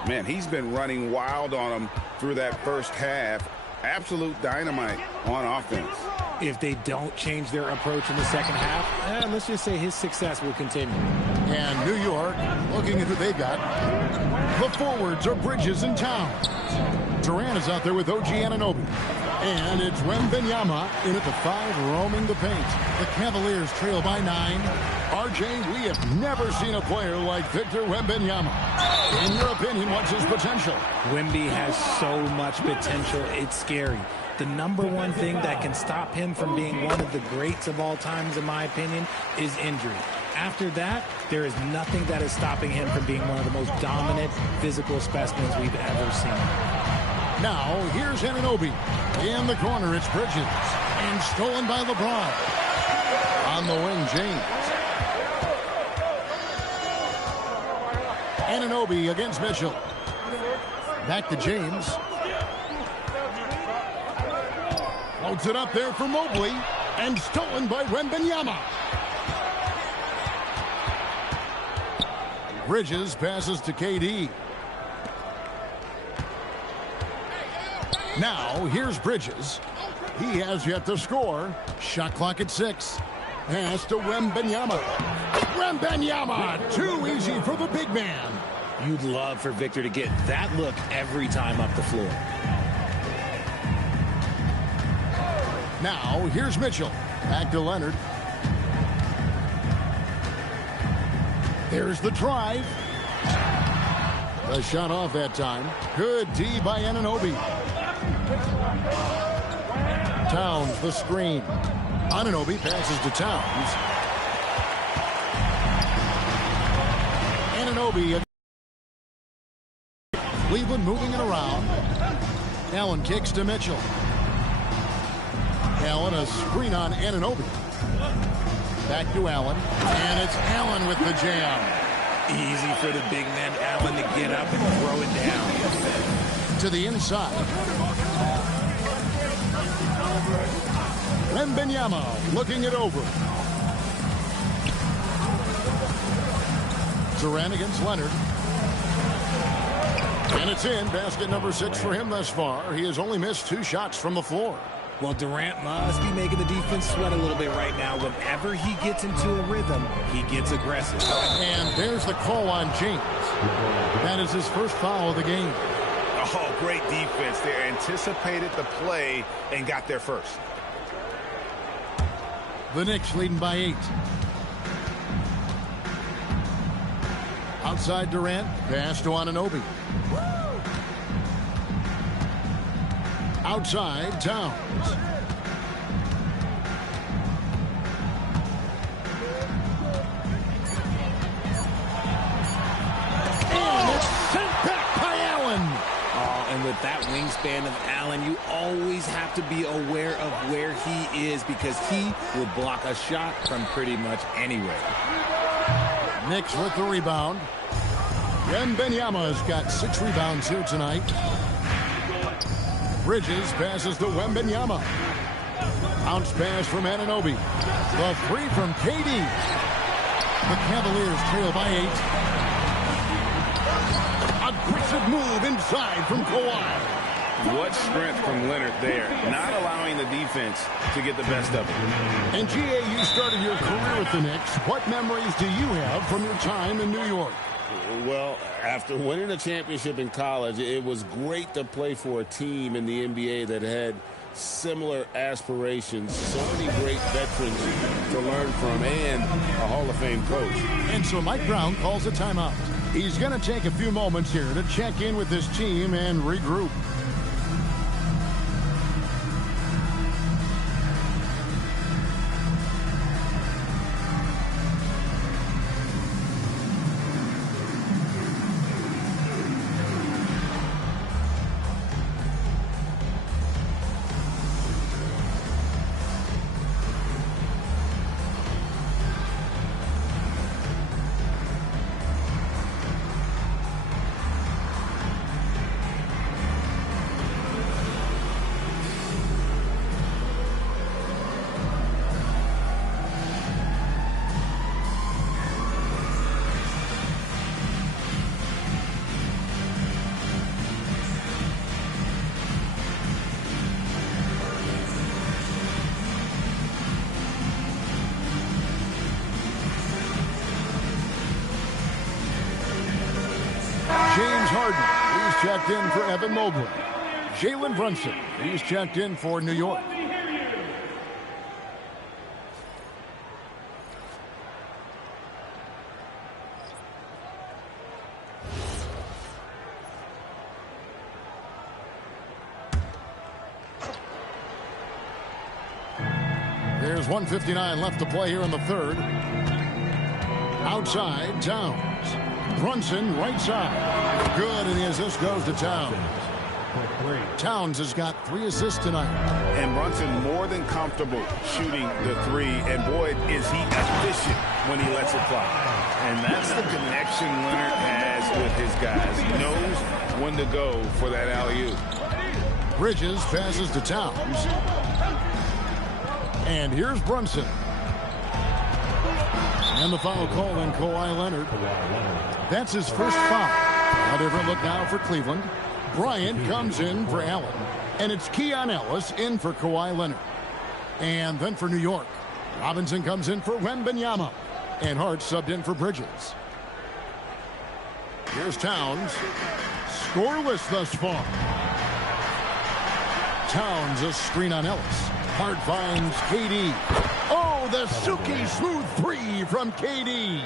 Man, he's been running wild on them through that first half. Absolute dynamite on offense. If they don't change their approach in the second half, let's just say his success will continue. And New York, looking at who they got. The forwards are Bridges and Towns. Durant is out there with OG Anunoby. And it's Wembanyama in at the 5, roaming the paint. The Cavaliers trail by 9. RJ, we have never seen a player like Victor Wembanyama. In your opinion, what's his potential? Wemby has so much potential, it's scary. The number one thing that can stop him from being one of the greats of all times, in my opinion, is injury. After that, there is nothing that is stopping him from being one of the most dominant physical specimens we've ever seen. Now, here's Anunoby. In the corner, it's Bridges. And stolen by LeBron. On the wing, James. Anunoby against Mitchell. Back to James. Floats it up there for Mobley. And stolen by Wembanyama. Bridges passes to KD. Now, here's Bridges. He has yet to score. Shot clock at 6. Pass to Wembanyama. Wembanyama! Too easy for the big man. You'd love for Victor to get that look every time up the floor. Now, here's Mitchell. Back to Leonard. There's the drive. The shot off that time. Good D by Anunoby. Towns, the screen. Anunoby passes to Towns. Anunoby. Cleveland moving it around. Allen kicks to Mitchell. Allen, a screen on Anunoby. Back to Allen. And it's Allen with the jam. Easy for the big man Allen to get up and throw it down. To the inside. Wembanyama looking it over. Durant against Leonard. And it's in. Basket number 6 for him thus far. He has only missed 2 shots from the floor. Well, Durant must be making the defense sweat a little bit right now. Whenever he gets into a rhythm, he gets aggressive. And there's the call on James. That is his first foul of the game. Oh, great defense. They anticipated the play and got there first. The Knicks leading by 8. Outside Durant. Pass to Anunoby. Outside Towns. And it's sent back by Allen. Oh, and with that wingspan of Allen, you always have to be aware of where he is because he will block a shot from pretty much anywhere. Knicks with the rebound. Wembanyama has got 6 rebounds here tonight. Bridges passes to Wembanyama. Bounce pass from Anunoby. The 3 from KD. The Cavaliers trail by 8. Aggressive move inside from Kawhi. What strength from Leonard there, not allowing the defense to get the best of it. And GA, you started your career with the Knicks. What memories do you have from your time in New York? Well, after winning a championship in college, it was great to play for a team in the NBA that had similar aspirations, so many great veterans to learn from, and a Hall of Fame coach. And so Mike Brown calls a timeout. He's going to take a few moments here to check in with his team and regroup. Harden. He's checked in for Evan Mobley. Jalen Brunson. He's checked in for New York. There's 1:59 left to play here in the third. Outside, Towns. Brunson, right side. Good, and the assist goes to Towns. Towns has got 3 assists tonight. And Brunson more than comfortable shooting the 3. And boy, is he efficient when he lets it fly. And that's the connection Leonard has with his guys. He knows when to go for that alley-oop. Bridges passes to Towns. And here's Brunson. And the foul call on Kawhi Leonard. That's his first foul. A different look now for Cleveland. Bryant comes in for Allen. And it's Keon Ellis in for Kawhi Leonard. And then for New York, Robinson comes in for Wembanyama. And Hart subbed in for Bridges. Here's Towns. Scoreless thus far. Towns a screen on Ellis. Hart finds KD. Oh, the silky smooth 3 from KD.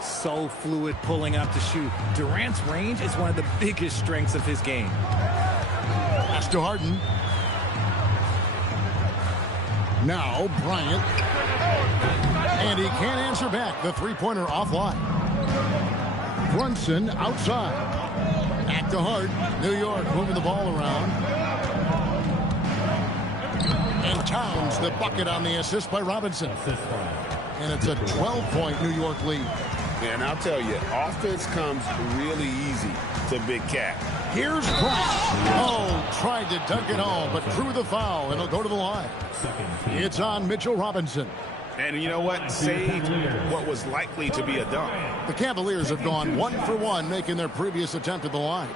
So fluid pulling up to shoot. Durant's range is one of the biggest strengths of his game. Pass to Harden. Now Bryant. And he can't answer back. The three-pointer offline. Brunson outside. Back to Hart. New York moving the ball around. And Towns the bucket on the assist by Robinson. And it's a 12-point New York lead. And I'll tell you, offense comes really easy to Big Cat. Here's Bryant. Oh, tried to dunk it home, but drew the foul, and he'll go to the line. It's on Mitchell Robinson. And you know what? Saved what was likely to be a dunk. The Cavaliers have gone 1 for 1, making their previous attempt at the line.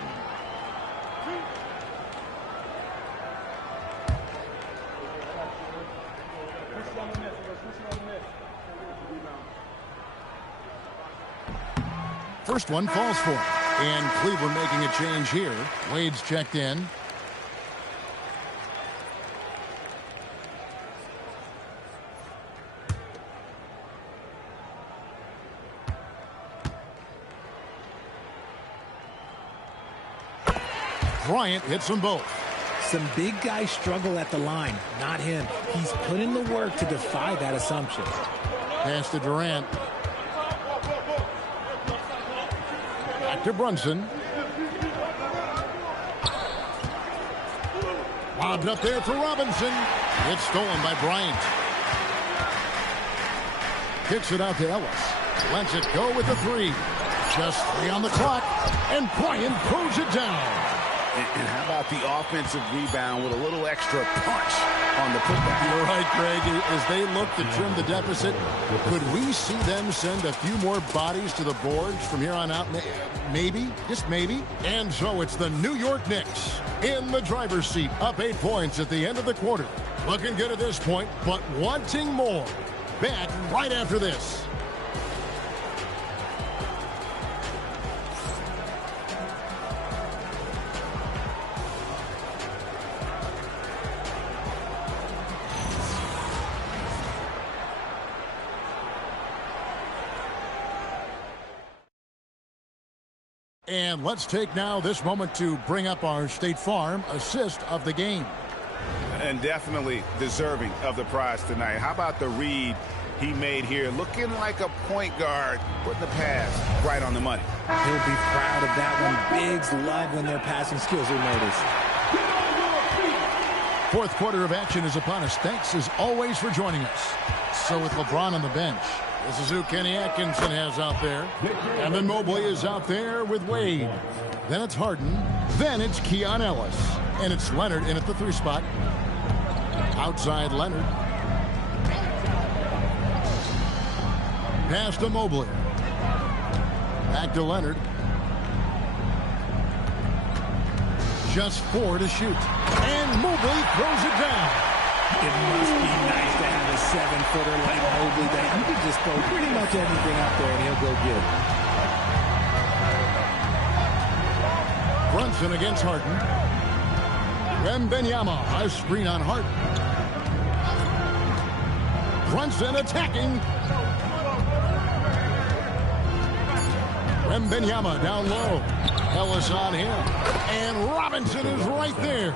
First one falls for him. And Cleveland making a change here. Wade's checked in. Bryant hits them both. Some big guys struggle at the line, not him. He's put in the work to defy that assumption. Pass to Durant. Back to Brunson. Lobbed up there for Robinson. It's stolen by Bryant. Kicks it out to Ellis. Lets it go with the 3. Just 3 on the clock. And Bryant throws it down. And how about the offensive rebound with a little extra punch on the putback? You're right, Greg. As they look to trim the deficit, could we see them send a few more bodies to the boards from here on out? Maybe, just maybe. And so it's the New York Knicks in the driver's seat, up 8 points at the end of the quarter. Looking good at this point, but wanting more. Back right after this. And let's take now this moment to bring up our State Farm assist of the game. And definitely deserving of the prize tonight. How about the read he made here? Looking like a point guard, putting the pass right on the money. He'll be proud of that one. Bigs love when their passing skills are noticed. Fourth quarter of action is upon us. Thanks as always for joining us. So with LeBron on the bench, this is who Kenny Atkinson has out there. Evan Mobley is out there with Wade. Then it's Harden. Then it's Keon Ellis. And it's Leonard in at the 3 spot. Outside Leonard. Pass to Mobley. Back to Leonard. Just 4 to shoot. And Mobley throws it down. It must be nice to have a 7-footer like Mobley that you can just throw pretty much anything up there and he'll go get it. Brunson against Harden. Wembanyama, a screen on Harden. Brunson attacking. Wembanyama down low. Ellis on him. And Robinson is right there.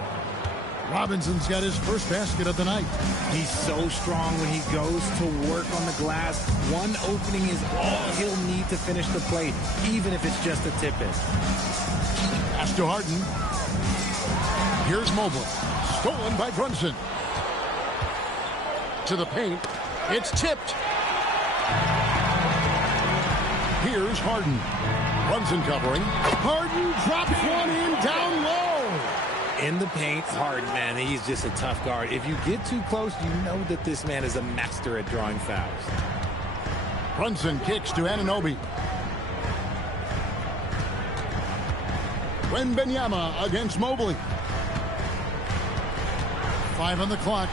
Robinson's got his first basket of the night. He's so strong when he goes to work on the glass. One opening is all he'll need to finish the play, even if it's just a tip-in. Pass to Harden. Here's Mobley. Stolen by Brunson. To the paint. It's tipped. Here's Harden. Brunson covering. Harden drops one in down low. In the paint, Harden, man, he's just a tough guard. If you get too close, you know that this man is a master at drawing fouls. Brunson kicks to Anunoby. Wembanyama against Mobley. 5 on the clock.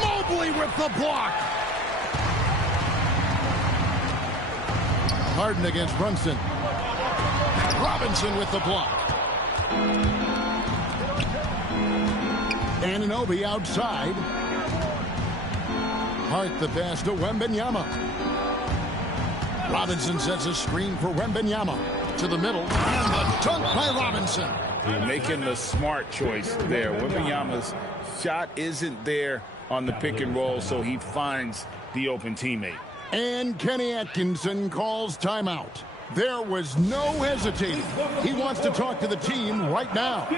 Mobley with the block. Harden against Brunson. Robinson with the block. Anunoby outside. Hart the pass to Wembanyama. Robinson sets a screen for Wembanyama. To the middle. And the dunk by Robinson. Making the smart choice there. Wembanyama's shot isn't there on the pick and roll, so he finds the open teammate. And Kenny Atkinson calls timeout. There was no hesitating. He wants to talk to the team right now.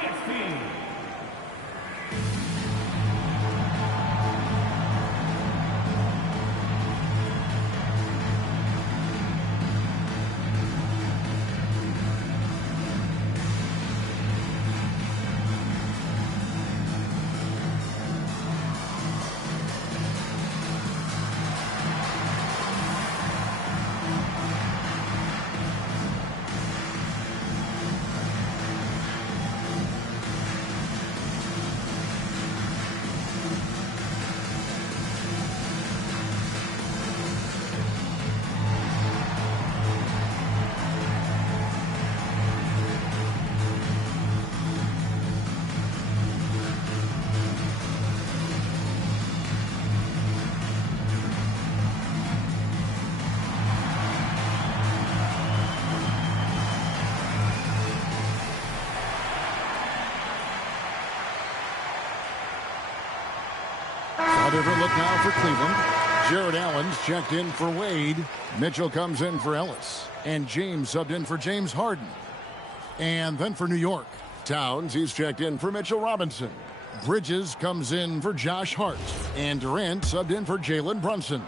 Different look now for Cleveland. Jared Allen's checked in for Wade. Mitchell comes in for Ellis. And James subbed in for James Harden. And then for New York, Towns, he's checked in for Mitchell Robinson. Bridges comes in for Josh Hart. And Durant subbed in for Jalen Brunson.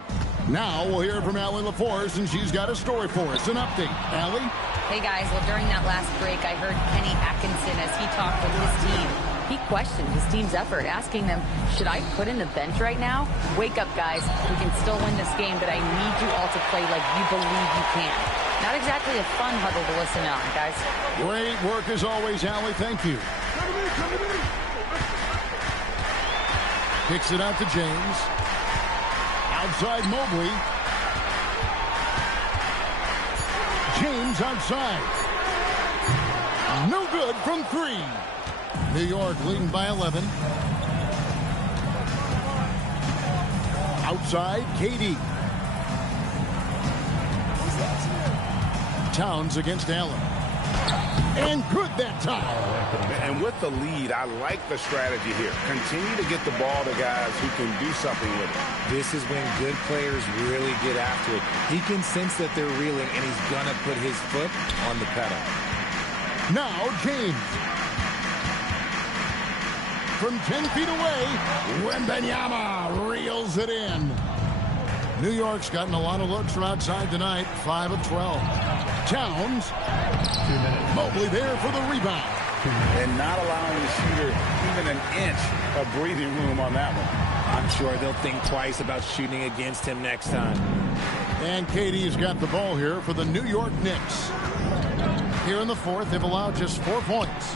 Now we'll hear from Allie LaForce, and she's got a story for us. An update. Allie? Hey, guys. Well, during that last break, I heard Kenny Atkinson as he talked with his team. He questioned his team's effort, asking them, should I put in the bench right now? Wake up, guys. We can still win this game, but I need you all to play like you believe you can. Not exactly a fun huddle to listen on, guys. Great work as always, Allie. Thank you. Kicks it out to James. Outside Mobley. James outside. No good from 3. New York leading by 11. Outside, KD. Towns against Allen. And good that time. And with the lead, I like the strategy here. Continue to get the ball to guys who can do something with it. This is when good players really get after it. He can sense that they're reeling, and he's going to put his foot on the pedal. Now, James. From 10 feet away, Wembanyama reels it in. New York's gotten a lot of looks from outside tonight, 5 of 12. Towns, Mobley there for the rebound. And not allowing the shooter even an inch of breathing room on that one. I'm sure they'll think twice about shooting against him next time. And KD's got the ball here for the New York Knicks. Here in the fourth, they've allowed just 4 points.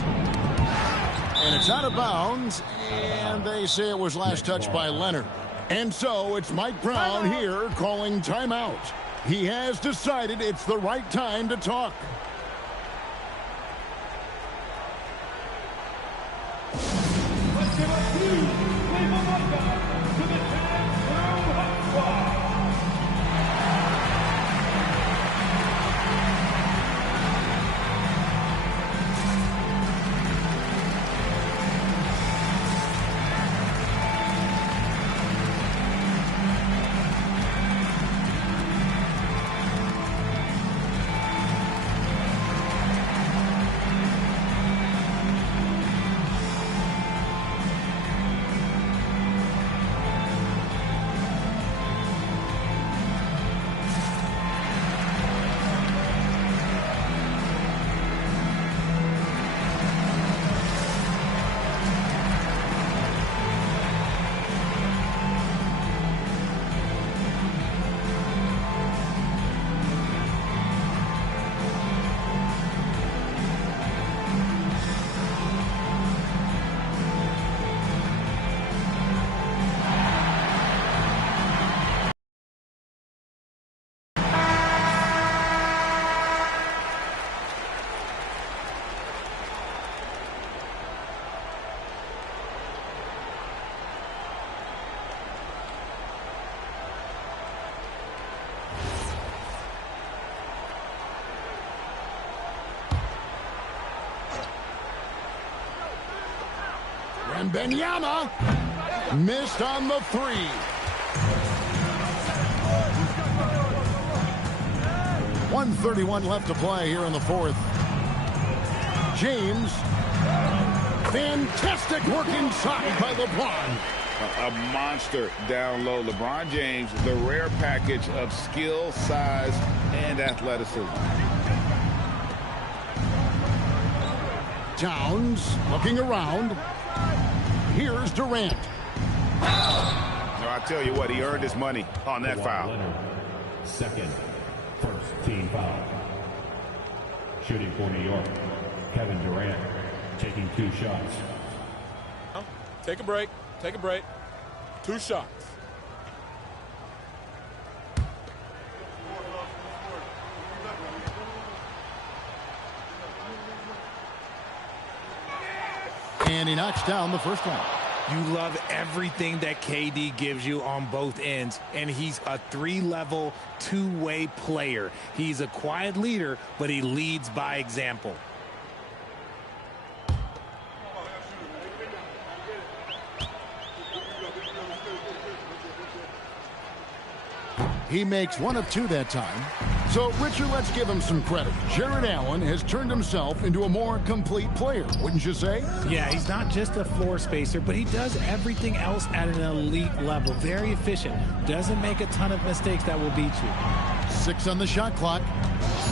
And it's out of bounds, and they say it was last touched by Leonard. And so it's Mike Brown here calling timeout. He has decided it's the right time to talk. Wembanyama missed on the three. .131 left to play here in the fourth. James. Fantastic work inside by LeBron. A monster down low. LeBron James, the rare package of skill, size, and athleticism. Towns looking around. Here's Durant. No, I tell you what, he earned his money on that foul. Leonard, second, first team foul. Shooting for New York, Kevin Durant, taking 2 shots. Take a break. Take a break. 2 shots. And he knocks down the first one. You love everything that KD gives you on both ends, and he's a 3-level, 2-way player. He's a quiet leader, but he leads by example. He makes 1 of 2 that time. So, Richard, let's give him some credit. Jared Allen has turned himself into a more complete player, wouldn't you say? Yeah, he's not just a floor spacer, but he does everything else at an elite level. Very efficient. Doesn't make a ton of mistakes that will beat you. 6 on the shot clock.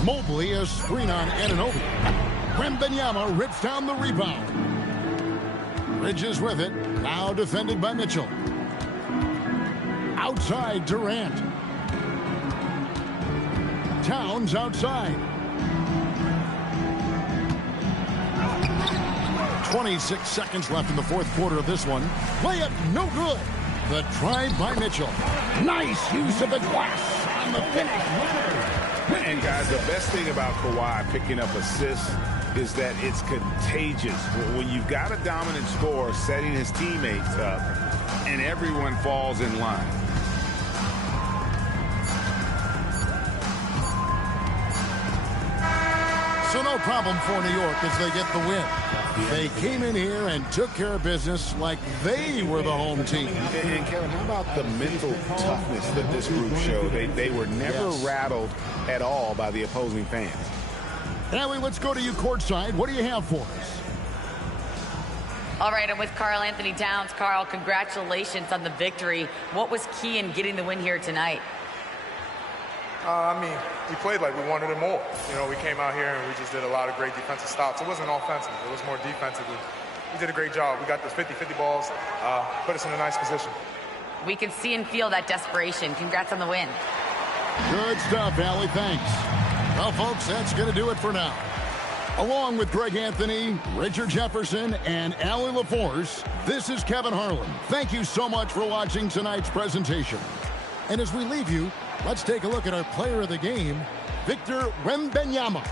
Mobley a screen on Anunoby. Wembanyama rips down the rebound. Bridges with it. Now defended by Mitchell. Outside Durant. Towns outside. 26 seconds left in the fourth quarter of this one. Layup no good. The drive by Mitchell. Nice use of the glass on the finish. And guys, the best thing about Kawhi picking up assists is that it's contagious. When you've got a dominant scorer setting his teammates up and everyone falls in line. So no problem for New York as they get the win. They came in here and took care of business like they were the home team. And Kevin, how about the mental toughness that this group showed? They were never rattled at all by the opposing fans. Allie, let's go to you courtside. What do you have for us? All right, I'm with Karl Anthony Towns. Karl, congratulations on the victory. What was key in getting the win here tonight? We played like we wanted it more. You know, we came out here and we just did a lot of great defensive stops. It wasn't offensive. It was more defensively. We did a great job. We got those 50-50 balls, put us in a nice position. We can see and feel that desperation. Congrats on the win. Good stuff, Allie. Thanks. Well, folks, that's going to do it for now. Along with Greg Anthony, Richard Jefferson, and Allie LaForce, this is Kevin Harlan. Thank you so much for watching tonight's presentation. And as we leave you, let's take a look at our player of the game, Victor Wembanyama.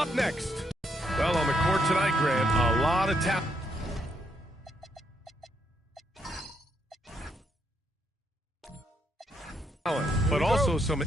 Up next. Well, on the court tonight, Grant, a lot of talent, but also some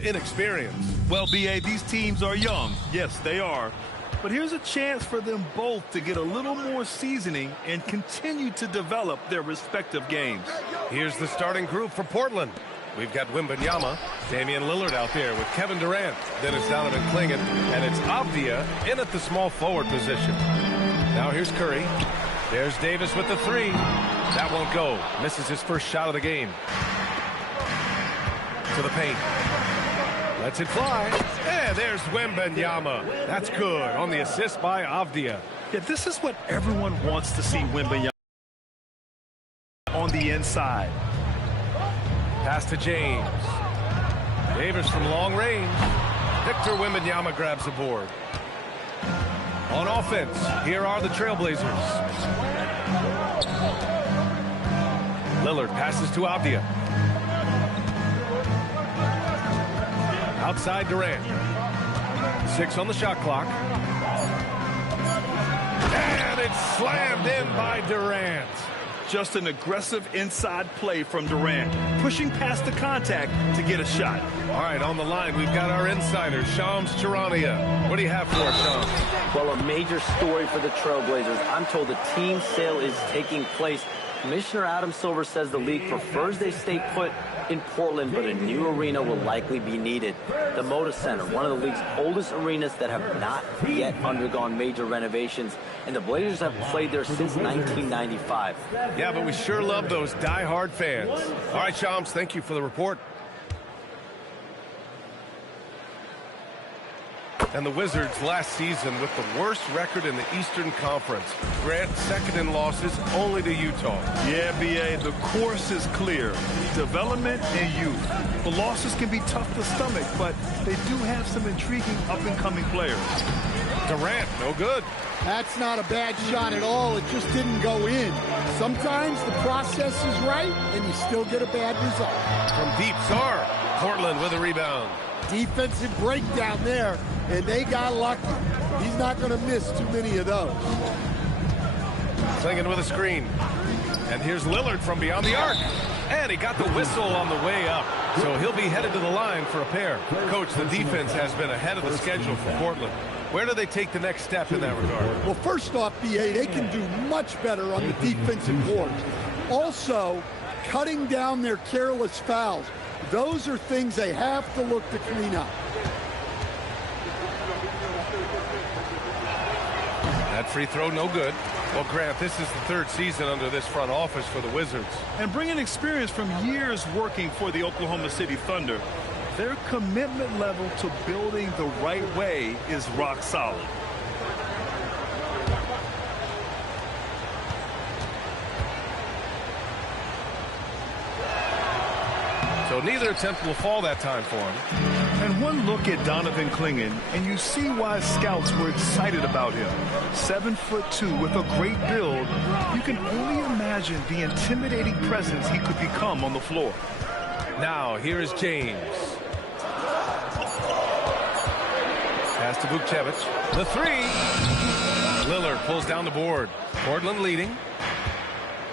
inexperience. Well, B.A., these teams are young. Yes, they are. But here's a chance for them both to get a little more seasoning and continue to develop their respective games. Here's the starting group for Portland. We've got Wembanyama, Damian Lillard out there with Kevin Durant. Then it's Donovan Clingan, and it's Avdia in at the small forward position. Now here's Curry. There's Davis with the three. That won't go. Misses his first shot of the game. To the paint. Lets it fly. And there's Wembanyama. That's good on the assist by Avdia. Yeah, this is what everyone wants to see Wembanyama on the inside. Pass to James. Davis from long range. Victor Wembanyama grabs the board. On offense, here are the Trailblazers. Lillard passes to Avdia. Outside Durant. 6 on the shot clock. And it's slammed in by Durant. Just an aggressive inside play from Durant, pushing past the contact to get a shot. All right, on the line, we've got our insider, Shams Charania. What do you have for us, Shams? Well, a major story for the Trailblazers. I'm told the team sale is taking place. Commissioner Adam Silver says the league prefers they stay put in Portland, but a new arena will likely be needed. The Moda Center, one of the league's oldest arenas that have not yet undergone major renovations, and the Blazers have played there since 1995. Yeah, but we sure love those die-hard fans. All right, Shams, thank you for the report. And the Wizards last season with the worst record in the Eastern Conference. Grant second in losses only to Utah. Yeah, B.A., the course is clear. Development and youth. The losses can be tough to stomach, but they do have some intriguing up-and-coming players. Durant, no good. That's not a bad shot at all. It just didn't go in. Sometimes the process is right, and you still get a bad result. From deep, Sar. Portland with a rebound. Defensive breakdown there, and they got lucky. He's not going to miss too many of those. Clingan with a screen. And here's Lillard from beyond the arc. And he got the whistle on the way up. So he'll be headed to the line for a pair. Coach, the defense has been ahead of the schedule for Portland. Where do they take the next step in that regard? Well, first off, B.A., they can do much better on the defensive boards. Also, cutting down their careless fouls. Those are things they have to look to clean up. That free throw, no good. Well, Grant, this is the third season under this front office for the Wizards. And bringing experience from years working for the Oklahoma City Thunder, their commitment level to building the right way is rock solid. So neither attempt will fall that time for him. And one look at Donovan Clingan, and you see why scouts were excited about him. 7'2" with a great build. You can only imagine the intimidating presence he could become on the floor. Now, here is James. Pass to Vukcevic. The three. Lillard pulls down the board. Portland leading.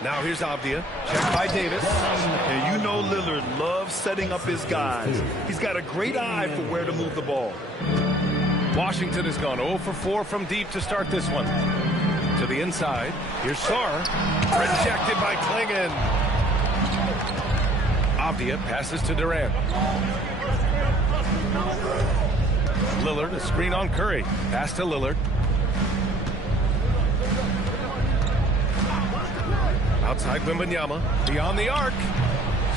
Now here's Avdia. Checked by Davis. And you know Lillard loves setting up his guys. He's got a great eye for where to move the ball. Washington has gone 0 for 4 from deep to start this one. To the inside. Here's Sar. Rejected by Clingan. Avdia passes to Durant. Lillard, a screen on Curry. Pass to Lillard. Outside Wembanyama, beyond the arc.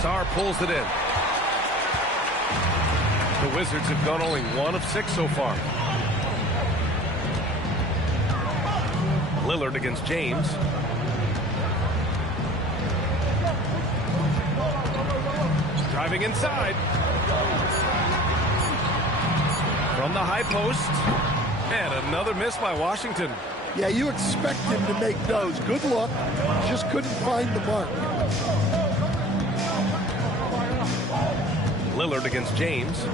Sar pulls it in. The Wizards have gone only 1 of 6 so far. Lillard against James. Driving inside. From the high post. And another miss by Washington. Yeah, you expect him to make those. Good luck. Just couldn't find the mark. Lillard against James.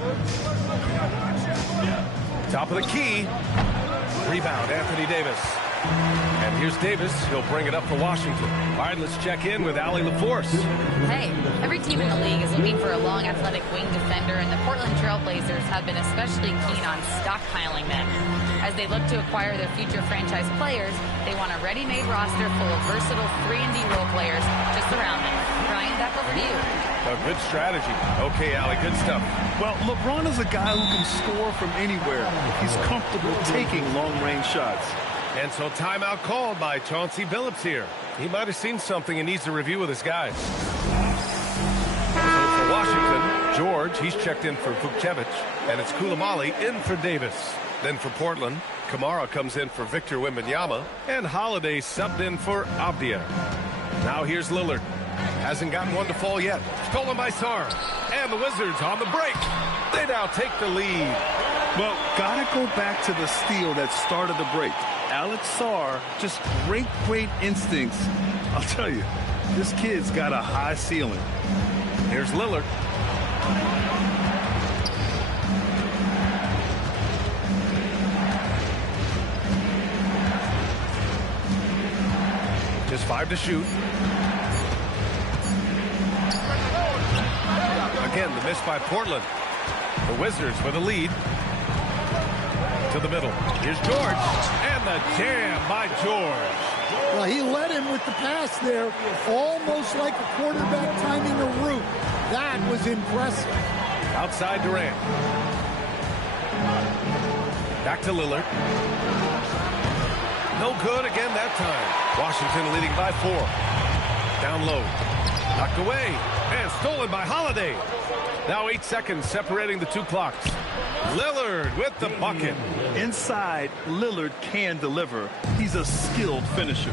Top of the key. Rebound, Anthony Davis. And here's Davis. He'll bring it up for Washington. All right, let's check in with Allie LaForce. Hey, every team in the league is looking for a long, athletic wing defender, and the Portland Trail Blazers have been especially keen on stockpiling them. As they look to acquire their future franchise players, they want a ready-made roster full of versatile 3-and-D role players to surround them. Ryan, back over to you. A good strategy. Okay, Allie, good stuff. Well, LeBron is a guy who can score from anywhere. He's comfortable taking long-range shots. And so timeout called by Chauncey Billups here. He might have seen something and needs to review with his guys. So for Washington, George, he's checked in for Vukcevic, and it's Koulibaly in for Davis. Then for Portland, Kamara comes in for Victor Wembanyama, and Holiday subbed in for Avdia. Now here's Lillard. Hasn't gotten one to fall yet. Stolen by Sarr. And the Wizards on the break. They now take the lead. Well, gotta go back to the steal that started the break. Alex Sarr, just great instincts. I'll tell you, this kid's got a high ceiling. Here's Lillard. Just 5 to shoot. Again, the miss by Portland. The Wizards with a lead. To the middle. Here's George. And the jam by George. Well, he led him with the pass there, almost like a quarterback timing a route. That was impressive. Outside Durant. Back to Lillard. No good again that time. Washington leading by 4. Down low. Knocked away. And stolen by Holiday. Now 8 seconds separating the 2 clocks. Lillard with the bucket. Inside, Lillard can deliver. He's a skilled finisher.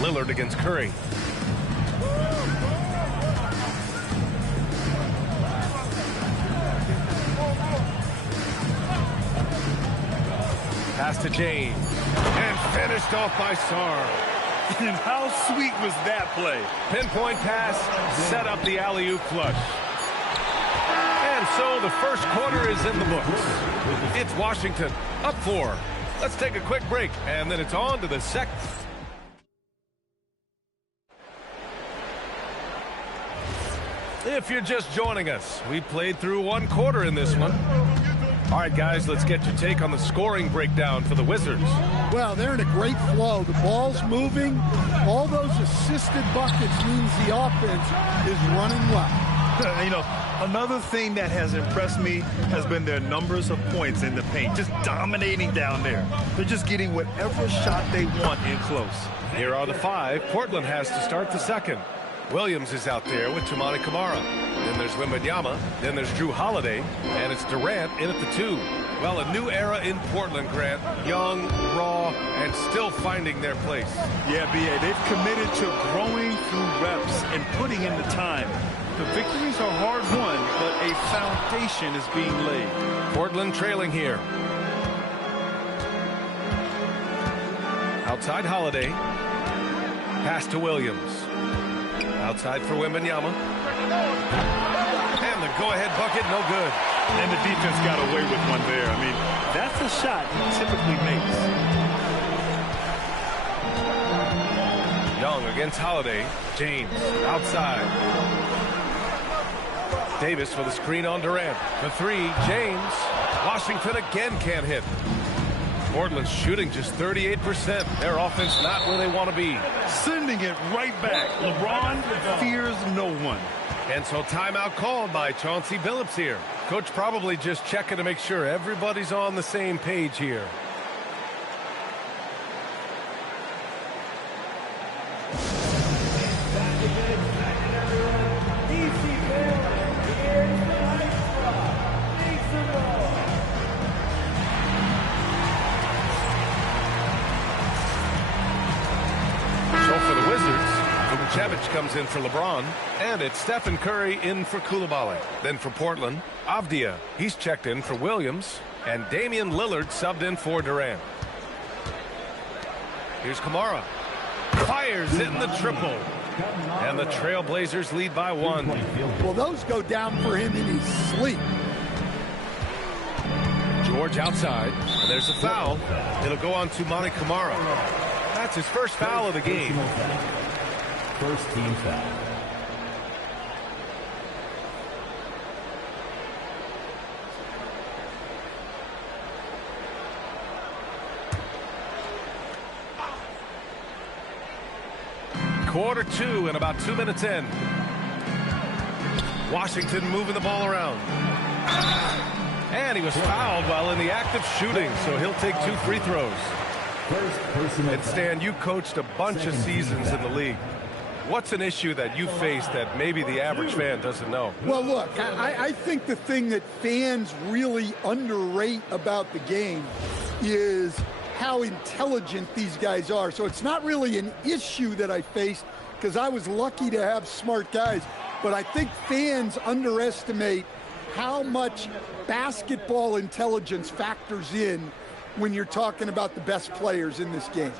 Lillard against Curry. Pass to James. And finished off by Sarr. And how sweet was that play? Pinpoint pass, set up the alley-oop flush. And so the first quarter is in the books. It's Washington, up 4. Let's take a quick break, and then it's on to the second. If you're just joining us, we played through 1 quarter in this one. All right, guys, let's get your take on the scoring breakdown for the Wizards. Well, they're in a great flow. The ball's moving. All those assisted buckets means the offense is running well. You know, another thing that has impressed me has been their numbers of points in the paint, just dominating down there. They're just getting whatever shot they want in close. Here are the 5. Portland has to start the second. Williams is out there with Toumani Camara. Then there's Wembanyama. Then there's Drew Holiday. And it's Durant in at the 2. Well, a new era in Portland, Grant. Young, raw, and still finding their place. Yeah, B.A., they've committed to growing through reps and putting in the time. The victories are hard won, but a foundation is being laid. Portland trailing here. Outside Holiday. Pass to Williams. Outside for Wembanyama. And the go-ahead bucket, no good. And the defense got away with one there. I mean, that's a shot he typically makes. Young against Holiday. James outside. Davis with a screen on Durant. The 3, James. Washington again can't hit. Portland's shooting just 38%. Their offense not where they want to be. Sending it right back. LeBron fears no one. And so timeout called by Chauncey Billups here. Coach probably just checking to make sure everybody's on the same page here. Vukcevic comes in for LeBron, and it's Stephen Curry in for Koulibaly. Then for Portland, Avdia. He's checked in for Williams, and Damian Lillard subbed in for Durant. Here's Kamara. Fires in the triple. And the Trailblazers lead by 1. Well, those go down for him in his sleep. George outside, and there's a foul. It'll go on to Toumani Camara. That's his first foul of the game. First team foul. Quarter 2 and about 2 minutes in. Washington moving the ball around. And he was fouled while in the act of shooting, so he'll take 2 free throws. And Stan, you coached a bunch of seasons in the league. What's an issue that you face that maybe the average fan doesn't know? Well, look, I think the thing that fans really underrate about the game is how intelligent these guys are. So it's not really an issue that I faced because I was lucky to have smart guys. But I think fans underestimate how much basketball intelligence factors in when you're talking about the best players in this game.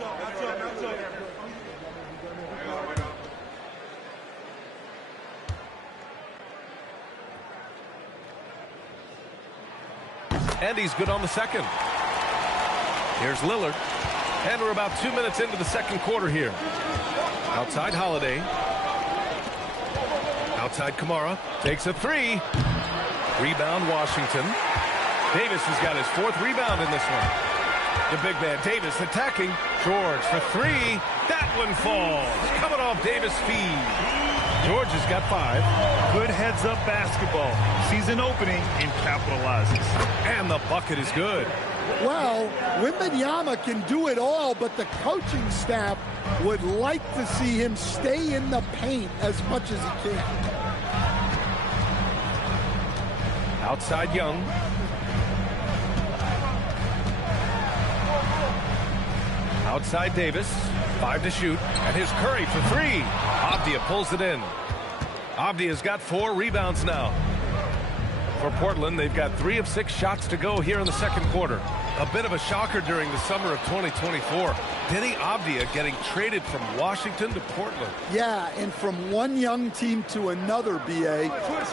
And he's good on the second. Here's Lillard. And we're about 2 minutes into the second quarter here. Outside Holiday. Outside Kamara. Takes a 3. Rebound Washington. Davis has got his 4th rebound in this one. The big man Davis attacking. George for 3. That one falls. Coming off Davis' feed. George has got 5. Good heads-up basketball. Sees an opening and capitalizes. And the bucket is good. Well, Wembanyama can do it all, but the coaching staff would like to see him stay in the paint as much as he can. Outside Young. Outside Davis. 5 to shoot. And here's Curry for 3. Avdia pulls it in. Avdia's got 4 rebounds now. For Portland, they've got 3 of 6 shots to go here in the second quarter. A bit of a shocker during the summer of 2024. Denny Avdia getting traded from Washington to Portland. Yeah, and from one young team to another, B.A.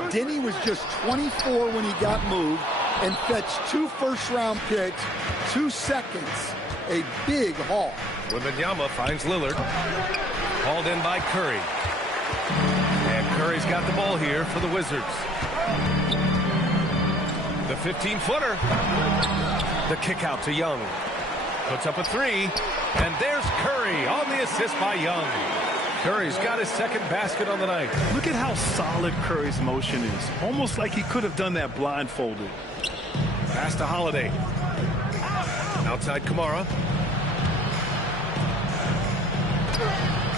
Denny was just 24 when he got moved and fetched 2 first-round picks, 2 seconds, a big haul. Wembanyama finds Lillard. Hauled in by Curry. And Curry's got the ball here for the Wizards. The 15-footer. The kick out to Young. Puts up a 3. And there's Curry on the assist by Young. Curry's got his second basket on the night. Look at how solid Curry's motion is. Almost like he could have done that blindfolded. Pass to Holiday. Outside Kamara.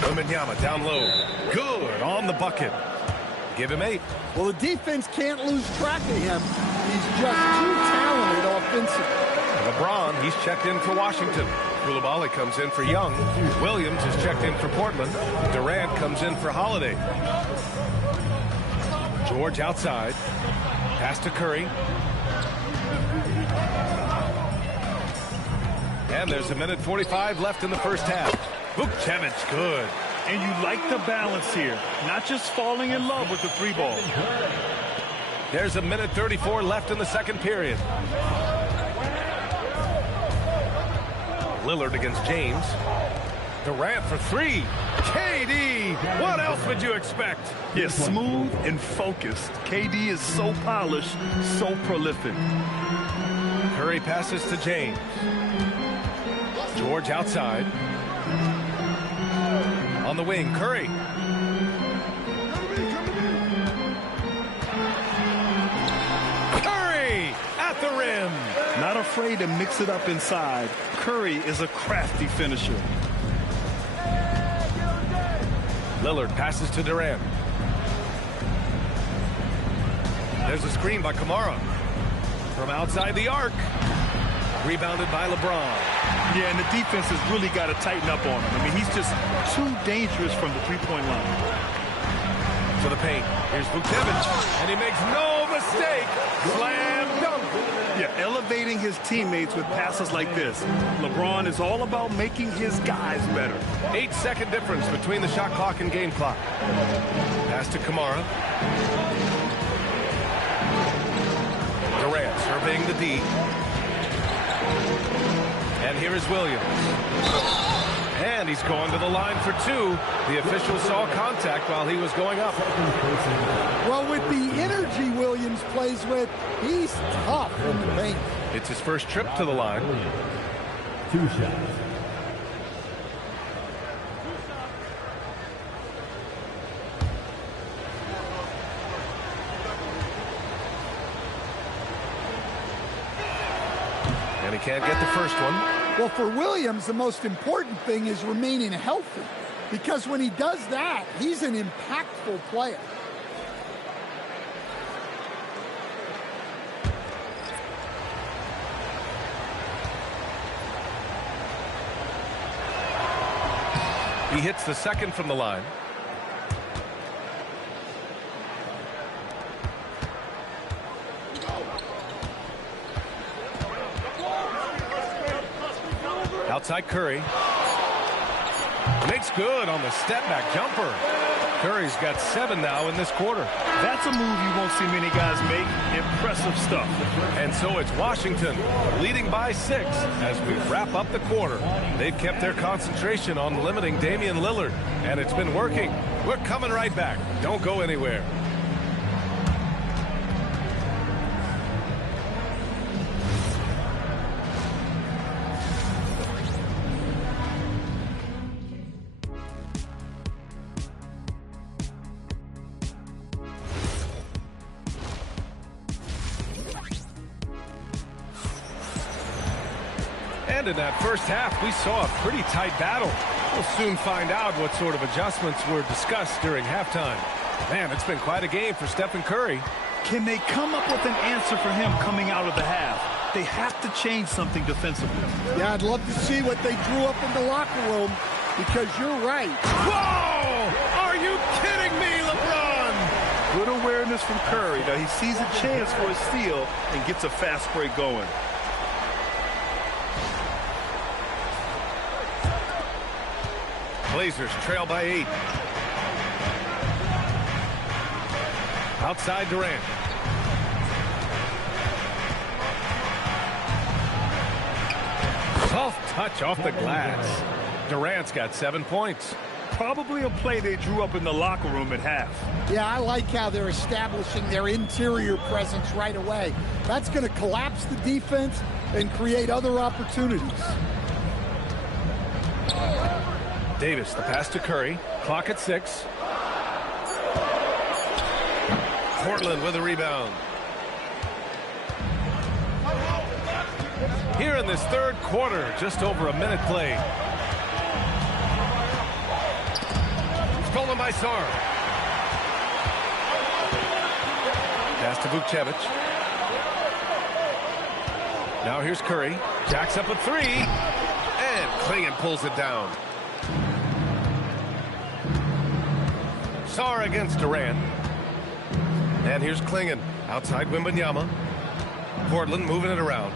Wembanyama down low. Good on the bucket. Give him 8. Well, the defense can't lose track of him. He's just too talented offensively. LeBron, he's checked in for Washington. Koulibaly comes in for Young. Williams is checked in for Portland. Durant comes in for Holiday. George outside. Pass to Curry. And there's 1:45 left in the first half. Vukcevic, good. And you like the balance here. Not just falling in love with the 3 ball. There's 1:34 left in the second period. Lillard against James. Durant for 3. KD, what else would you expect? Yeah, smooth and focused. KD is so polished, so prolific. Curry passes to James. George outside. On the wing, Curry. Curry at the rim. Not afraid to mix it up inside. Curry is a crafty finisher. Lillard passes to Durant. There's a screen by Kamara. From outside the arc. Rebounded by LeBron. Yeah, and the defense has really got to tighten up on him. I mean, he's just too dangerous from the three-point line. To the paint. Here's Vukcevic. And he makes no mistake. Slam dunk. Yeah, elevating his teammates with passes like this. LeBron is all about making his guys better. 8-second difference between the shot clock and game clock. Pass to Kamara. Durant surveying the D. And here is Williams. And he's going to the line for two. The official saw contact while he was going up. Well, with the energy Williams plays with, he's tough in the paint. It's his first trip to the line. 2 shots. And he can't get the first one. Well, for Williams, the most important thing is remaining healthy, because when he does that, he's an impactful player. He hits the second from the line. Outside Curry. Makes good on the step-back jumper. Curry's got 7 now in this quarter. That's a move you won't see many guys make. Impressive stuff. And so it's Washington leading by 6 as we wrap up the quarter. They've kept their concentration on limiting Damian Lillard, and it's been working. We're coming right back. Don't go anywhere. And in that first half, we saw a pretty tight battle. We'll soon find out what sort of adjustments were discussed during halftime. Man, it's been quite a game for Stephen Curry. Can they come up with an answer for him coming out of the half? They have to change something defensively. Yeah, I'd love to see what they drew up in the locker room, because you're right. Whoa! Are you kidding me, LeBron? Good awareness from Curry. Now he sees a chance for a steal and gets a fast break going. Blazers trail by 8. Outside Durant. Soft touch off the glass. Durant's got 7 points. Probably a play they drew up in the locker room at half. Yeah, I like how they're establishing their interior presence right away. That's going to collapse the defense and create other opportunities. Davis, the pass to Curry. Clock at 6. Portland with a rebound. Here in this third quarter, just over a minute played. Stolen by Sarr. Pass to Vukcevic. Now here's Curry. Jacks up a 3. And Clingan pulls it down. Sarr against Durant. And here's Clingan outside Wembanyama. Portland moving it around.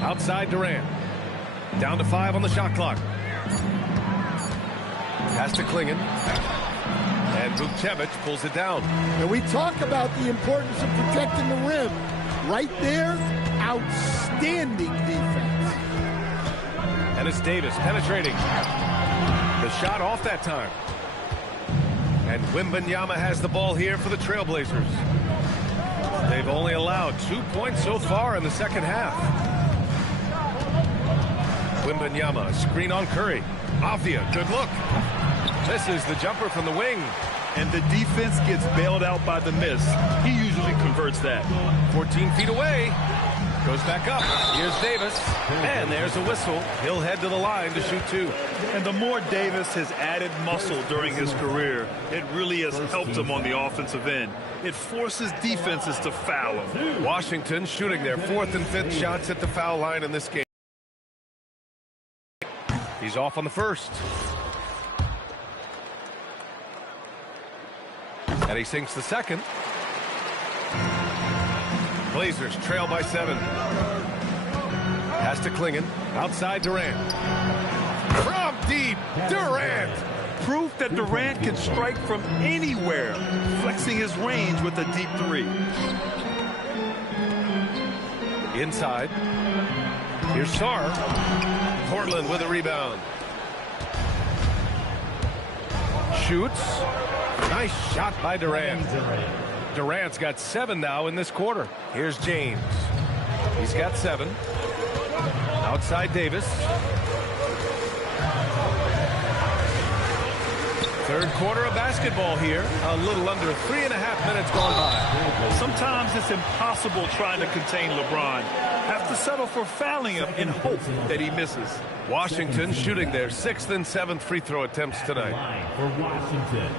Outside Durant. Down to 5 on the shot clock. Pass to Clingan. And Vukcevic pulls it down. And we talk about the importance of protecting the rim. Right there, outstanding defense. And it's Davis penetrating. The shot off that time. And Wembanyama has the ball here for the Trailblazers. They've only allowed 2 points so far in the second half. Wembanyama, screen on Curry. Avdia, good look. This is the jumper from the wing. And the defense gets bailed out by the miss. He usually converts that. 14 feet away. Goes back up. Here's Davis. And there's a whistle. He'll head to the line to shoot 2. And the more Davis has added muscle during his career, it really has helped him on the offensive end. It forces defenses to foul him. Washington shooting their 4th and 5th shots at the foul line in this game. He's off on the first. And he sinks the second. Blazers trail by 7. Pass to Clingan. Outside Durant. From deep, Durant. Proof that Durant can strike from anywhere, flexing his range with a deep 3. Inside. Here's Sarr. Portland with a rebound. Shoots. Nice shot by Durant. Durant's got 7 now in this quarter. Here's James. He's got 7. Outside Davis. Third quarter of basketball here. A little under 3.5 minutes gone by. Sometimes it's impossible trying to contain LeBron. Have to settle for fouling him in hope that he misses. Washington shooting their 6th and 7th free throw attempts tonight. For Washington,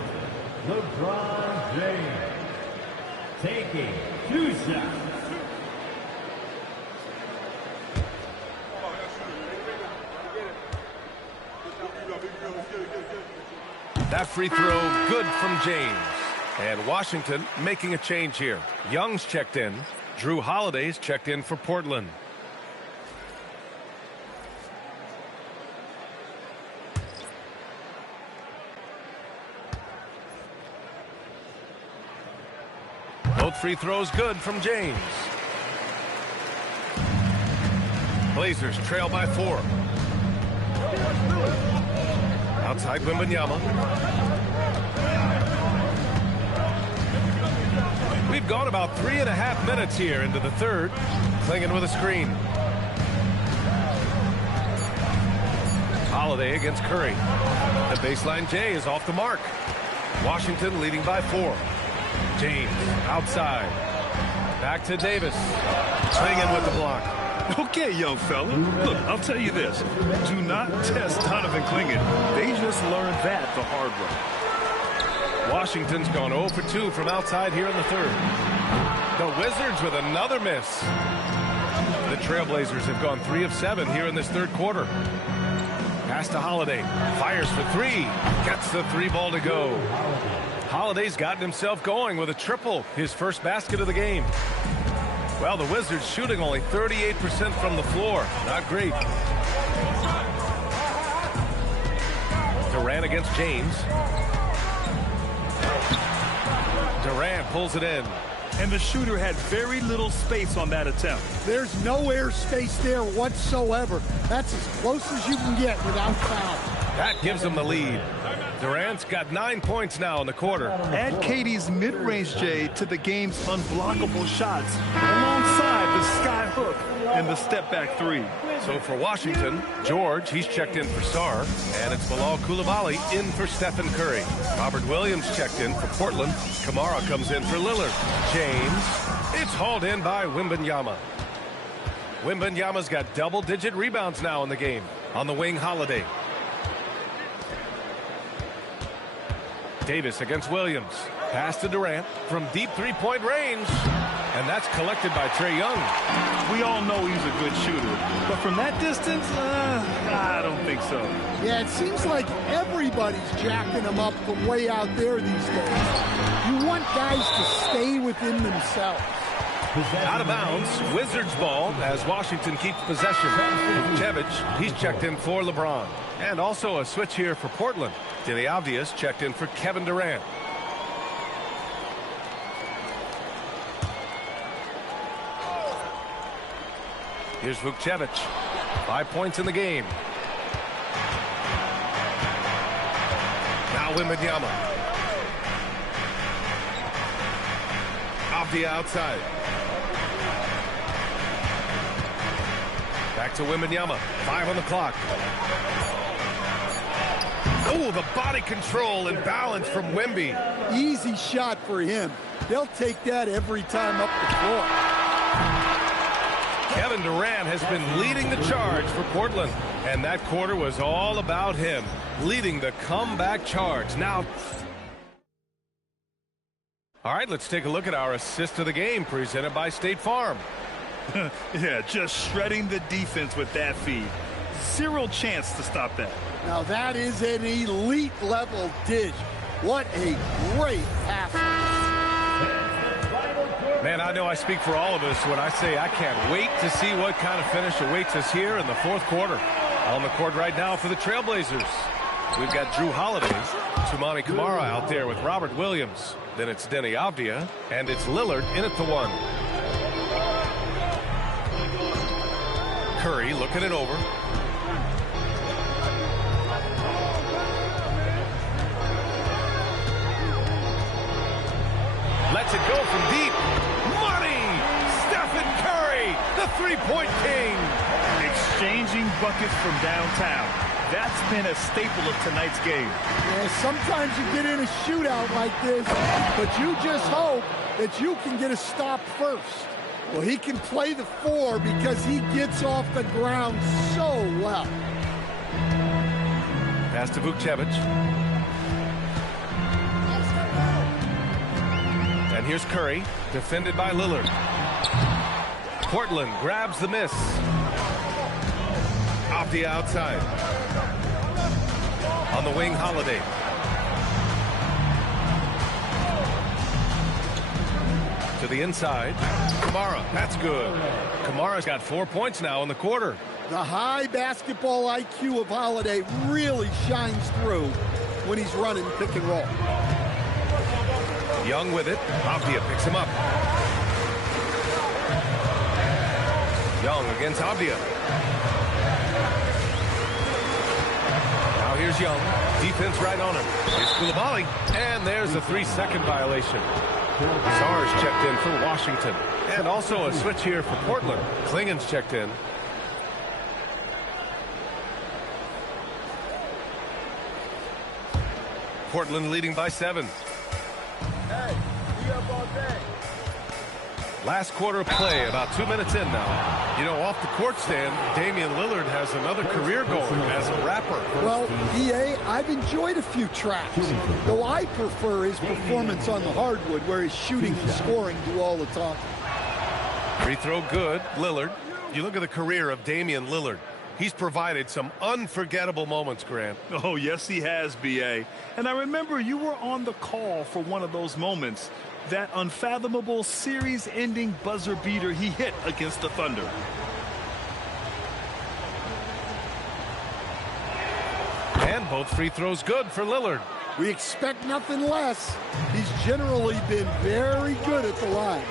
LeBron James taking 2 shots. That free throw good from James. And Washington making a change here. Young's checked in. Drew Holiday's checked in for Portland. Both free throws good from James. Blazers trail by 4. Outside Wembanyama. We've gone about 3.5 minutes here into the third. Clinging with a screen. Holiday against Curry. The baseline J is off the mark. Washington leading by 4. James outside. Back to Davis. Clinging with the block. Okay, young fella. Look, I'll tell you this. Do not test Donovan Clingan. They just learned that the hard way. Washington's gone 0 for 2 from outside here in the third. The Wizards with another miss. The Trailblazers have gone 3 of 7 here in this third quarter. Pass to Holiday. Fires for 3. Gets the 3 ball to go. Holiday's gotten himself going with a triple. His first basket of the game. Well, the Wizards shooting only 38% from the floor. Not great. Durant against James. Durant pulls it in. And the shooter had very little space on that attempt. There's no air space there whatsoever. That's as close as you can get without foul. That gives them the lead. Durant's got 9 points now in the quarter. Add Katie's mid-range J to the game's unblockable shots alongside the sky hook and the step-back 3. So for Washington, George, he's checked in for Sarr, and it's Bilal Coulibaly in for Stephen Curry. Robert Williams checked in for Portland. Kamara comes in for Lillard. James, it's hauled in by Wembanyama. Wembanyama's got double-digit rebounds now in the game. On the wing, Holiday. Davis against Williams. Pass to Durant from deep three-point range. And that's collected by Trae Young. We all know he's a good shooter. But from that distance, I don't think so. Yeah, it seems like everybody's jacking him up from way out there these days. You want guys to stay within themselves. Out of bounds, Wizards ball as Washington keeps possession. Vucevic, he's checked in for LeBron. And also a switch here for Portland. Denny Avdia's checked in for Kevin Durant. Here's Vucevic. 5 points in the game. Now Wembanyama. Avdia outside. Back to Wembanyama. 5 on the clock. Oh, the body control and balance from Wemby. Easy shot for him. They'll take that every time up the floor. Kevin Durant has been leading the charge for Portland. And that quarter was all about him, leading the comeback charge. Now, all right, let's take a look at our assist of the game presented by State Farm. Yeah, just shredding the defense with that feed. Zero chance to stop that. Now that is an elite level dish. What a great pass. Man, I know I speak for all of us when I say I can't wait to see what kind of finish awaits us here in the fourth quarter. On the court right now for the Trailblazers, we've got Drew Holiday, Toumani Camara out there with Robert Williams. Then it's Denny Avdia, and it's Lillard in at the 1. Curry looking it over. Lets it go from deep. Money! Stephen Curry, the three-point king. Exchanging buckets from downtown. That's been a staple of tonight's game. Yeah, sometimes you get in a shootout like this, but you just hope that you can get a stop first. Well, he can play the 4 because he gets off the ground so well. Pass to Vukcevic. And here's Curry, defended by Lillard. Portland grabs the miss. Off the outside. On the wing, Holiday. To the inside. Kamara, that's good. Kamara's got 4 points now in the quarter. The high basketball IQ of Holiday really shines through when he's running pick and roll. Young with it. Avdia picks him up. Young against Avdia. Now here's Young. Defense right on him. Here's Coulibaly. And there's a 3-second violation. Sarge checked in for Washington. And also a switch here for Portland. Klingen's checked in. Portland leading by 7. Hey, be up all day. Last quarter of play, about 2 minutes in now. You know, off the court stand, Damian Lillard has another career goal as a rapper. Well, B.A., I've enjoyed a few tracks, though I prefer his performance on the hardwood where his shooting and scoring do all the talking. Free throw good, Lillard. You look at the career of Damian Lillard. He's provided some unforgettable moments, Grant. Oh, yes, he has, B.A. And I remember you were on the call for one of those moments. That unfathomable series-ending buzzer beater he hit against the Thunder. And both free throws good for Lillard. We expect nothing less. He's generally been very good at the line.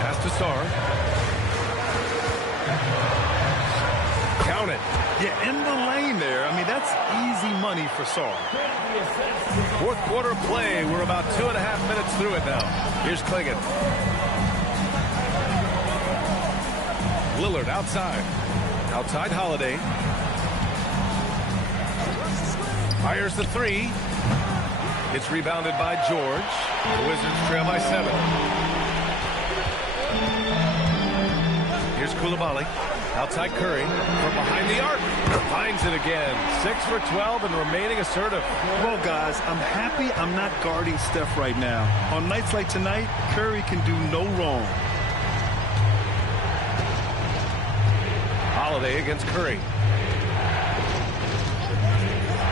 Pass to Sarr. Count it. Yeah, in the lane there. I mean, that's easy money for Sarr. Fourth quarter play. We're about 2.5 minutes through it now. Here's Klingen. Lillard outside. Outside Holiday. Fires the 3. It's rebounded by George. The Wizards trail by 7. Here's Coulibaly. Outside Curry from behind the arc. Finds it again. 6 for 12 and remaining assertive. Well, guys, I'm happy I'm not guarding Steph right now. On nights like tonight, Curry can do no wrong. Holiday against Curry.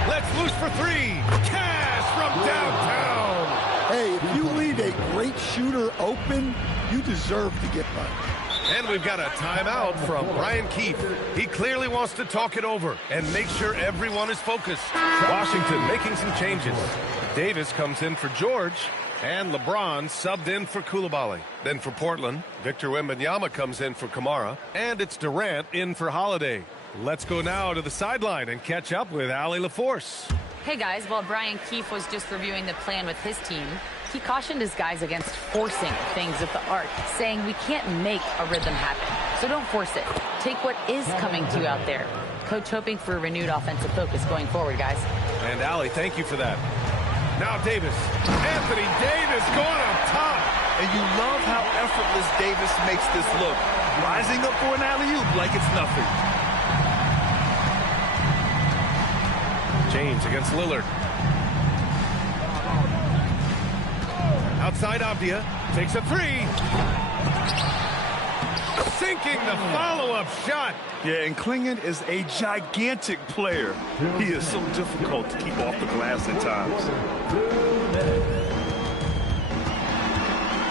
Let's loose for 3. Cash from downtown. Hey, if you leave a great shooter open, you deserve to get bucked. And we've got a timeout from Brian Keefe. He clearly wants to talk it over and make sure everyone is focused. Washington making some changes. Davis comes in for George, and LeBron subbed in for Coulibaly. Then for Portland, Victor Wembanyama comes in for Kamara, and it's Durant in for Holiday. Let's go now to the sideline and catch up with Allie LaForce. Hey guys, while Brian Keefe was just reviewing the plan with his team, he cautioned his guys against forcing things at the arc, saying we can't make a rhythm happen, so don't force it. Take what is coming to you out there. Coach hoping for a renewed offensive focus going forward, guys. And Allie, thank you for that. Now Davis. Anthony Davis going up top. And you love how effortless Davis makes this look. Rising up for an alley-oop like it's nothing. James against Lillard. Outside Avdia. Takes a 3. Sinking the follow-up shot. Yeah, and Klingen is a gigantic player. He is so difficult to keep off the glass at times.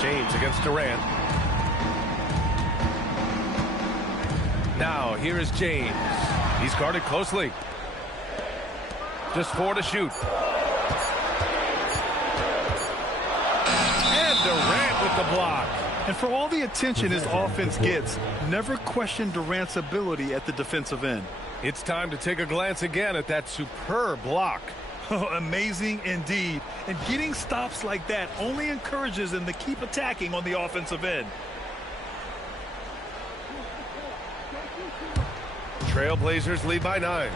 James against Durant. Now, here is James. He's guarded closely. Just 4 to shoot. And Durant with the block. And for all the attention his offense gets, never question Durant's ability at the defensive end. It's time to take a glance again at that superb block. Amazing indeed. And getting stops like that only encourages them to keep attacking on the offensive end. Trailblazers lead by 9.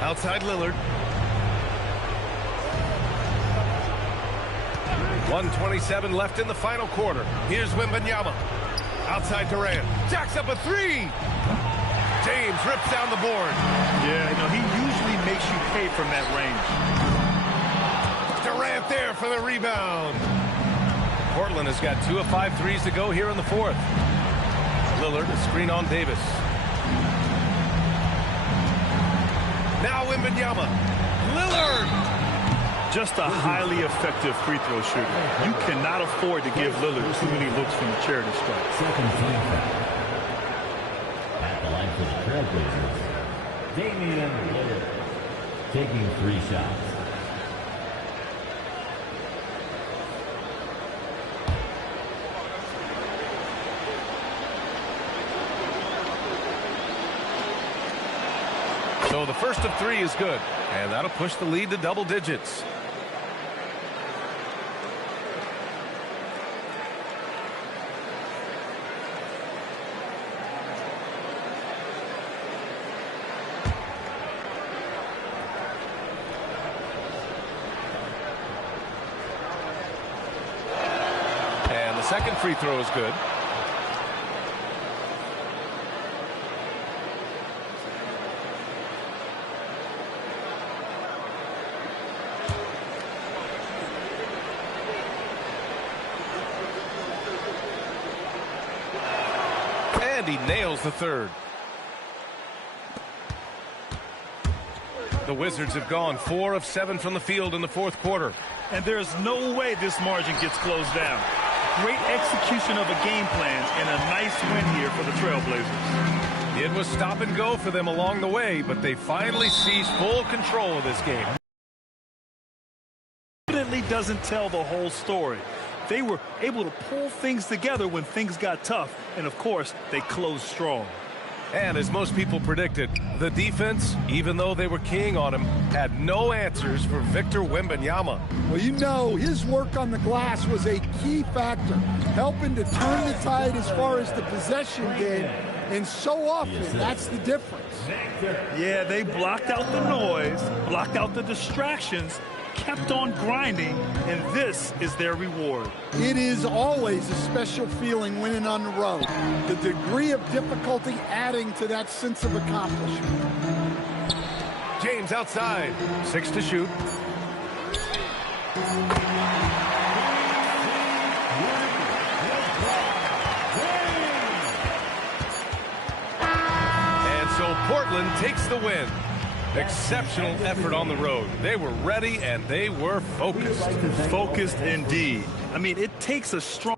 Outside Lillard. 1:27 left in the final quarter. Here's Wembanyama. Outside Durant. Jacks up a 3. James rips down the board. Yeah, he usually makes you pay from that range. Durant there for the rebound. Portland has got 2 of 5 threes to go here in the fourth. Lillard, a screen on Davis. Now Wembanyama. Lillard! Just a highly effective free throw shooter. You cannot afford to give Lillard too many looks from the charity stripe. Second team foul. At the line for the Trailblazers, Damian Lillard taking 3 shots. So the first of 3 is good, and that'll push the lead to double digits. And the second free throw is good. And he nails the third. The Wizards have gone 4 of 7 from the field in the fourth quarter. And there's no way this margin gets closed down. Great execution of a game plan and a nice win here for the Trailblazers. It was stop and go for them along the way, but they finally seized full control of this game. Definitely doesn't tell the whole story. They were able to pull things together when things got tough, and of course, they closed strong. And as most people predicted, the defense, even though they were keying on him, had no answers for Victor Wembanyama. Well, his work on the glass was a key factor, helping to turn the tide as far as the possession game, and so often, that's the difference. Yeah, they blocked out the noise, blocked out the distractions, kept on grinding, and this is their reward. It is always a special feeling winning on the road. The degree of difficulty adding to that sense of accomplishment. James outside. 6 to shoot. And so Portland takes the win. Exceptional effort on the road. They were ready and they were focused. Focused indeed. I mean, it takes a strong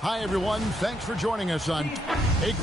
Hi, everyone. Thanks for joining us on A.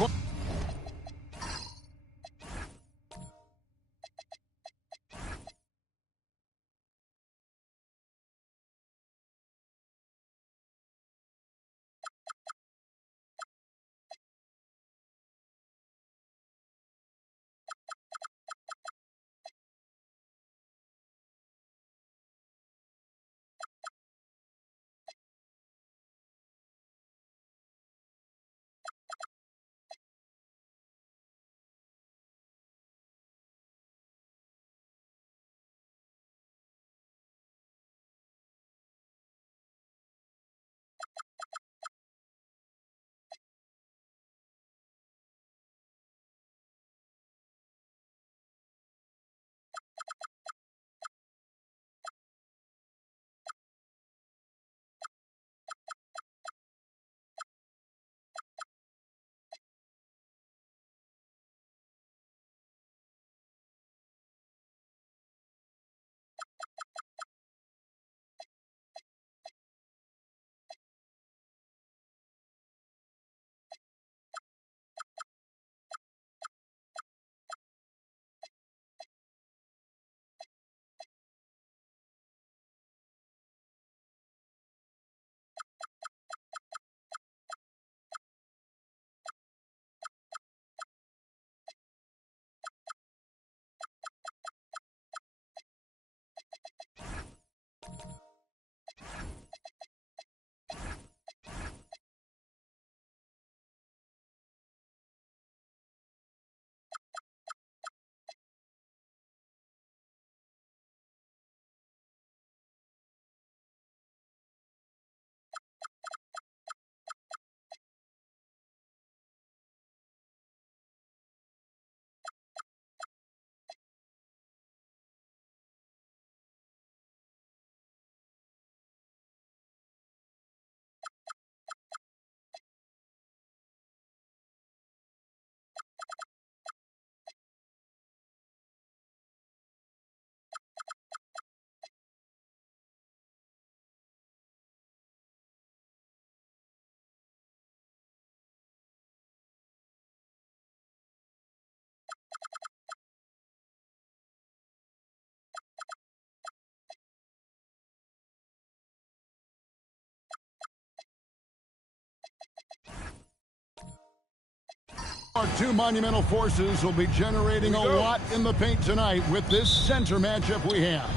Our two monumental forces will be generating a lot in the paint tonight with this center matchup we have.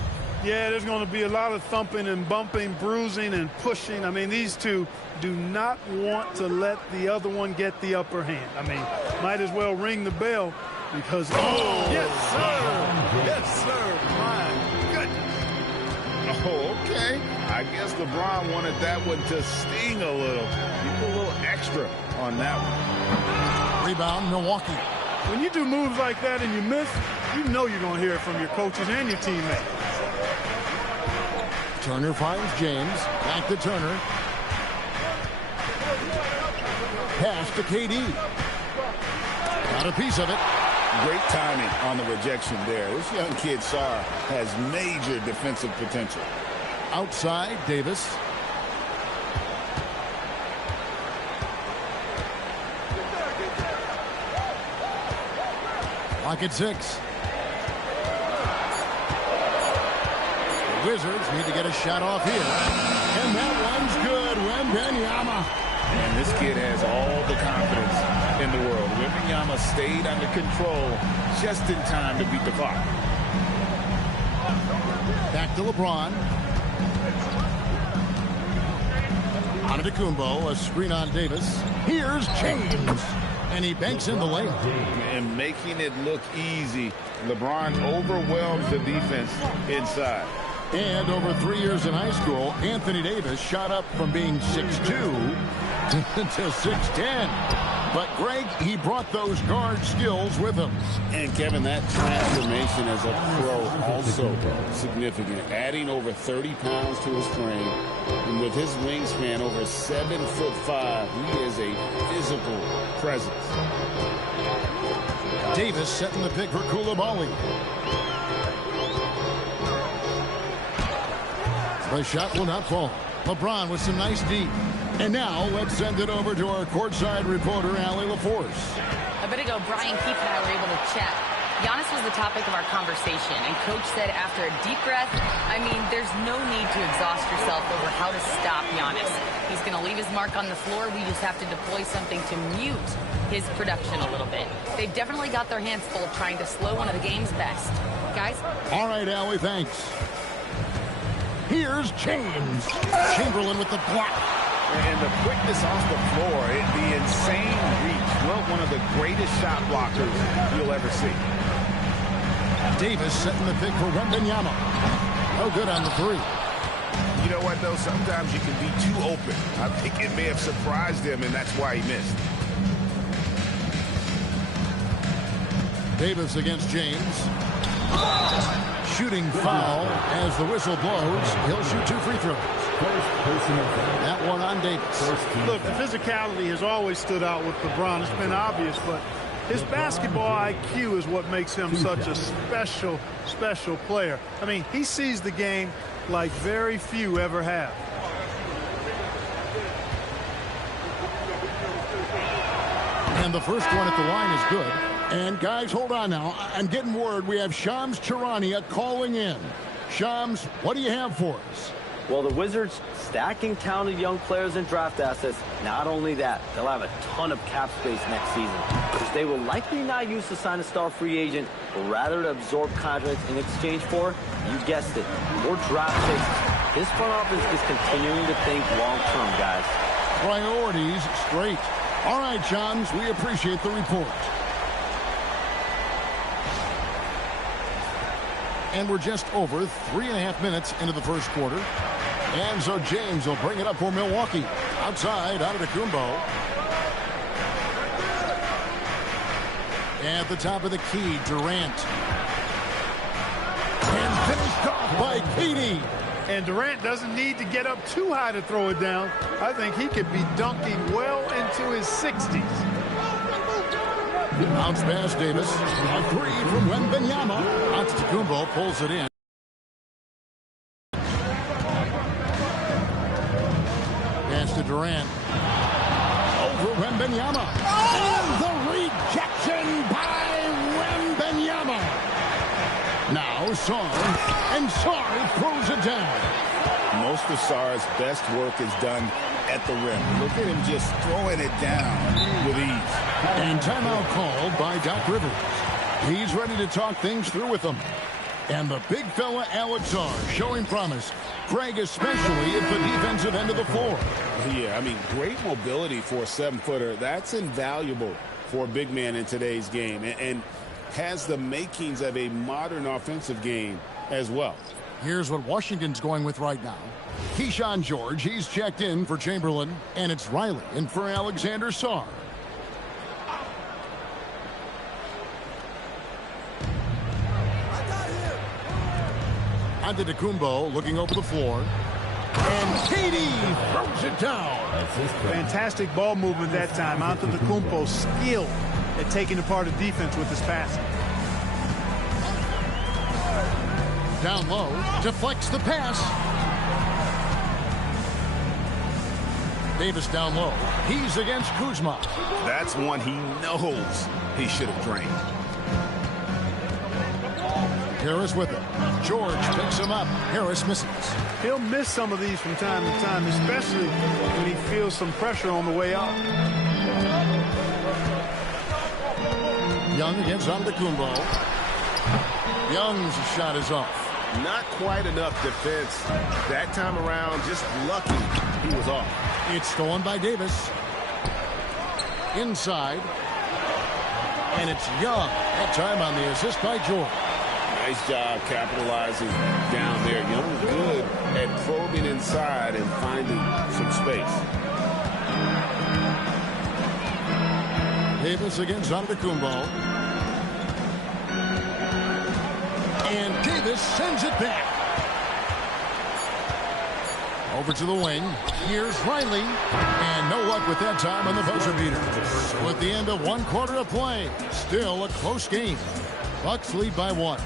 Yeah, there's going to be a lot of thumping and bumping, bruising and pushing. I mean, these two do not want to let the other one get the upper hand. I mean, might as well ring the bell because, oh, yes, sir. Yes, sir. My goodness. Oh, okay. I guess LeBron wanted that one to sting a little. He put a little extra on that one. Rebound, Milwaukee. When you do moves like that and you miss, you know you're going to hear it from your coaches and your teammates. Turner finds James. Back to Turner. Pass to KD. Got a piece of it. Great timing on the rejection there. This young kid, Sarr, has major defensive potential. Outside, Davis. Lock at 6. The Wizards need to get a shot off here. And that one's good. Wembanyama. And this kid has all the confidence in the world. Wembanyama stayed under control just in time to beat the clock. Back to LeBron. Antetokounmpo, a screen on Davis. Here's James. And he banks in the lane. And making it look easy. LeBron overwhelms the defense inside. And over 3 years in high school, Anthony Davis shot up from being 6'2 to 6'10. But, Greg, he brought those guard skills with him. And, Kevin, that transformation as a pro also significant. Adding over 30 pounds to his frame. And with his wingspan over 7'5", he is a physical presence. Davis setting the pick for Koulibaly. The shot will not fall. LeBron with some nice D. And now let's send it over to our courtside reporter, Allie LaForce. A bit ago, Brian Keefe and I were able to chat. Giannis was the topic of our conversation, and Coach said after a deep breath, I mean, there's no need to exhaust yourself over how to stop Giannis. He's going to leave his mark on the floor. We just have to deploy something to mute his production a little bit. They've definitely got their hands full trying to slow one of the game's best. Guys? All right, Allie, thanks. Here's James. Chamberlain with the block. And the quickness off the floor, the insane reach. Well, one of the greatest shot blockers you'll ever see. Davis setting the pick for Wembanyama. No good on the three. You know what, though? Sometimes you can be too open. I think it may have surprised him, and that's why he missed. Davis against James. Shooting foul as the whistle blows. He'll shoot 2 free throws. That one on Davis. Look, the physicality has always stood out with LeBron. It's been obvious, but his basketball IQ is what makes him such a special, special player. I mean, he sees the game like very few ever have. And the first one at the line is good. And guys, hold on now. I'm getting word we have Shams Charania calling in. Shams, what do you have for us? Well, the Wizards stacking talented young players and draft assets. Not only that, they'll have a ton of cap space next season, which they will likely not use to sign a star free agent, but rather to absorb contracts in exchange for, you guessed it, more draft picks. This front office is continuing to think long-term, guys. Priorities straight. All right, Shams, we appreciate the report. And we're just over 3.5 minutes into the first quarter. And so James will bring it up for Milwaukee. Outside, Antetokounmpo. At the top of the key, Durant. And finished off by Keaty. And Durant doesn't need to get up too high to throw it down. I think he could be dunking well into his 60s. Bounce pass, Davis. A three from Wembanyama. Antetokounmpo pulls it in. Pass to Durant. Over Wembanyama. And the rejection by Wembanyama. Now Sarr. And Sarr throws it down. Most of Sarr's best work is done at the rim. Look at him just throwing it down with ease. And timeout called by Doc Rivers. He's ready to talk things through with them. And the big fella Alex Sarr showing promise. Craig especially at the defensive end of the floor. Yeah, I mean, great mobility for a 7-footer. That's invaluable for a big man in today's game. And has the makings of a modern offensive game as well. Here's what Washington's going with right now. Keyshawn George, he's checked in for Chamberlain. And it's Riley in for Alexander Sarr. Antetokounmpo looking over the floor. And Keaty throws it down. Fantastic ball movement that time. Antetokounmpo skilled at taking apart a defense with his passing. Down low, deflects the pass. Davis down low. He's against Kuzma. That's one he knows he should have drained. Harris with it. George picks him up. Harris misses. He'll miss some of these from time to time, especially when he feels some pressure on the way out. Young against Antetokounmpo. Young's shot is off. Not quite enough defense that time around. Just lucky he was off. It's stolen by Davis. Inside. And it's Young. That time on the assist by George. Nice job capitalizing down there. Young good at probing inside and finding some space. Davis against Antetokounmpo. And Davis sends it back. Over to the wing. Here's Riley. And no luck with that time on the buzzer beater. So at the end of 1 quarter of play, still a close game. Bucks lead by 1.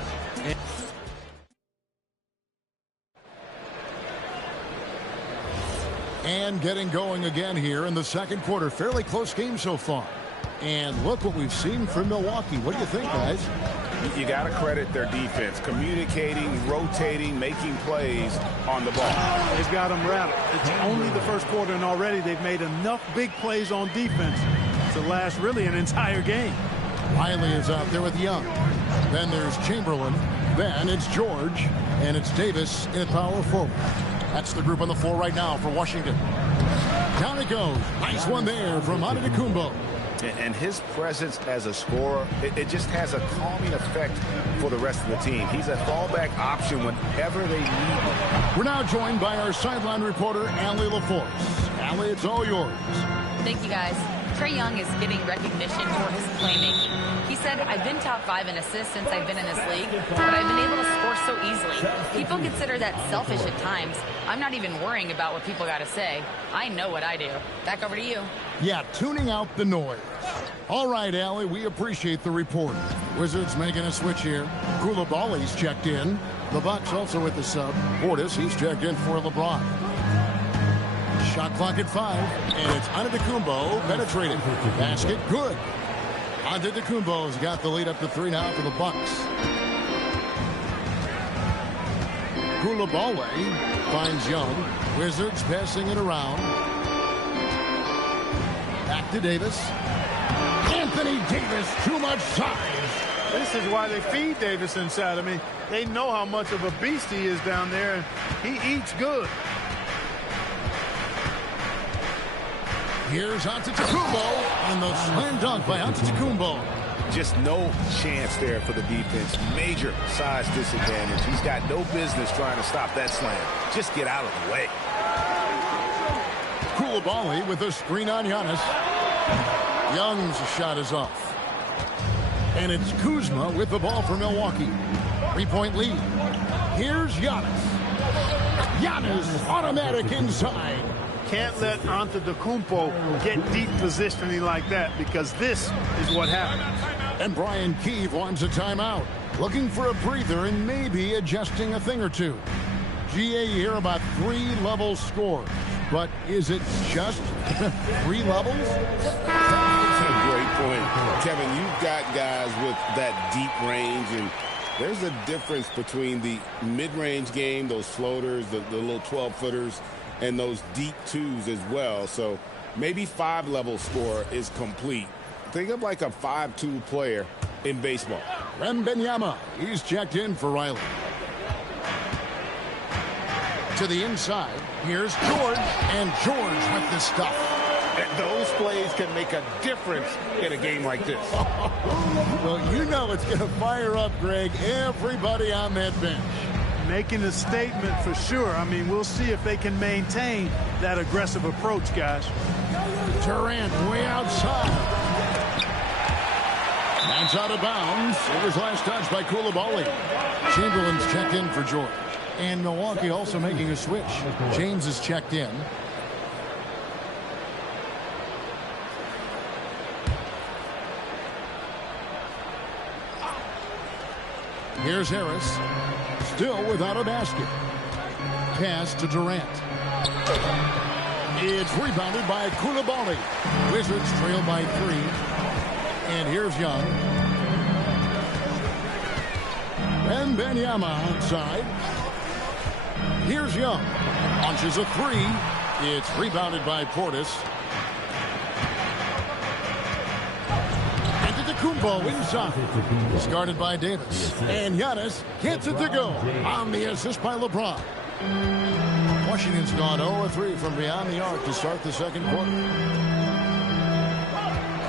And getting going again here in the second quarter. Fairly close game so far. And look what we've seen from Milwaukee. What do you think, guys? You got to credit their defense. Communicating, rotating, making plays on the ball. They've got them rattled. It's only the first quarter, and already they've made enough big plays on defense to last really an entire game. Riley is out there with Young. Then there's Chamberlain. Then it's George. And it's Davis in power forward. That's the group on the floor right now for Washington. Down it goes. Nice one there from Antetokounmpo. And his presence as a scorer, it just has a calming effect for the rest of the team. He's a fallback option whenever they need him. We're now joined by our sideline reporter, Allie LaForce. Allie, it's all yours. Thank you, guys. Trae Young is getting recognition for his playmaking. He said, I've been top 5 in assists since I've been in this league, but I've been able to score so easily. People consider that selfish at times. I'm not even worrying about what people got to say. I know what I do. Back over to you. Yeah, tuning out the noise. All right, Allie, we appreciate the report. Wizards making a switch here. Koulibaly's checked in. The Bucks also with the sub. Portis, he's checked in for LeBron. Shot clock at 5, and it's Antetokounmpo penetrating. Basket, good. Antetokounmpo's got the lead up to 3 now for the Bucks. Koulibaly finds Young. Wizards passing it around. Back to Davis. Anthony Davis, too much size. This is why they feed Davis inside. I mean, they know how much of a beast he is down there, and he eats good. Here's Antetokounmpo, and the slam dunk by Antetokounmpo. Just no chance there for the defense. Major size disadvantage. He's got no business trying to stop that slam. Just get out of the way. Koulibaly with a screen on Giannis. Young's shot is off. And it's Kuzma with the ball for Milwaukee. 3-point lead. Here's Giannis. Giannis automatic inside. Can't let Antetokounmpo get deep positioning like that, because this is what happens. And Brian Keefe wants a timeout. Looking for a breather and maybe adjusting a thing or two. GA here about 3-level score. But is it just 3 levels? That's a great point. Kevin, you've got guys with that deep range, and there's a difference between the mid-range game, those floaters, the little 12-footers, and those deep 2s as well. So maybe 5-level score is complete. Think of like a 5-2 player in baseball. Wembanyama, he's checked in for Riley. To the inside, here's George, and George with the stuff. Those plays can make a difference in a game like this. Well, you know it's going to fire up, Greg, everybody on that bench. Making a statement for sure. I mean, we'll see if they can maintain that aggressive approach, guys. Durant way outside. That's out of bounds. It was last touched by Koulibaly. Chamberlain's checked in for George. And Milwaukee also making a switch. James is checked in. Here's Harris. Still without a basket. Pass to Durant. It's rebounded by Koulibaly. Wizards trail by 3. And here's Young. Wembanyama outside. Here's Young. Launches a 3. It's rebounded by Portis. Antetokounmpo inside. Discarded by Davis. And Giannis gets it to go on the assist by LeBron. Washington's gone 0-3 from beyond the arc to start the second quarter.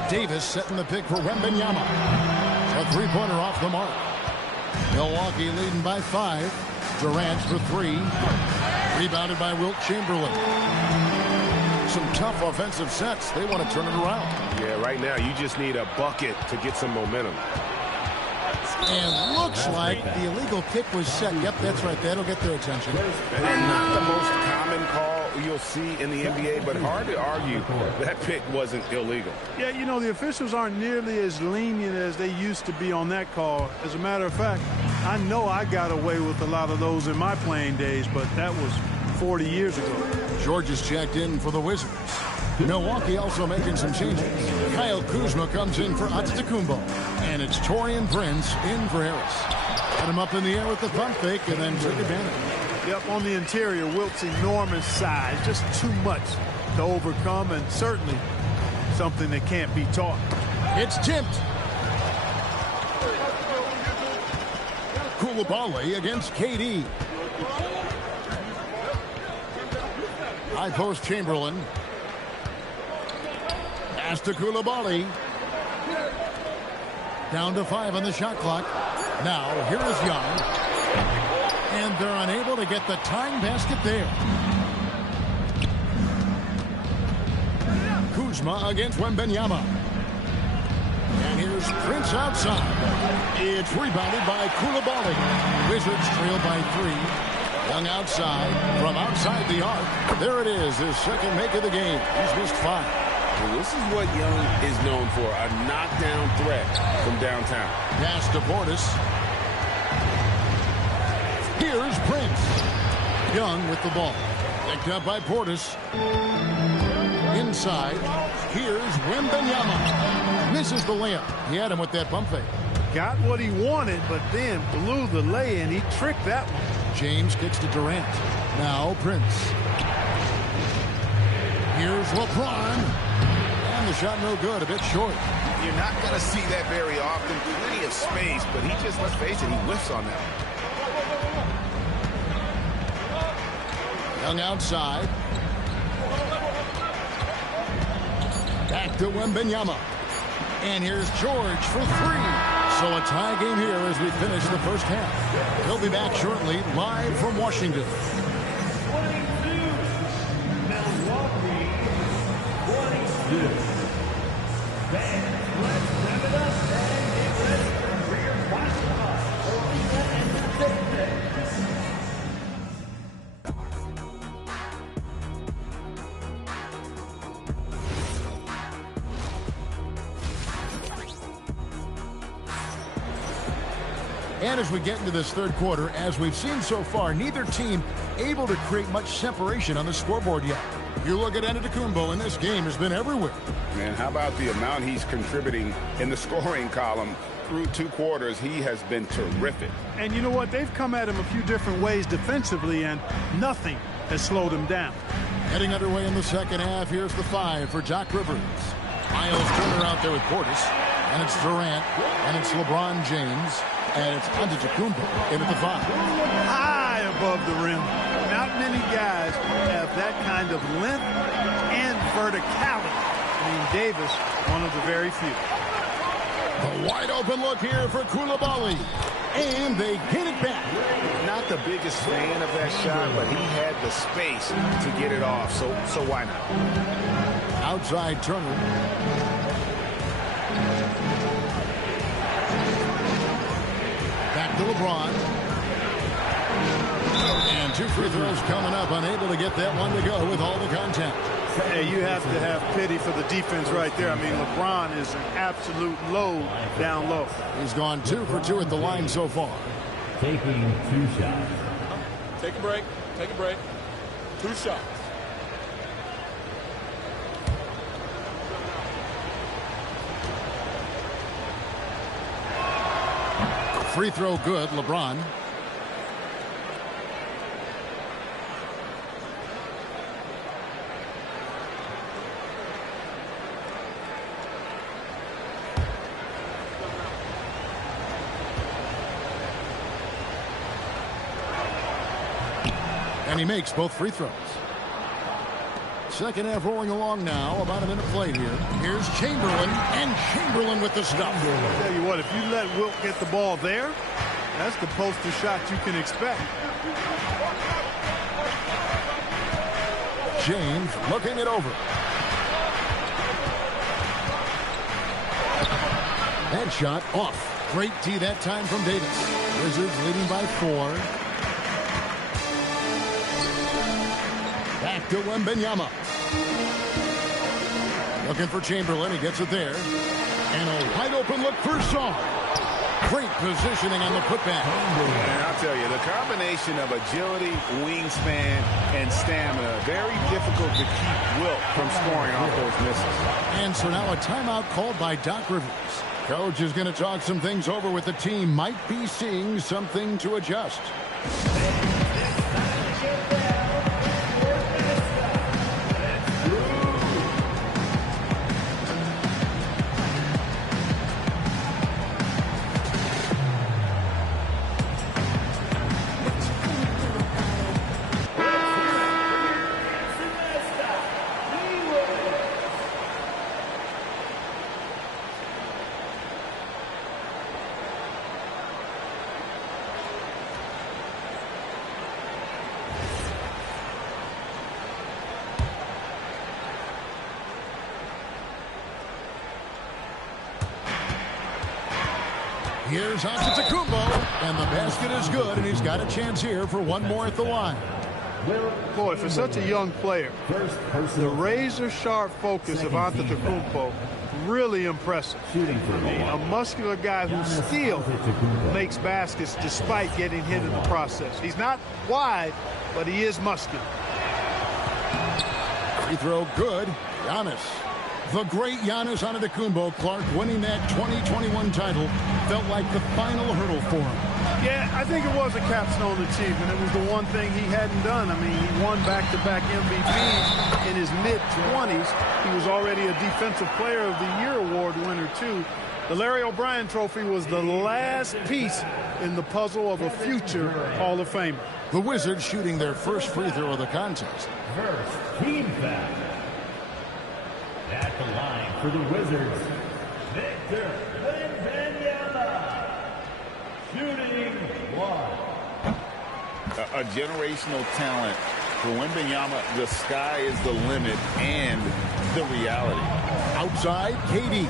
Davis setting the pick for Wembanyama. A 3-pointer off the mark. Milwaukee leading by 5. Durant for 3. Rebounded by Wilt Chamberlain. Some tough offensive sets. They want to turn it around. Yeah, right now you just need a bucket to get some momentum. And looks like the illegal kick was set. Yep, that's right. That'll get their attention. And not the most common call you'll see in the NBA, but hard to argue that pick wasn't illegal. Yeah, you know, the officials aren't nearly as lenient as they used to be on that call. As a matter of fact, I know I got away with a lot of those in my playing days, but that was 40 years ago. George is checked in for the Wizards. Milwaukee also making some changes. Kyle Kuzma comes in for Antetokounmpo. And it's Taurean Prince in for Harris. Got him up in the air with the pump fake and then took advantage. Yep, on the interior, Wilt's enormous size. Just too much to overcome, and certainly something that can't be taught. It's tipped. Koulibaly against KD. High post Chamberlain. Pass to Koulibaly. Down to 5 on the shot clock. Now, here is Young. And they're unable to get the tying basket there. Kuzma against Wembanyama. And here's Prince outside. It's rebounded by Koulibaly. Wizards trail by 3. Young outside from outside the arc. There it is, his second make of the game. He's missed 5. Well, this is what Young is known for, a knockdown threat from downtown. Pass to Portis. Here's Prince. Young with the ball. Picked up by Portis. Inside. Here's Wembanyama. Misses the layup. He had him with that pump fake. Got what he wanted, but then blew the lay-in. He tricked that one. James kicks to Durant. Now Prince. Here's LeBron. And the shot no good, a bit short. You're not going to see that very often. Plenty of space, but he just, let's face it, he whiffs on that. Young outside. Back to Wembanyama. And here's George for 3. So a tie game here as we finish the first half. He'll be back shortly, live from Washington. And as we get into this third quarter, as we've seen so far, neither team able to create much separation on the scoreboard yet. You look at Antetokounmpo, and this game has been everywhere. Man, how about the amount he's contributing in the scoring column? Through 2 quarters, he has been terrific. And you know what? They've come at him a few different ways defensively, and nothing has slowed him down. Heading underway in the second half, here's the 5 for Doc Rivers. Miles Turner out there with Portis. And it's Durant. And it's LeBron James. And it's Antetokounmpo in at the 5. High above the rim. Not many guys have that kind of length and verticality. I mean, Davis, one of the very few. A wide open look here for Koulibaly. And they get it back. Not the biggest fan of that shot, but he had the space to get it off, so why not? Outside Turner. Back to LeBron. And 2 free throws coming up. Unable to get that one to go with all the contact. Hey, you have to have pity for the defense right there. I mean, LeBron is an absolute load down low. He's gone 2 for 2 at the line so far. Taking 2 shots. Take a break. Take a break. 2 shots. Free throw good, LeBron. And he makes both free throws. Second half rolling along now. About a minute played here. Here's Chamberlain, and Chamberlain with the stuff. I'll tell you what, if you let Wilt get the ball there, that's the poster shot you can expect. James looking it over. That shot off. Great tee that time from Davis. Wizards leading by 4. Back to Wembanyama. Looking for Chamberlain. He gets it there. And a wide open look for Shaw. Great positioning on the putback. And I'll tell you, the combination of agility, wingspan, and stamina, very difficult to keep Wilt from scoring off those misses. And so now a timeout called by Doc Rivers. Coach is going to talk some things over with the team. Might be seeing something to adjust. Here's Antetokounmpo, and the basket is good, and he's got a chance here for one more at the line. Boy, for such a young player, the razor-sharp focus of Antetokounmpo, really impressive. A muscular guy who still makes baskets despite getting hit in the process. He's not wide, but he is muscular. Free throw good. Giannis. The great Giannis Antetokounmpo, Clark, winning that 2021 title felt like the final hurdle for him. Yeah, I think it was a capstone achievement. It was the one thing he hadn't done. I mean, he won back-to-back MVPs in his mid-20s. He was already a Defensive Player of the Year award winner, too. The Larry O'Brien Trophy was the last piece in the puzzle of a future Hall of Famer. The Wizards shooting their first free throw of the contest. First team foul. At the line for the Wizards, Victor Wembanyama, shooting one. A generational talent. For Wembanyama, the sky is the limit and the reality. Outside, KD.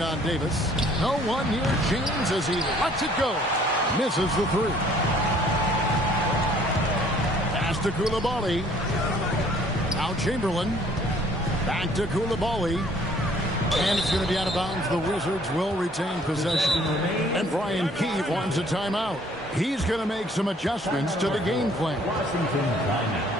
On Davis. No one near James as he lets it go. Misses the three. To Coulibaly. Now Chamberlain. Back to Coulibaly. And it's going to be out of bounds. The Wizards will retain possession. And Brian Keefe wants a timeout. He's going to make some adjustments to the game plan. Washington timeout.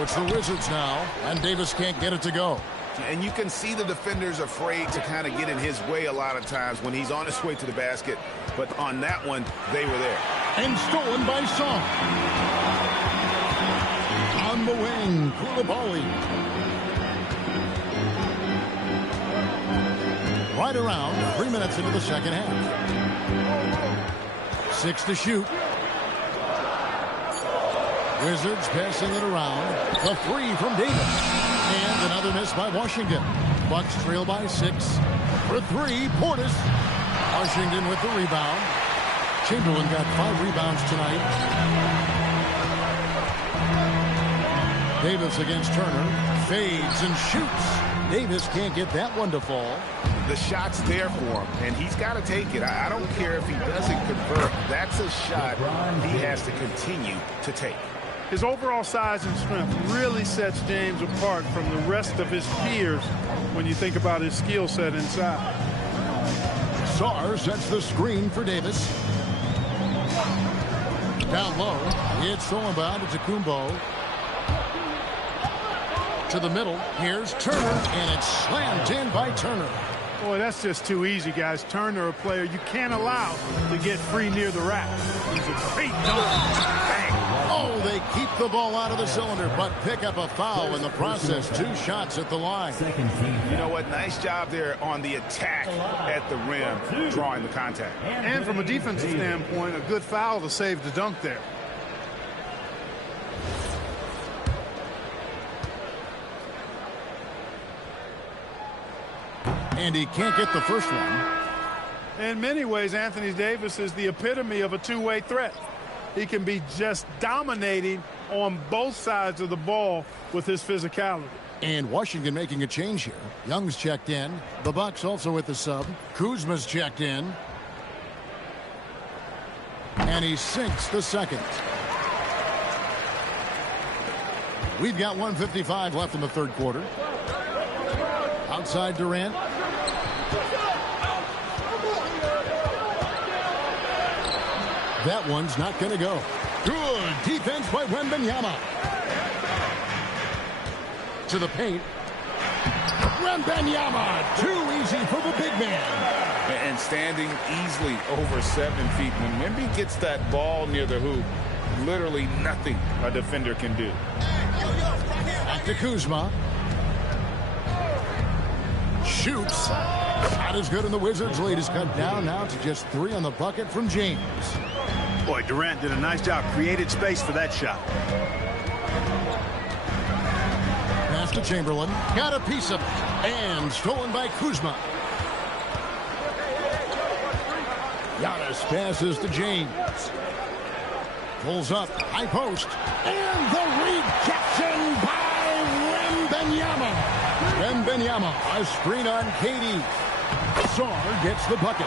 It's the Wizards now, and Davis can't get it to go. And you can see the defenders afraid to kind of get in his way a lot of times when he's on his way to the basket. But on that one, they were there. And stolen by Song. On the wing, Coulibaly. Right around 3 minutes into the second half. 6 to shoot. Wizards passing it around. The three from Davis. And another miss by Washington. Bucks trail by 6. For three, Portis. Washington with the rebound. Chamberlain got 5 rebounds tonight. Davis against Turner. Fades and shoots. Davis can't get that one to fall. The shot's there for him, and he's got to take it. I don't care if he doesn't convert. That's a shot he has to continue to take. His overall size and strength really sets James apart from the rest of his peers when you think about his skill set inside. Sarr sets the screen for Davis. Down low, it's thrown by to Kumbo. To the middle, here's Turner, and it's slammed in by Turner. Boy, that's just too easy, guys. Turner, a player you can't allow to get free near the rack. He's a great dunk. Bang. Oh, they keep the ball out of the cylinder, but pick up a foul in the process. 2 shots at the line. You know what? Nice job there on the attack at the rim, drawing the contact. And from a defensive standpoint, a good foul to save the dunk there. And he can't get the first one. In many ways, Anthony Davis is the epitome of a two-way threat. He can be just dominating on both sides of the ball with his physicality. And Washington making a change here. Young's checked in. The Bucks also with the sub. Kuzma's checked in. And he sinks the second. We've got 1:55 left in the third quarter. Outside Durant. That one's not going to go. Good defense by Wembanyama. To the paint. Wembanyama. Too easy for the big man. And standing easily over 7 feet. When Wemby gets that ball near the hoop, literally nothing a defender can do. Back to Kuzma. Shoots. Not as good, and the Wizards' lead is cut down now to just 3 on the bucket from James. Boy, Durant did a nice job. Created space for that shot. Pass to Chamberlain. Got a piece of it. And stolen by Kuzma. Giannis passes to James. Pulls up. High post. And the rejection by Wembanyama. Wembanyama. A screen on KD. Sarr gets the bucket.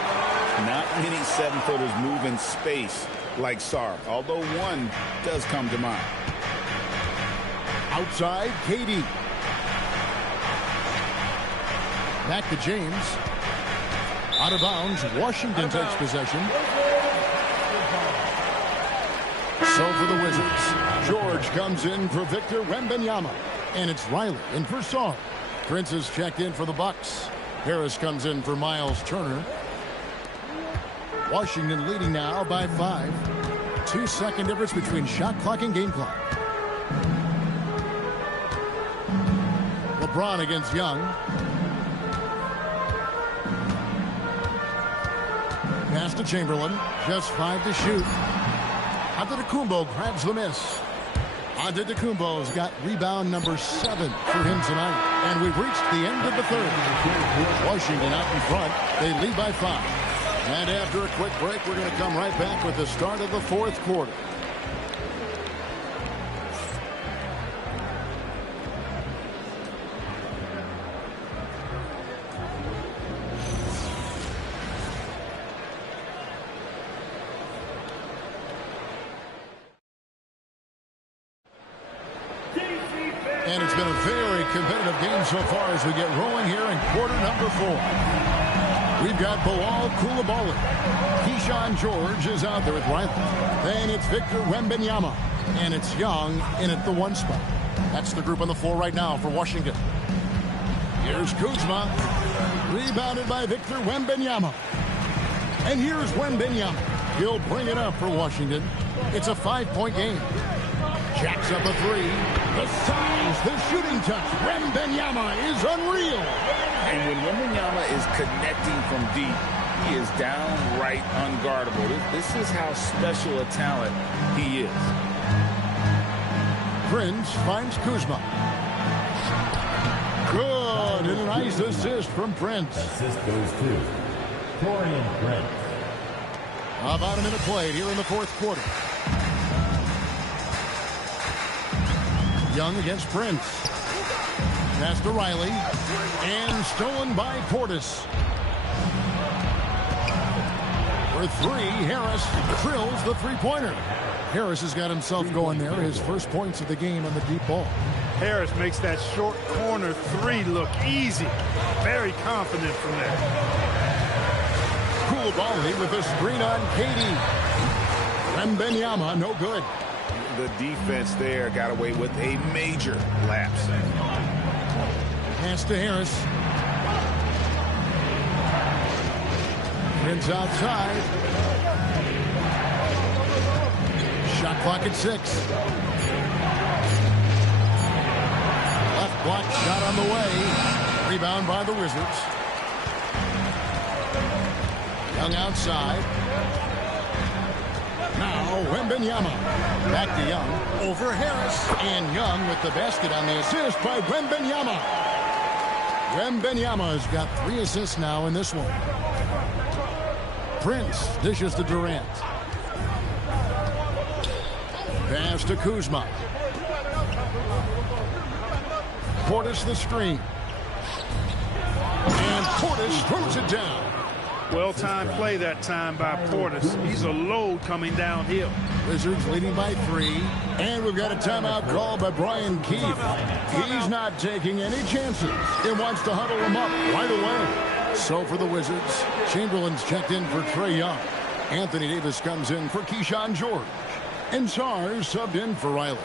Not many 7-footers move in space like Sarr, although one does come to mind. Outside, KD. Back to James. Out of bounds. Washington takes possession. So for the Wizards, George comes in for Victor Wembanyama. And it's Riley in for Sarr. Prince is checked in for the Bucks. Harris comes in for Miles Turner. Washington leading now by 5. 2-second difference between shot clock and game clock. LeBron against Young. Pass to Chamberlain. Just 5 to shoot. Antetokounmpo grabs the miss. Antetokounmpo's got rebound number 7 for him tonight. And we've reached the end of the third. Washington out in front. They lead by 5. And after a quick break, we're going to come right back with the start of the fourth quarter. And it's been a very competitive game so far as we get rolling here in quarter number 4. We've got Bilal Coulibaly. Keyshawn George is out there with Riley. Then it's Victor Wembanyama. And it's Young in at the 1 spot. That's the group on the floor right now for Washington. Here's Kuzma. Rebounded by Victor Wembanyama. And here's Wembanyama. He'll bring it up for Washington. It's a 5-point game. Jacks up a 3. The size, the shooting touch. Wembanyama is unreal. And when Wembanyama is connecting from deep, he is downright unguardable. This is how special a talent he is. Prince finds Kuzma. Good, and a nice assist from Prince. Assist goes to Taurean Prince. About a minute played here in the fourth quarter. Young against Prince. Pass to Riley. And stolen by Portis. For three, Harris drills the three-pointer. Harris has got himself going there. His first points of the game on the deep ball. Harris makes that short corner three look easy. Very confident from there. Koulibaly with a screen on Katie. Wembanyama, no good. The defense there got away with a major lapse. Pass to Harris. Prince outside. Shot clock at 6. Left block shot on the way. Rebound by the Wizards. Young outside. Now Wembanyama. Back to Young. Over Harris. And Young with the basket on the assist by Wembanyama. Wembanyama has got 3 assists now in this one. Prince dishes to Durant. Pass to Kuzma. Portis the screen. And Portis throws it down. Well-timed play that time by Portis. He's a load coming downhill. Wizards leading by 3. And we've got a timeout called by Brian Keefe. He's not taking any chances. He wants to huddle him up right away. So for the Wizards, Chamberlain's checked in for Trae Young. Anthony Davis comes in for Keyshawn George. And Sars subbed in for Riley.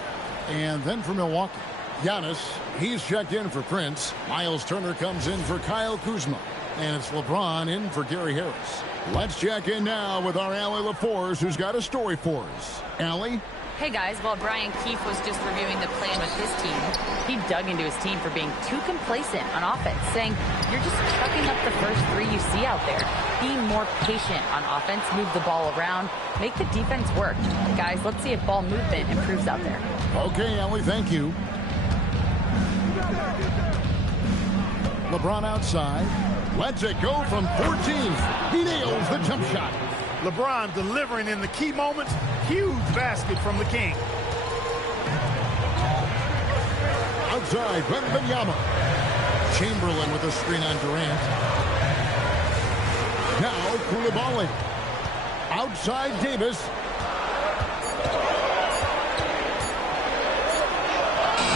And then for Milwaukee, Giannis, he's checked in for Prince. Miles Turner comes in for Kyle Kuzma. And it's LeBron in for Gary Harris. Let's check in now with our Allie LaForce, who's got a story for us. Allie? Hey guys, while Brian Keefe was just reviewing the plan with his team, he dug into his team for being too complacent on offense, saying, you're just chucking up the first 3 you see out there. Be more patient on offense, move the ball around, make the defense work. Guys, let's see if ball movement improves out there. Okay, Allie, thank you. LeBron outside. Lets it go from 14. He nails the jump shot. LeBron delivering in the key moments. Huge basket from the King. Outside, Wembanyama. Chamberlain with a screen on Durant. Now, Koulibaly. Outside, Davis.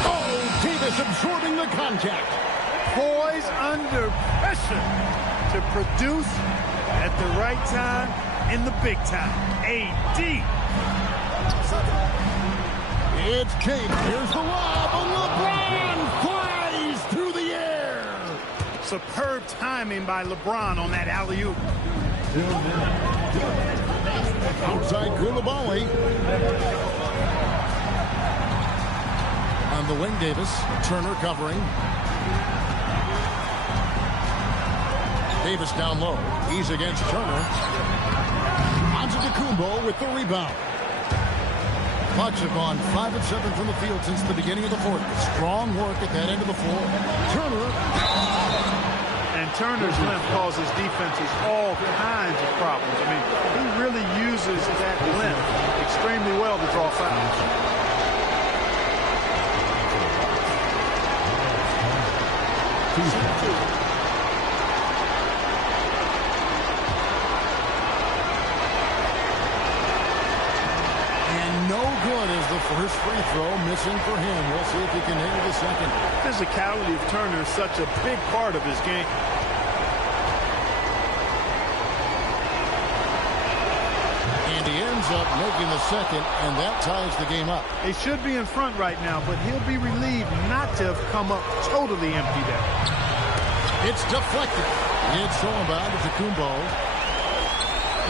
Oh, Davis absorbing the contact. Poise under pressure to produce at the right time in the big time. AD. It's King. Here's the lob, and LeBron flies through the air. Superb timing by LeBron on that alley-oop. Outside Koulibaly. On the wing, Davis. Turner covering. Davis down low. He's against Turner. Antetokounmpo with the rebound. Bucks have gone 5 of 7 from the field since the beginning of the fourth. Strong work at that end of the floor. Turner. And Turner's length causes defenses all kinds of problems. I mean, he really uses that length extremely well to draw fouls. No good is the first free throw, missing for him. We'll see if he can handle the second. Physicality of Turner is such a big part of his game. And he ends up making the second, and that ties the game up. They should be in front right now, but he'll be relieved not to have come up totally empty there. It's deflected. It's thrown by Antetokounmpo.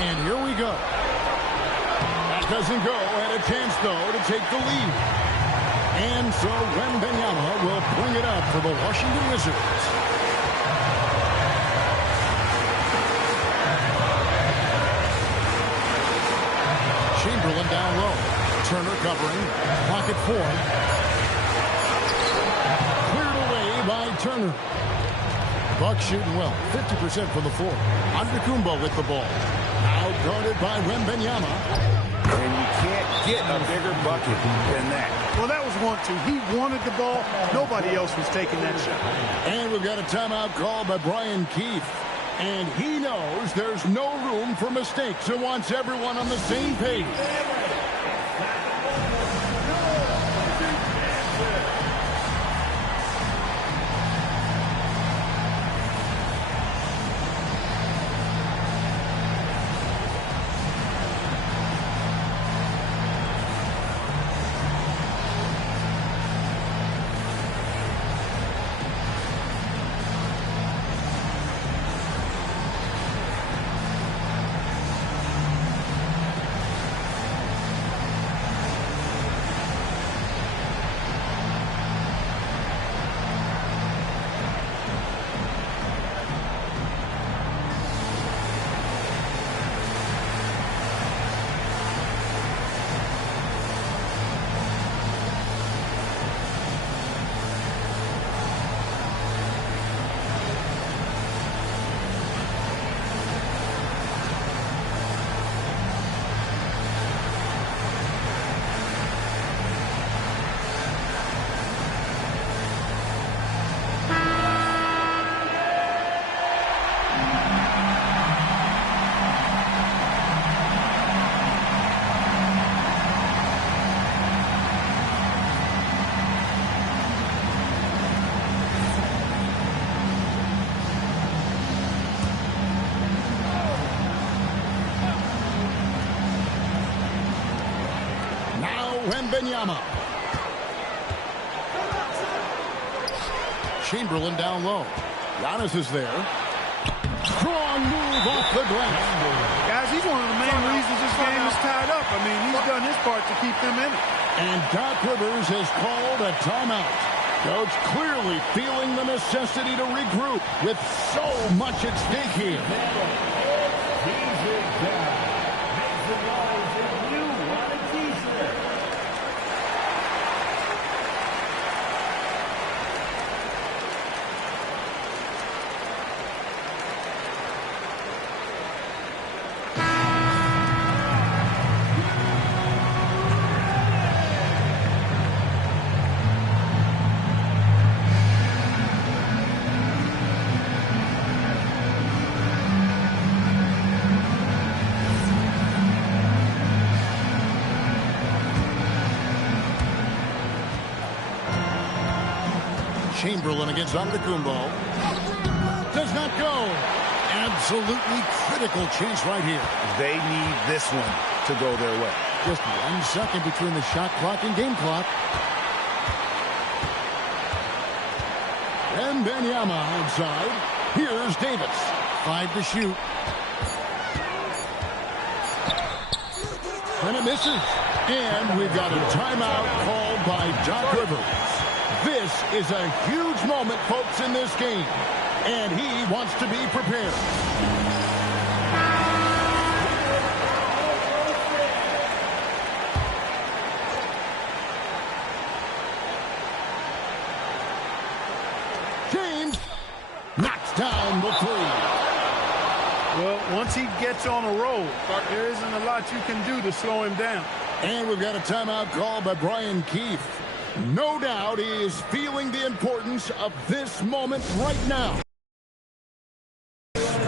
And here we go. Doesn't go, and a chance, though, to take the lead. And so Wembanyama will bring it up for the Washington Wizards. Chamberlain down low. Turner covering. Pocket 4. Cleared away by Turner. Bucks shooting well. 50% from the floor. Antetokounmpo with the ball. Now guarded by Wembanyama. And you can't get a bigger bucket than that. Well, that was 1-2. He wanted the ball. Nobody else was taking that shot. And we've got a timeout called by Brian Keefe. And he knows there's no room for mistakes and wants everyone on the same page. Wembanyama. Chamberlain down low. Giannis is there. Strong move off the glass. Guys, he's one of the main reasons this game is tied up. I mean, he's done his part to keep them in it. And Doc Rivers has called a timeout. Coach clearly feeling the necessity to regroup with so much at stake here. Chamberlain against Antetokounmpo. Does not go. Absolutely critical chase right here. They need this one to go their way. Just 1 second between the shot clock and game clock. And Wembanyama outside. Here's Davis. 5 to shoot. And it misses. And we've got a timeout called by Doc Rivers. This is a huge moment, folks, in this game. And he wants to be prepared. James knocks down the three. Well, once he gets on a roll, there isn't a lot you can do to slow him down. And we've got a timeout called by Brian Keefe. No doubt he is feeling the importance of this moment right now.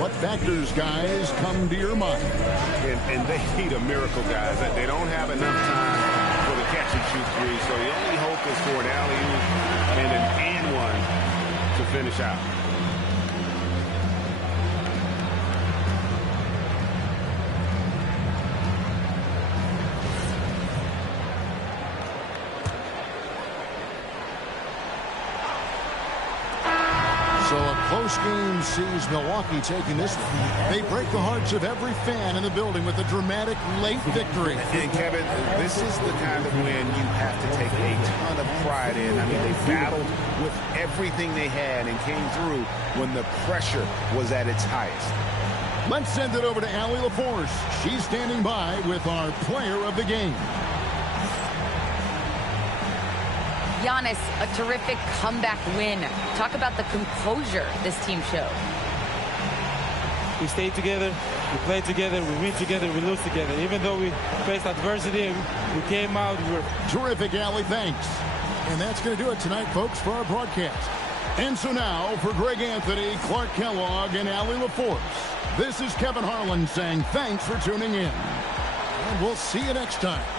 What factors, guys, come to your mind? And they need a miracle, guys. They don't have enough time for the catch and shoot three, so the only hope is for an alley-oop and an and one to finish out. So a close game sees Milwaukee taking this one. They break the hearts of every fan in the building with a dramatic late victory. And Kevin, this is the kind of win you have to take a ton of pride in. I mean, they battled with everything they had and came through when the pressure was at its highest. Let's send it over to Allie LaForce. She's standing by with our player of the game. Giannis, a terrific comeback win. Talk about the composure this team showed. we stay together, we play together, we win together, we lose together. Even though we faced adversity, we came out. We were terrific, Allie. Thanks. And that's going to do it tonight, folks, for our broadcast. And so now, for Greg Anthony, Clark Kellogg, and Allie LaForce, this is Kevin Harlan saying thanks for tuning in. And we'll see you next time.